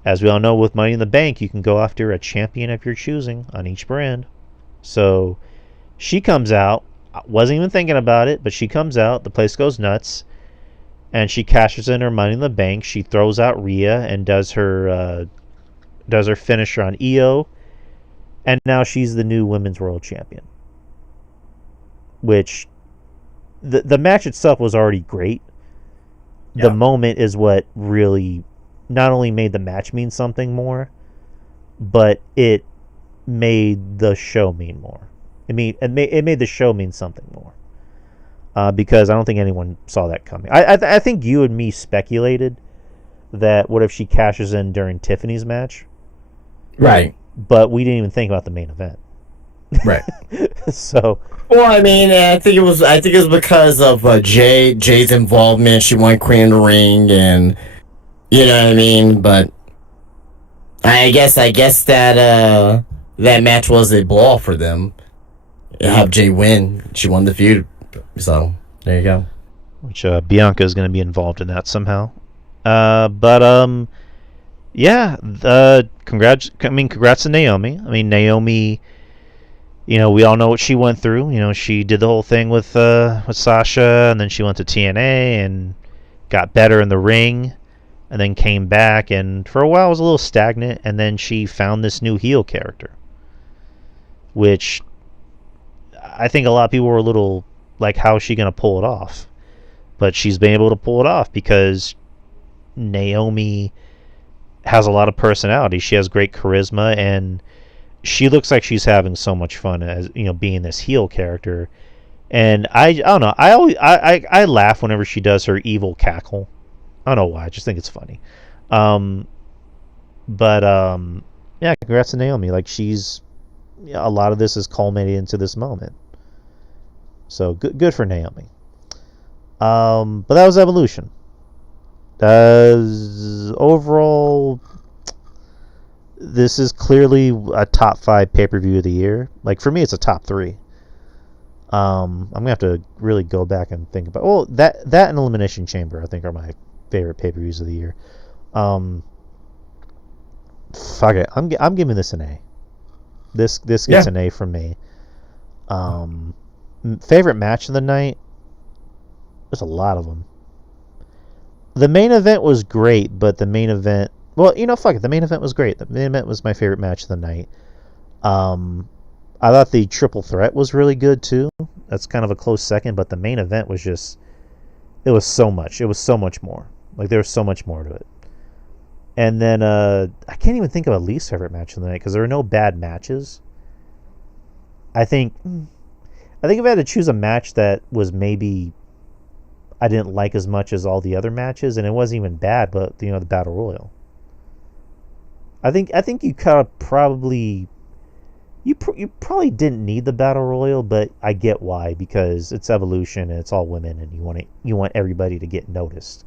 as we all know, with Money in the Bank, you can go after a champion of your choosing on each brand. So she comes out. I wasn't even thinking about it, but she comes out. The place goes nuts. And she cashes in her Money in the Bank. She throws out Rhea and does her finisher on Io, and now she's the new Women's World Champion. Which the match itself was already great. Yeah. The moment is what really not only made the match mean something more, but it made the show mean more. It made the show mean something more. Because I don't think anyone saw that coming. I think you and me speculated that what if she cashes in during Tiffany's match? Right. But we didn't even think about the main event. Right. So. Well, I mean, I think it was because of Jay's involvement. She won Queen of the Ring, and you know what I mean. But I guess that that match was a blow for them. Have Jay win. She won the feud. So there you go. Which Bianca is going to be involved in that somehow. Yeah. Congrats to Naomi. I mean, Naomi. We all know what she went through. She did the whole thing with Sasha, and then she went to TNA and got better in the ring, and then came back, and for a while was a little stagnant, and then she found this new heel character, which I think a lot of people were a little like, how is she going to pull it off? But she's been able to pull it off because Naomi has a lot of personality. She has great charisma, and she looks like she's having so much fun as being this heel character. And I don't know. I laugh whenever she does her evil cackle. I don't know why. I just think it's funny. Yeah, congrats to Naomi. Like, a lot of this is culminating into this moment. So good for Naomi. But that was Evolution. Overall, this is clearly a top 5 pay-per-view of the year. Like, for me, it's a top 3. I'm gonna have to really go back and think about. Well, that and Elimination Chamber, I think, are my favorite pay-per-views of the year. Fuck it, I'm giving this an A. This gets an A from me. Favorite match of the night? There's a lot of them. The main event was great, but the main event... Well, fuck it. The main event was great. The main event was my favorite match of the night. I thought the triple threat was really good, too. That's kind of a close second, but the main event was just... It was so much. It was so much more. Like, there was so much more to it. And then, I can't even think of a least favorite match of the night, because there were no bad matches. I think if I had to choose a match that was maybe I didn't like as much as all the other matches, and it wasn't even bad, but the Battle Royal. I think you kind of probably you probably didn't need the Battle Royal, but I get why, because it's Evolution and it's all women, and you want everybody to get noticed.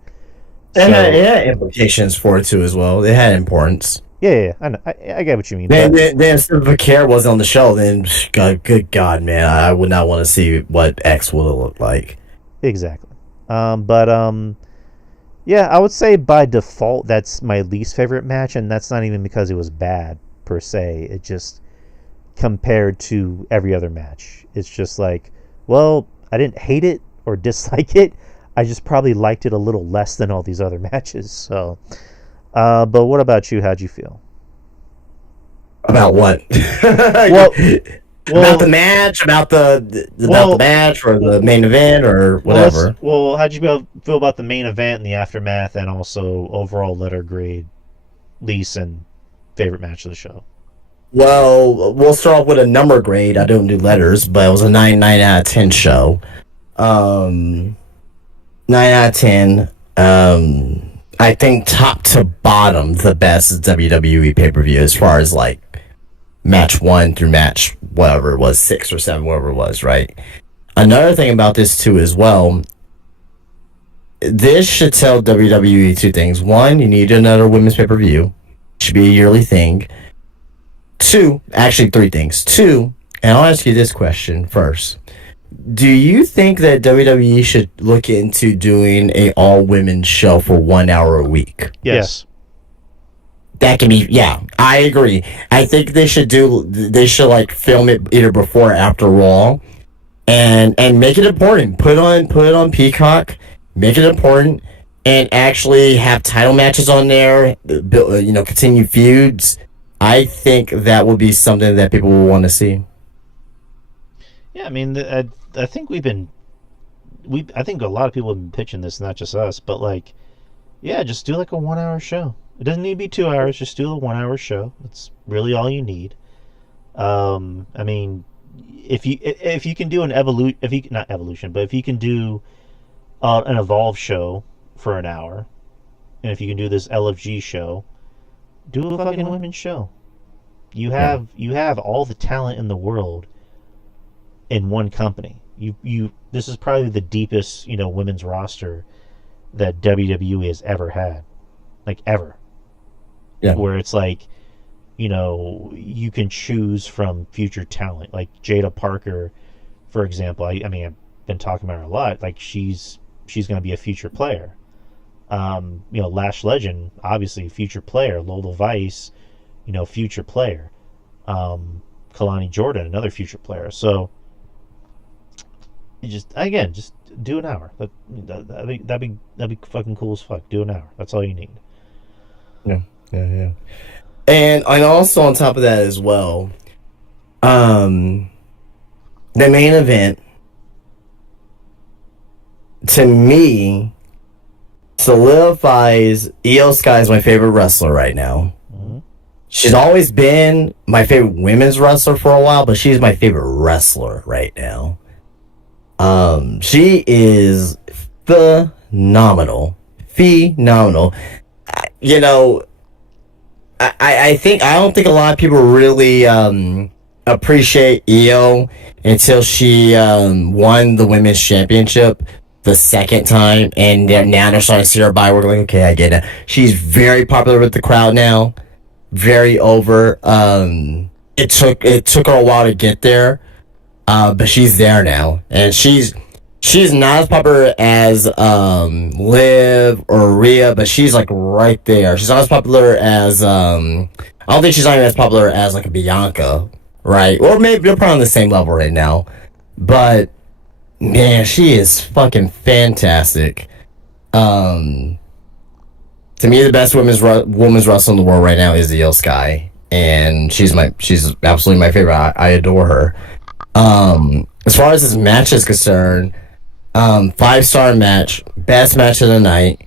And it had implications for it too as well. It had importance. Yeah, I know. I get what you mean. Then if Vaquer was on the show, then good God, man, I would not want to see what X would look like. Exactly. But yeah, I would say by default that's my least favorite match, and that's not even because it was bad per se. It just compared to every other match. It's just like, well, I didn't hate it or dislike it. I just probably liked it a little less than all these other matches. So, but what about you? How'd you feel? About what? Well, about the match, about the match, or the main event, or whatever. How'd you feel about the main event and the aftermath, and also overall letter grade, least and favorite match of the show? Well, we'll start off with a number grade. I don't do letters, but it was a 9 out of 10 show. 9 out of 10. I think top to bottom, the best WWE pay-per-view as far as like match 1 through match whatever it was, 6 or 7, whatever it was, right? Another thing about this too as well, this should tell WWE 2 things. 1, you need another women's pay-per-view. It should be a yearly thing. 2, actually 3 things. 2, and I'll ask you this question first. Do you think that WWE should look into doing a all-women's show for 1 hour a week? Yes. That can be, yeah, I agree. I think they should like film it either before or after Raw and make it important. Put it on Peacock, make it important, and actually have title matches on there, continue feuds. I think that would be something that people will want to see. Yeah, I mean, I think I think a lot of people have been pitching this, not just us, but like, yeah, just do like a 1 hour show. It doesn't need to be 2 hours. Just do a 1 hour show. That's really all you need. I mean, if you can do an not evolution, but if you can do an Evolve show for an hour, and if you can do this LFG show, do a fucking women's show. You have all the talent in the world in one company. This is probably the deepest women's roster that WWE has ever had, like ever. Yeah. Where it's like, you can choose from future talent, like Jada Parker, for example. I mean, I've been talking about her a lot. Like she's going to be a future player. Lash Legend, obviously future player. Lola Vice, future player. Kalani Jordan, another future player. So just do an hour. That'd be fucking cool as fuck. Do an hour. That's all you need. Yeah. And also on top of that as well, the main event to me solidifies Io Sky as my favorite wrestler right now. Mm-hmm. She's always been my favorite women's wrestler for a while, but she's my favorite wrestler right now. She is phenomenal. I don't think a lot of people really appreciate Io until she won the women's championship the second time, and now they're starting to see her by. We're like, okay, I get it. She's very popular with the crowd now, very over. It took her a while to get there, but she's there now, and she's not as popular as Liv or Rhea, but she's like right there. She's not as popular as I don't think she's not even as popular as like a Bianca, right? Or maybe they're probably on the same level right now. But man, she is fucking fantastic. To me, the best women's wrestler in the world right now is Io Sky, and she's absolutely my favorite. I adore her. As far as this match is concerned, 5-star match, best match of the night.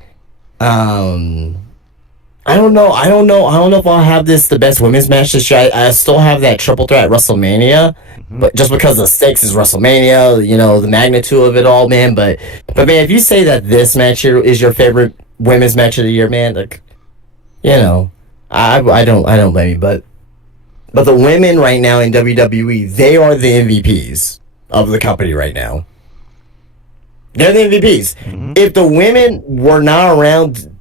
I don't know if I'll have the best women's match this year. I still have that triple threat at WrestleMania, but just because the stakes is WrestleMania, the magnitude of it all, man. But man, if you say that this match here is your favorite women's match of the year, man, like, I don't blame you. But the women right now in WWE, they are the MVPs of the company right now. They're the MVPs. Mm-hmm. If the women were not around,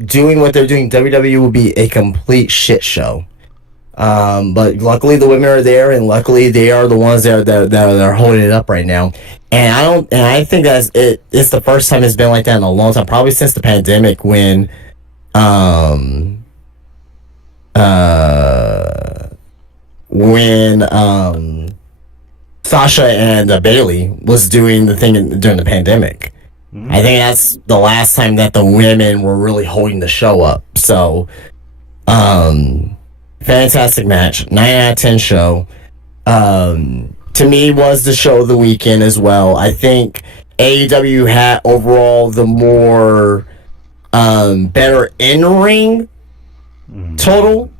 doing what they're doing, WWE will be a complete shit show. But luckily the women are there, and luckily they are the ones that are holding it up right now. And I think it's the first time it's been like that in a long time, probably since the pandemic, when um uh when Sasha and Bailey was doing the thing during the pandemic. I think that's the last time that the women were really holding the show up. So, fantastic match, 9 out of 10 show. To me, was the show of the weekend as well. I think AEW had overall the more better in ring total.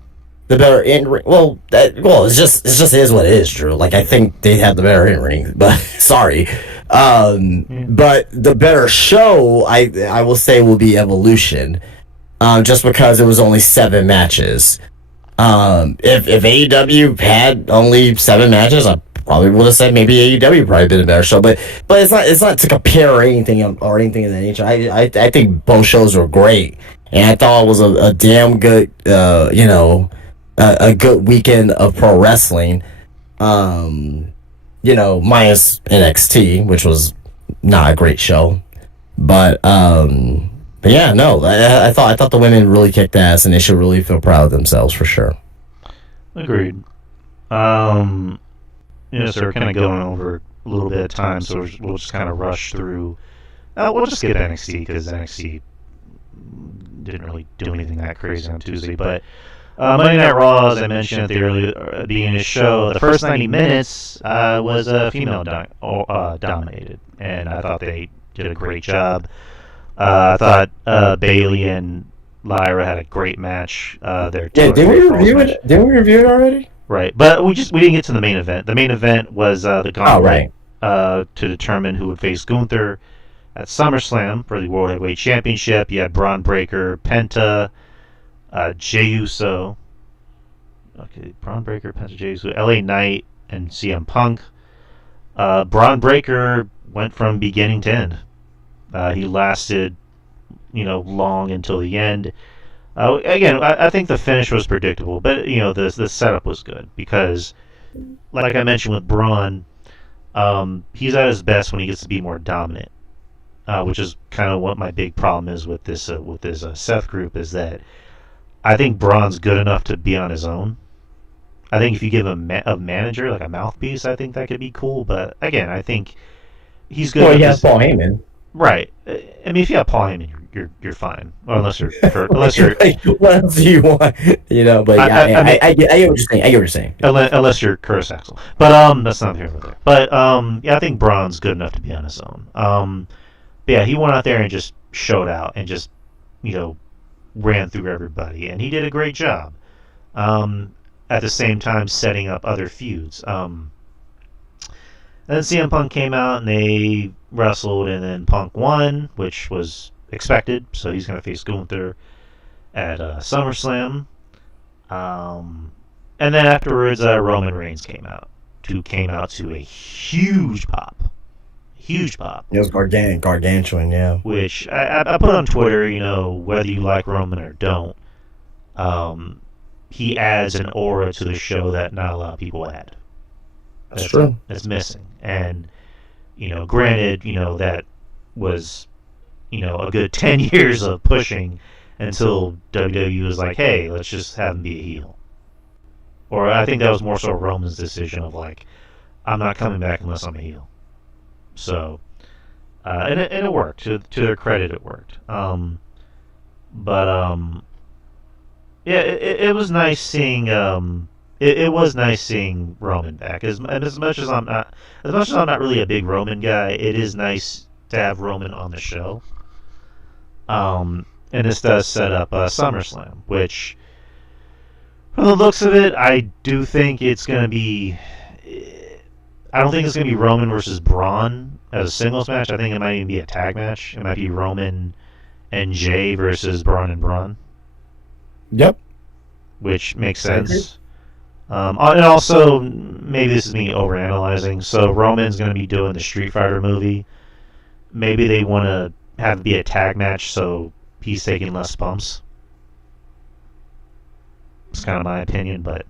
The better in ring. Well, it's just is what it is, Drew. Like, I think they had the better in ring, but sorry. But the better show, I will say, will be Evolution. Just because it was only 7 matches. If AEW had only 7 matches, I probably would have said maybe AEW probably been a better show. But it's not to compare or anything of that nature. I think both shows were great, and I thought it was a damn good a good weekend of pro wrestling. Minus NXT, which was not a great show. But yeah, no, I thought the women really kicked ass, and they should really feel proud of themselves for sure. Agreed. So we're kind of going over a little bit of time, so we'll just kind of rush through. We'll just skip NXT because NXT didn't really do anything that crazy on Tuesday. But Monday Night Raw, as I mentioned at the beginning of the show, the first 90 minutes was female dominated, and I thought they did a great job. I thought Bailey and Lyra had a great match. Did we review it? Didn't we review it already? Right, but we didn't get to the main event. The main event was the gauntlet to determine who would face Gunther at SummerSlam for the World Heavyweight Championship. You had Braun Breaker, Penta, Jey Uso. Okay, Braun Breaker, Penta, Jey Uso, LA Knight, and CM Punk. Braun Breaker went from beginning to end. He lasted, long until the end. Again, I think the finish was predictable, but the setup was good because, like I mentioned with Braun, he's at his best when he gets to be more dominant, which is kind of what my big problem is with this Seth group, is that I think Braun's good enough to be on his own. I think if you give him a manager, like a mouthpiece, I think that could be cool. But again, I think he's good. Well, he has Paul Heyman. Right. I mean, if you have Paul Heyman, you're fine. Or unless you're what else do you want? But yeah, I get what you're saying. I get what you're saying. Unless you're Curtis Axel. But that's not here or there. But yeah, I think Braun's good enough to be on his own. But yeah, he went out there and just showed out and just ran through everybody, and he did a great job. At the same time, setting up other feuds. Then CM Punk came out and they wrestled, and then Punk won, which was expected. So he's going to face Gunther at SummerSlam. And then afterwards, Roman Reigns came out to a huge pop. Huge pop. It was gargantuan, yeah. Which I put on Twitter, whether you like Roman or don't, he adds an aura to the show that not a lot of people add. That's true. That's missing. And, granted, that was, a good 10 years of pushing until WWE was like, hey, let's just have him be a heel. Or I think that was more so Roman's decision of like, I'm not coming back unless I'm a heel. So, and it worked. To their credit, it worked. Yeah, it was nice seeing. It was nice seeing Roman back. As much as I'm not really a big Roman guy, it is nice to have Roman on the show. And this does set up SummerSlam, which, from the looks of it, I do think it's going to be. I don't think it's going to be Roman versus Braun as a singles match. I think it might even be a tag match. It might be Roman and Jay versus Braun and Braun. Yep. Which makes sense. And also, maybe this is me overanalyzing. So Roman's going to be doing the Street Fighter movie. Maybe they want to have it be a tag match so he's taking less bumps. It's kind of my opinion, but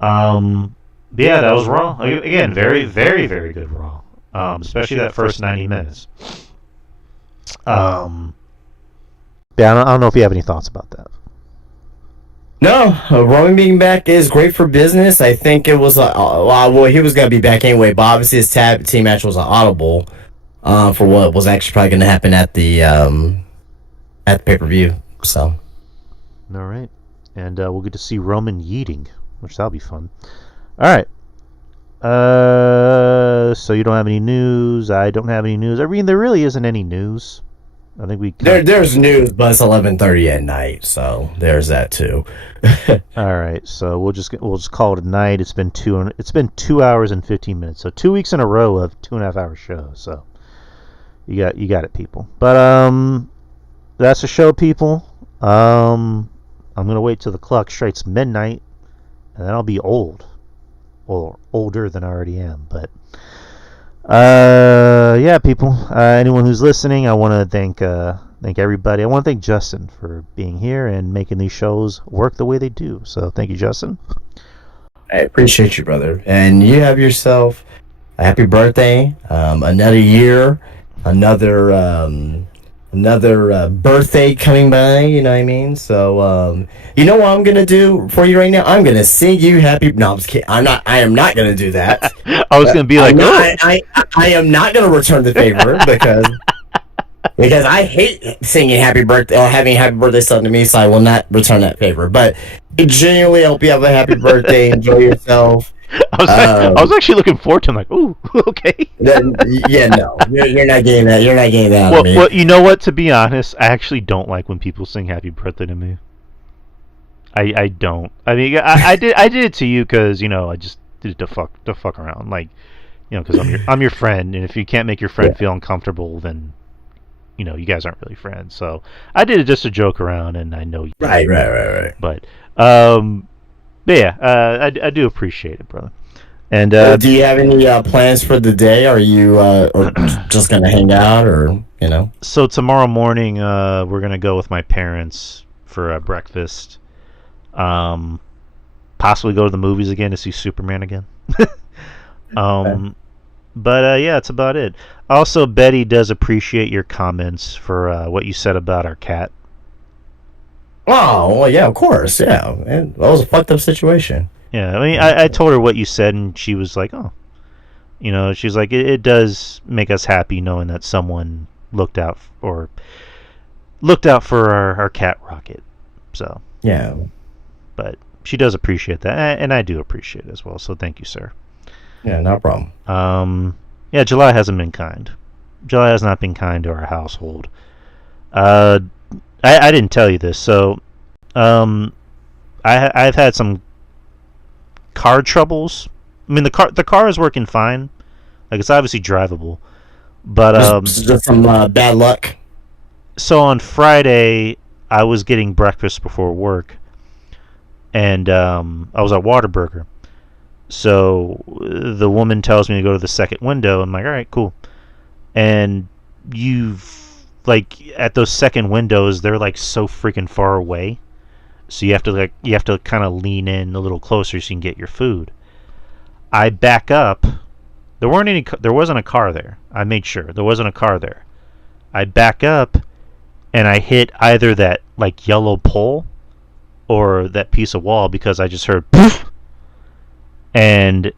yeah, that was Raw. Again, very, very, very good Raw. Especially that first 90 minutes. Yeah, I don't know if you have any thoughts about that. No, Roman being back is great for business. I think it was well, he was gonna be back anyway, but obviously his tag team match was an audible for what was actually probably gonna happen at the pay-per-view. So, all right, and we'll get to see Roman yeeting, which that'll be fun. All right. So you don't have any news. I don't have any news. I mean, there really isn't any news. I think there's news, but it's 11:30 at night, so there's that too. All right, so we'll just call it a night. It's been 2 hours and 15 minutes. So 2 weeks in a row of 2.5 hour shows. So you got it, people. But that's the show, people. I'm gonna wait till the clock strikes midnight, and then I'll be old, or older than I already am. But yeah, people. Anyone who's listening, I want to thank everybody. I want to thank Justin for being here and making these shows work the way they do. So thank you, Justin. I appreciate you, brother. And you have yourself a happy birthday. Another year, another birthday coming by. You know what I mean? So you know what I'm gonna do for you right now? I'm gonna sing you happy. No, I'm just kidding. I am not gonna do that. I was gonna be like, I am not gonna return the favor because I hate singing happy birthday or having happy birthday sung to me, so I will not return that favor. But genuinely, I hope you have a happy birthday. Enjoy yourself. I was actually looking forward to. I'm like, ooh, okay. Yeah, no, you're not getting that. You're not getting that. Well, well, you know what? To be honest, I actually don't like when people sing "Happy Birthday" to me. I don't. I mean, I did it to you because I just did it to fuck around, like because I'm your friend, and if you can't make your friend feel uncomfortable, then you guys aren't really friends. So I did it just to joke around, and I know you. Right. But yeah, I do appreciate it, brother. And do you have any plans for the day? Are you or just gonna hang out, or So tomorrow morning, we're gonna go with my parents for breakfast. Possibly go to the movies again to see Superman again. But yeah, that's about it. Also, Betty does appreciate your comments for what you said about our cat. Oh, well, yeah, of course, yeah. And that was a fucked up situation. Yeah, I mean, I told her what you said, and she was like, oh. She's like, it does make us happy knowing that someone looked out for our cat Rocket. So yeah. But she does appreciate that, and I do appreciate it as well, so thank you, sir. Yeah, no problem. Yeah, July hasn't been kind. July has not been kind to our household. I didn't tell you this, so I've had some car troubles. I mean, the car is working fine. Like, it's obviously drivable, but just some bad luck. So on Friday, I was getting breakfast before work, and I was at Whataburger. So the woman tells me to go to the second window. I'm like, all right, cool. And at those second windows, they're like so freaking far away. So you have to kind of lean in a little closer so you can get your food. I back up. There wasn't a car there. I made sure there wasn't a car there. I back up, and I hit either that like yellow pole or that piece of wall because I just heard poof. And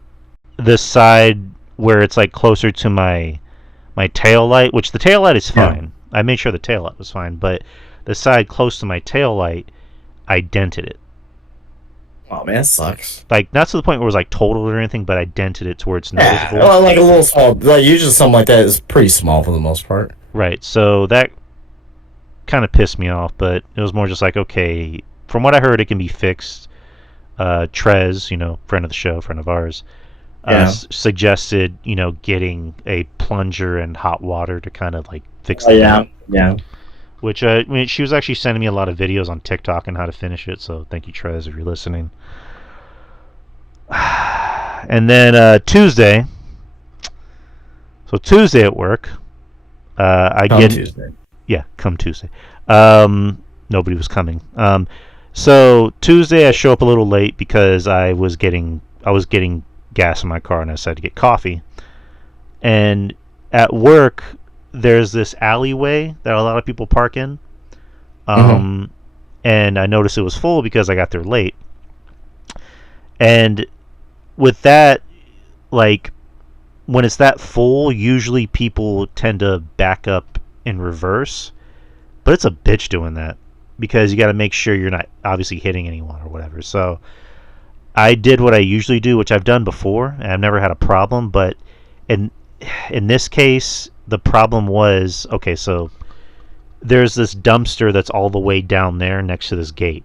the side where it's like closer to my tail light, which the tail light is fine. Yeah. I made sure the tail light was fine, but the side close to my tail light, I dented it. Oh man, that sucks. Like, not to the point where it was like totaled or anything, but I dented it to where it's noticeable. Well, like a little small. Like, usually something like that is pretty small for the most part. Right. So that kind of pissed me off, but it was more just like, okay, from what I heard, it can be fixed. Trez, friend of the show, friend of ours, suggested, getting a plunger and hot water to kind of like fix it. Yeah. Which I mean, she was actually sending me a lot of videos on TikTok on how to finish it. So thank you, Trez, if you're listening. And then Tuesday. So Tuesday at work, I get Tuesday. Yeah, come Tuesday. Nobody was coming. So Tuesday I show up a little late because I was getting gas in my car and I decided to get coffee. And at work, there's this alleyway that a lot of people park in. And I noticed it was full because I got there late. And with that, like, when it's that full, usually people tend to back up in reverse. But it's a bitch doing that because you got to make sure you're not obviously hitting anyone or whatever. So I did what I usually do, which I've done before, and I've never had a problem. But in this case, the problem was, okay, so there's this dumpster that's all the way down there next to this gate.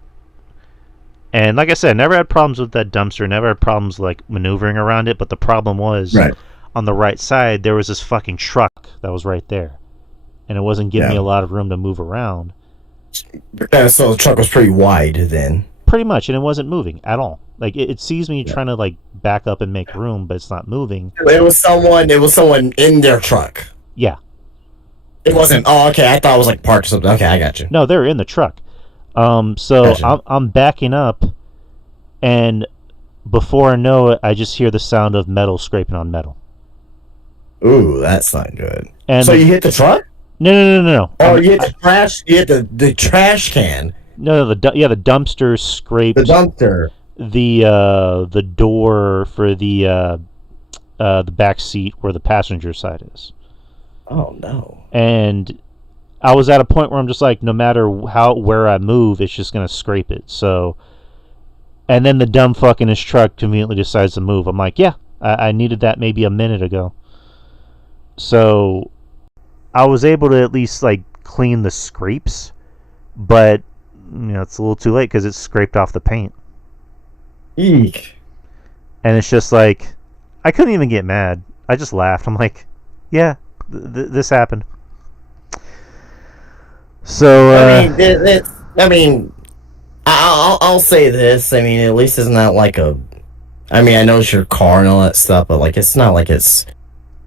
And like I said, never had problems with that dumpster, never had problems like maneuvering around it, but the problem was on the right side, there was this fucking truck that was right there. And it wasn't giving me a lot of room to move around. Yeah, so the truck was pretty wide then. Pretty much, and it wasn't moving at all. Like it sees me trying to like back up and make room, but it's not moving. It was someone in their truck. Yeah. It wasn't. Oh, okay. I thought it was like parked or something. Okay, I got you. No, they're in the truck. So gotcha. I'm backing up, and before I know it, I just hear the sound of metal scraping on metal. Ooh, that's not good. And so you hit the truck? No. Oh, you hit the trash. You hit the trash can. No, the dumpster scraped. The dumpster. The door for the back seat where the passenger side is. Oh no. And I was at a point where I'm just like, no matter where I move, it's just gonna scrape it. So, and then the dumb fuck in his truck conveniently decides to move. I'm like, yeah, I needed that maybe a minute ago. So, I was able to at least like clean the scrapes, but it's a little too late because it's scraped off the paint. Eek. And it's just like, I couldn't even get mad. I just laughed. I'm like, yeah, this happened. So I'll say this. I mean, at least it's not like a. I mean, I know it's your car and all that stuff, but like, it's not like it's,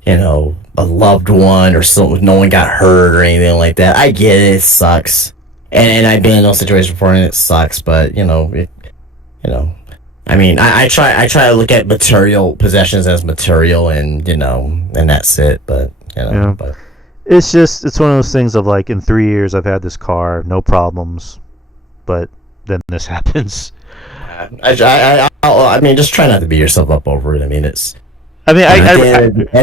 a loved one or something. No one got hurt or anything like that. I get it. It sucks, and I've been in those situations before, and it sucks. But I mean, I try to look at material possessions as material, and and that's it. But but. It's one of those things of like, in 3 years I've had this car, no problems, but then this happens. I mean, just try not to beat yourself up over it. I mean, it's. I mean, at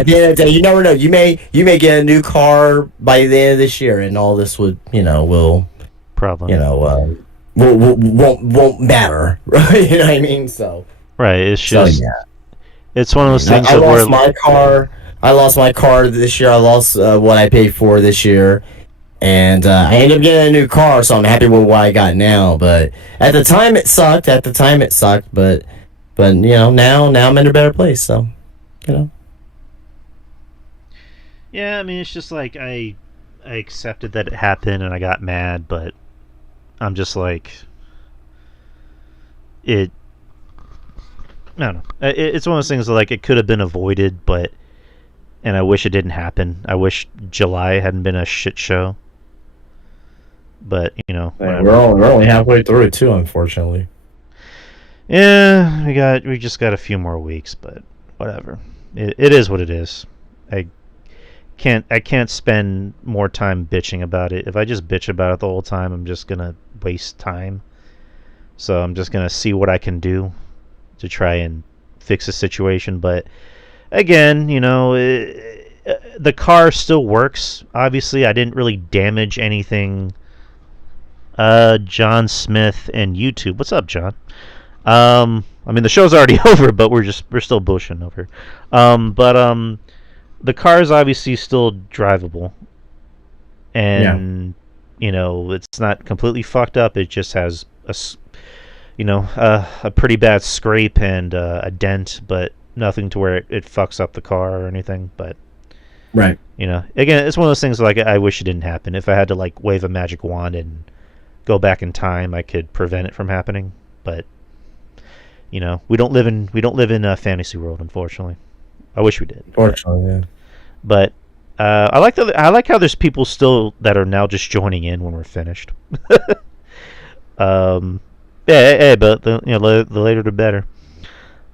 the end of the day, you never know. You may get a new car by the end of this year, and all this will probably won't matter, right? You know what I mean? So right, it's just it's one of those things. I lost my car this year. I lost what I paid for this year, and I ended up getting a new car, so I'm happy with what I got now. But at the time, it sucked. But now I'm in a better place. So, Yeah, I mean, it's just like I accepted that it happened, and I got mad, but I'm just like it. I don't know. It's one of those things that, like, it could have been avoided, and I wish it didn't happen. I wish July hadn't been a shit show. But, we're only halfway through it too, unfortunately. Yeah, we just got a few more weeks, but whatever. It is what it is. I can't spend more time bitching about it. If I just bitch about it the whole time, I'm just gonna waste time. So I'm just gonna see what I can do to try and fix the situation. But again, the car still works. Obviously, I didn't really damage anything. John Smith and YouTube. What's up, John? I mean, the show's already over, but we're still bullshitting over. The car is obviously still drivable, and it's not completely fucked up. It just has a pretty bad scrape and a dent, but nothing to where it fucks up the car or anything. But right, again, it's one of those things like I wish it didn't happen. If I had to like wave a magic wand and go back in time, I could prevent it from happening. But we don't live in a fantasy world, unfortunately. I wish we did. Unfortunately, yeah. But I like how there's people still that are now just joining in when we're finished. Yeah, but the later the better.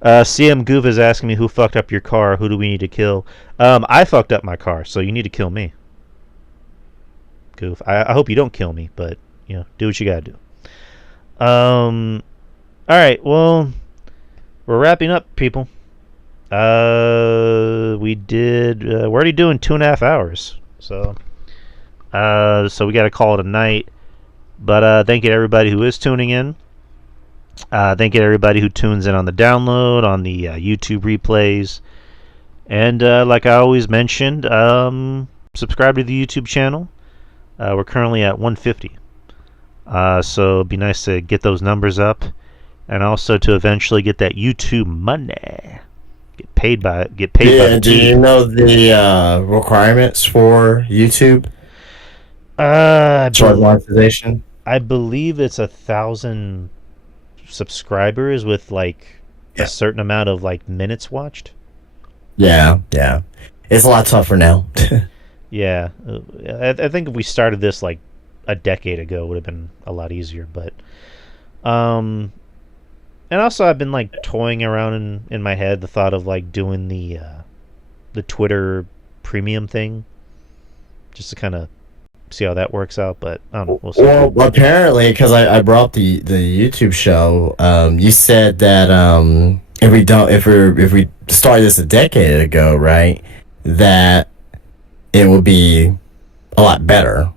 CM Goof is asking me who fucked up your car. Who do we need to kill? I fucked up my car, so you need to kill me. Goof. I hope you don't kill me, but do what you gotta do. All right. Well, we're wrapping up, people. We're already doing 2.5 hours, so we got to call it a night. But thank you to everybody who is tuning in. Thank you to everybody who tunes in on the download, on the YouTube replays, and like I always mentioned, subscribe to the YouTube channel. We're currently at 150, so it'd be nice to get those numbers up, and also to eventually get that YouTube money. Get paid by the do you know the requirements for YouTube? Monetization? I believe it's 1,000 subscribers with like a certain amount of like minutes watched. Yeah. It's a lot tougher now. Yeah, I think if we started this like a decade ago, it would have been a lot easier. But, and also I've been like toying around in my head the thought of like doing the Twitter premium thing, just to kind of see how that works out. But I don't know. We'll see. Well, apparently, because I brought up the YouTube show, you said that if we started this a decade ago, right, that it would be a lot better,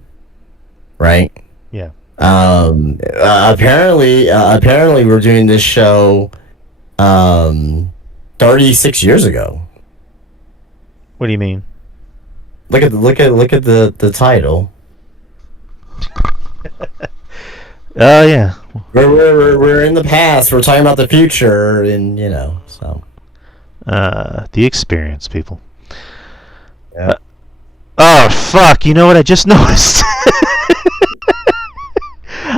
right? Yeah. Apparently we're doing this show 36 years ago. What do you mean? Look at the title. Oh yeah. We're in the past. We're talking about the future, and so. The experience, people. Yeah. Oh fuck! You know what I just noticed?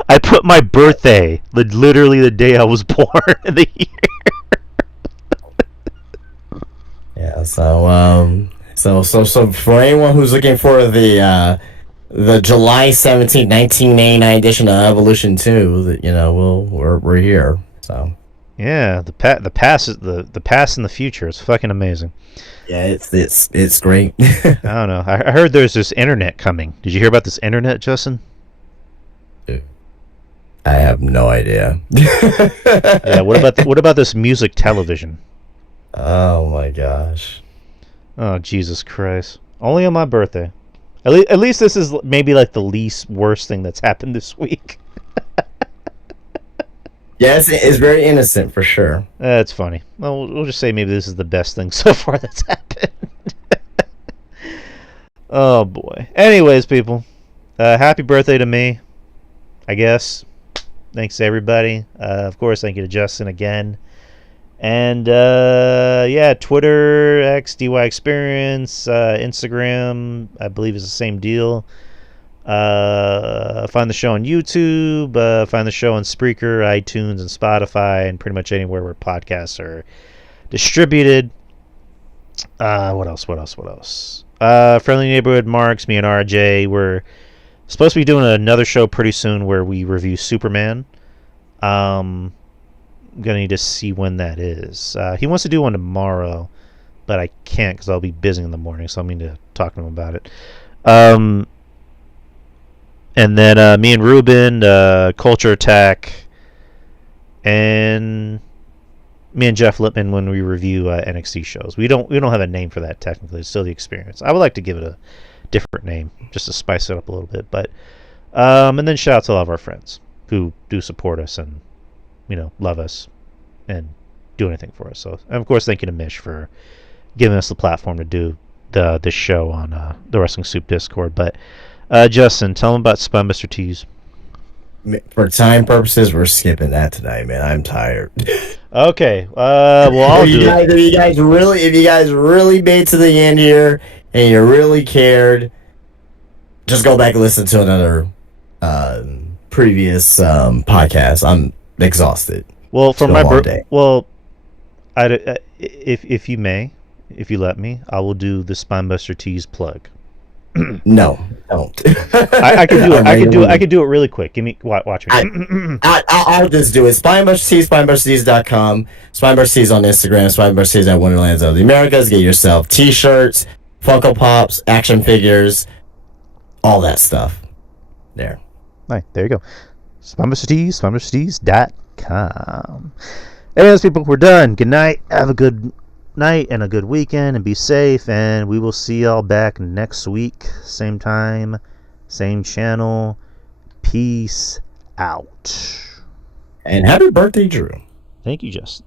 I put my birthday, literally the day I was born, in the year. Yeah. So for anyone who's looking for the July 17th, 1989 edition of Evolution 2, we're here. So. Yeah, the past is the past and the future. It's fucking amazing. Yeah, it's great. I don't know. I heard there's this internet coming. Did you hear about this internet, Justin? Dude, I have no idea. Yeah. What about this music television? Oh my gosh. Oh Jesus Christ! Only on my birthday. At least this is maybe like the least worst thing that's happened this week. Yes, it's very innocent for sure. That's funny. Well, we'll just say maybe this is the best thing so far that's happened. Oh boy. Anyways, people, happy birthday to me, I guess. Thanks to everybody. Of course, thank you to Justin again. And yeah, Twitter, X, DY Experience, Instagram, I believe is the same deal. Find the show on YouTube, find the show on Spreaker, iTunes, and Spotify, and pretty much anywhere where podcasts are distributed. What else? Friendly Neighborhood Marks, me and RJ, we're supposed to be doing another show pretty soon where we review Superman. I'm gonna need to see when that is. He wants to do one tomorrow, but I can't because I'll be busy in the morning, so I need to talk to him about it. And then me and Ruben, Culture Attack, and me and Jeff Lippman when we review NXT shows. We don't have a name for that technically. It's still the experience. I would like to give it a different name just to spice it up a little bit. But and then shout out to all of our friends who do support us and love us and do anything for us. So and of course thank you to Mish for giving us the platform to do this show on the Wrestling Soup Discord. But Justin, tell them about Spinebuster Tees. For time purposes, we're skipping that tonight, man. I'm tired. Okay. Well, I'll do it. If you guys really made to the end here and you really cared, just go back and listen to another previous podcast. I'm exhausted. Well, for my birthday. Well, if you may, if you let me, I will do the Spinebuster Tees plug. No, don't. I can do it. I can do it really quick. Give me watch me. I'll just do it. SpineBushTees, SpineBushTees.com, SpineBushTees on Instagram, SpineBushTees at Wonderlands of the Americas. Get yourself T-shirts, Funko Pops, action figures, all that stuff. There. All right, there you go. SpineBushTees, Anyways, people, we're done. Good night. Have a good night and a good weekend, and be safe. And we will see y'all back next week, same time, same channel. Peace out. And happy birthday, Drew. Thank you, Justin.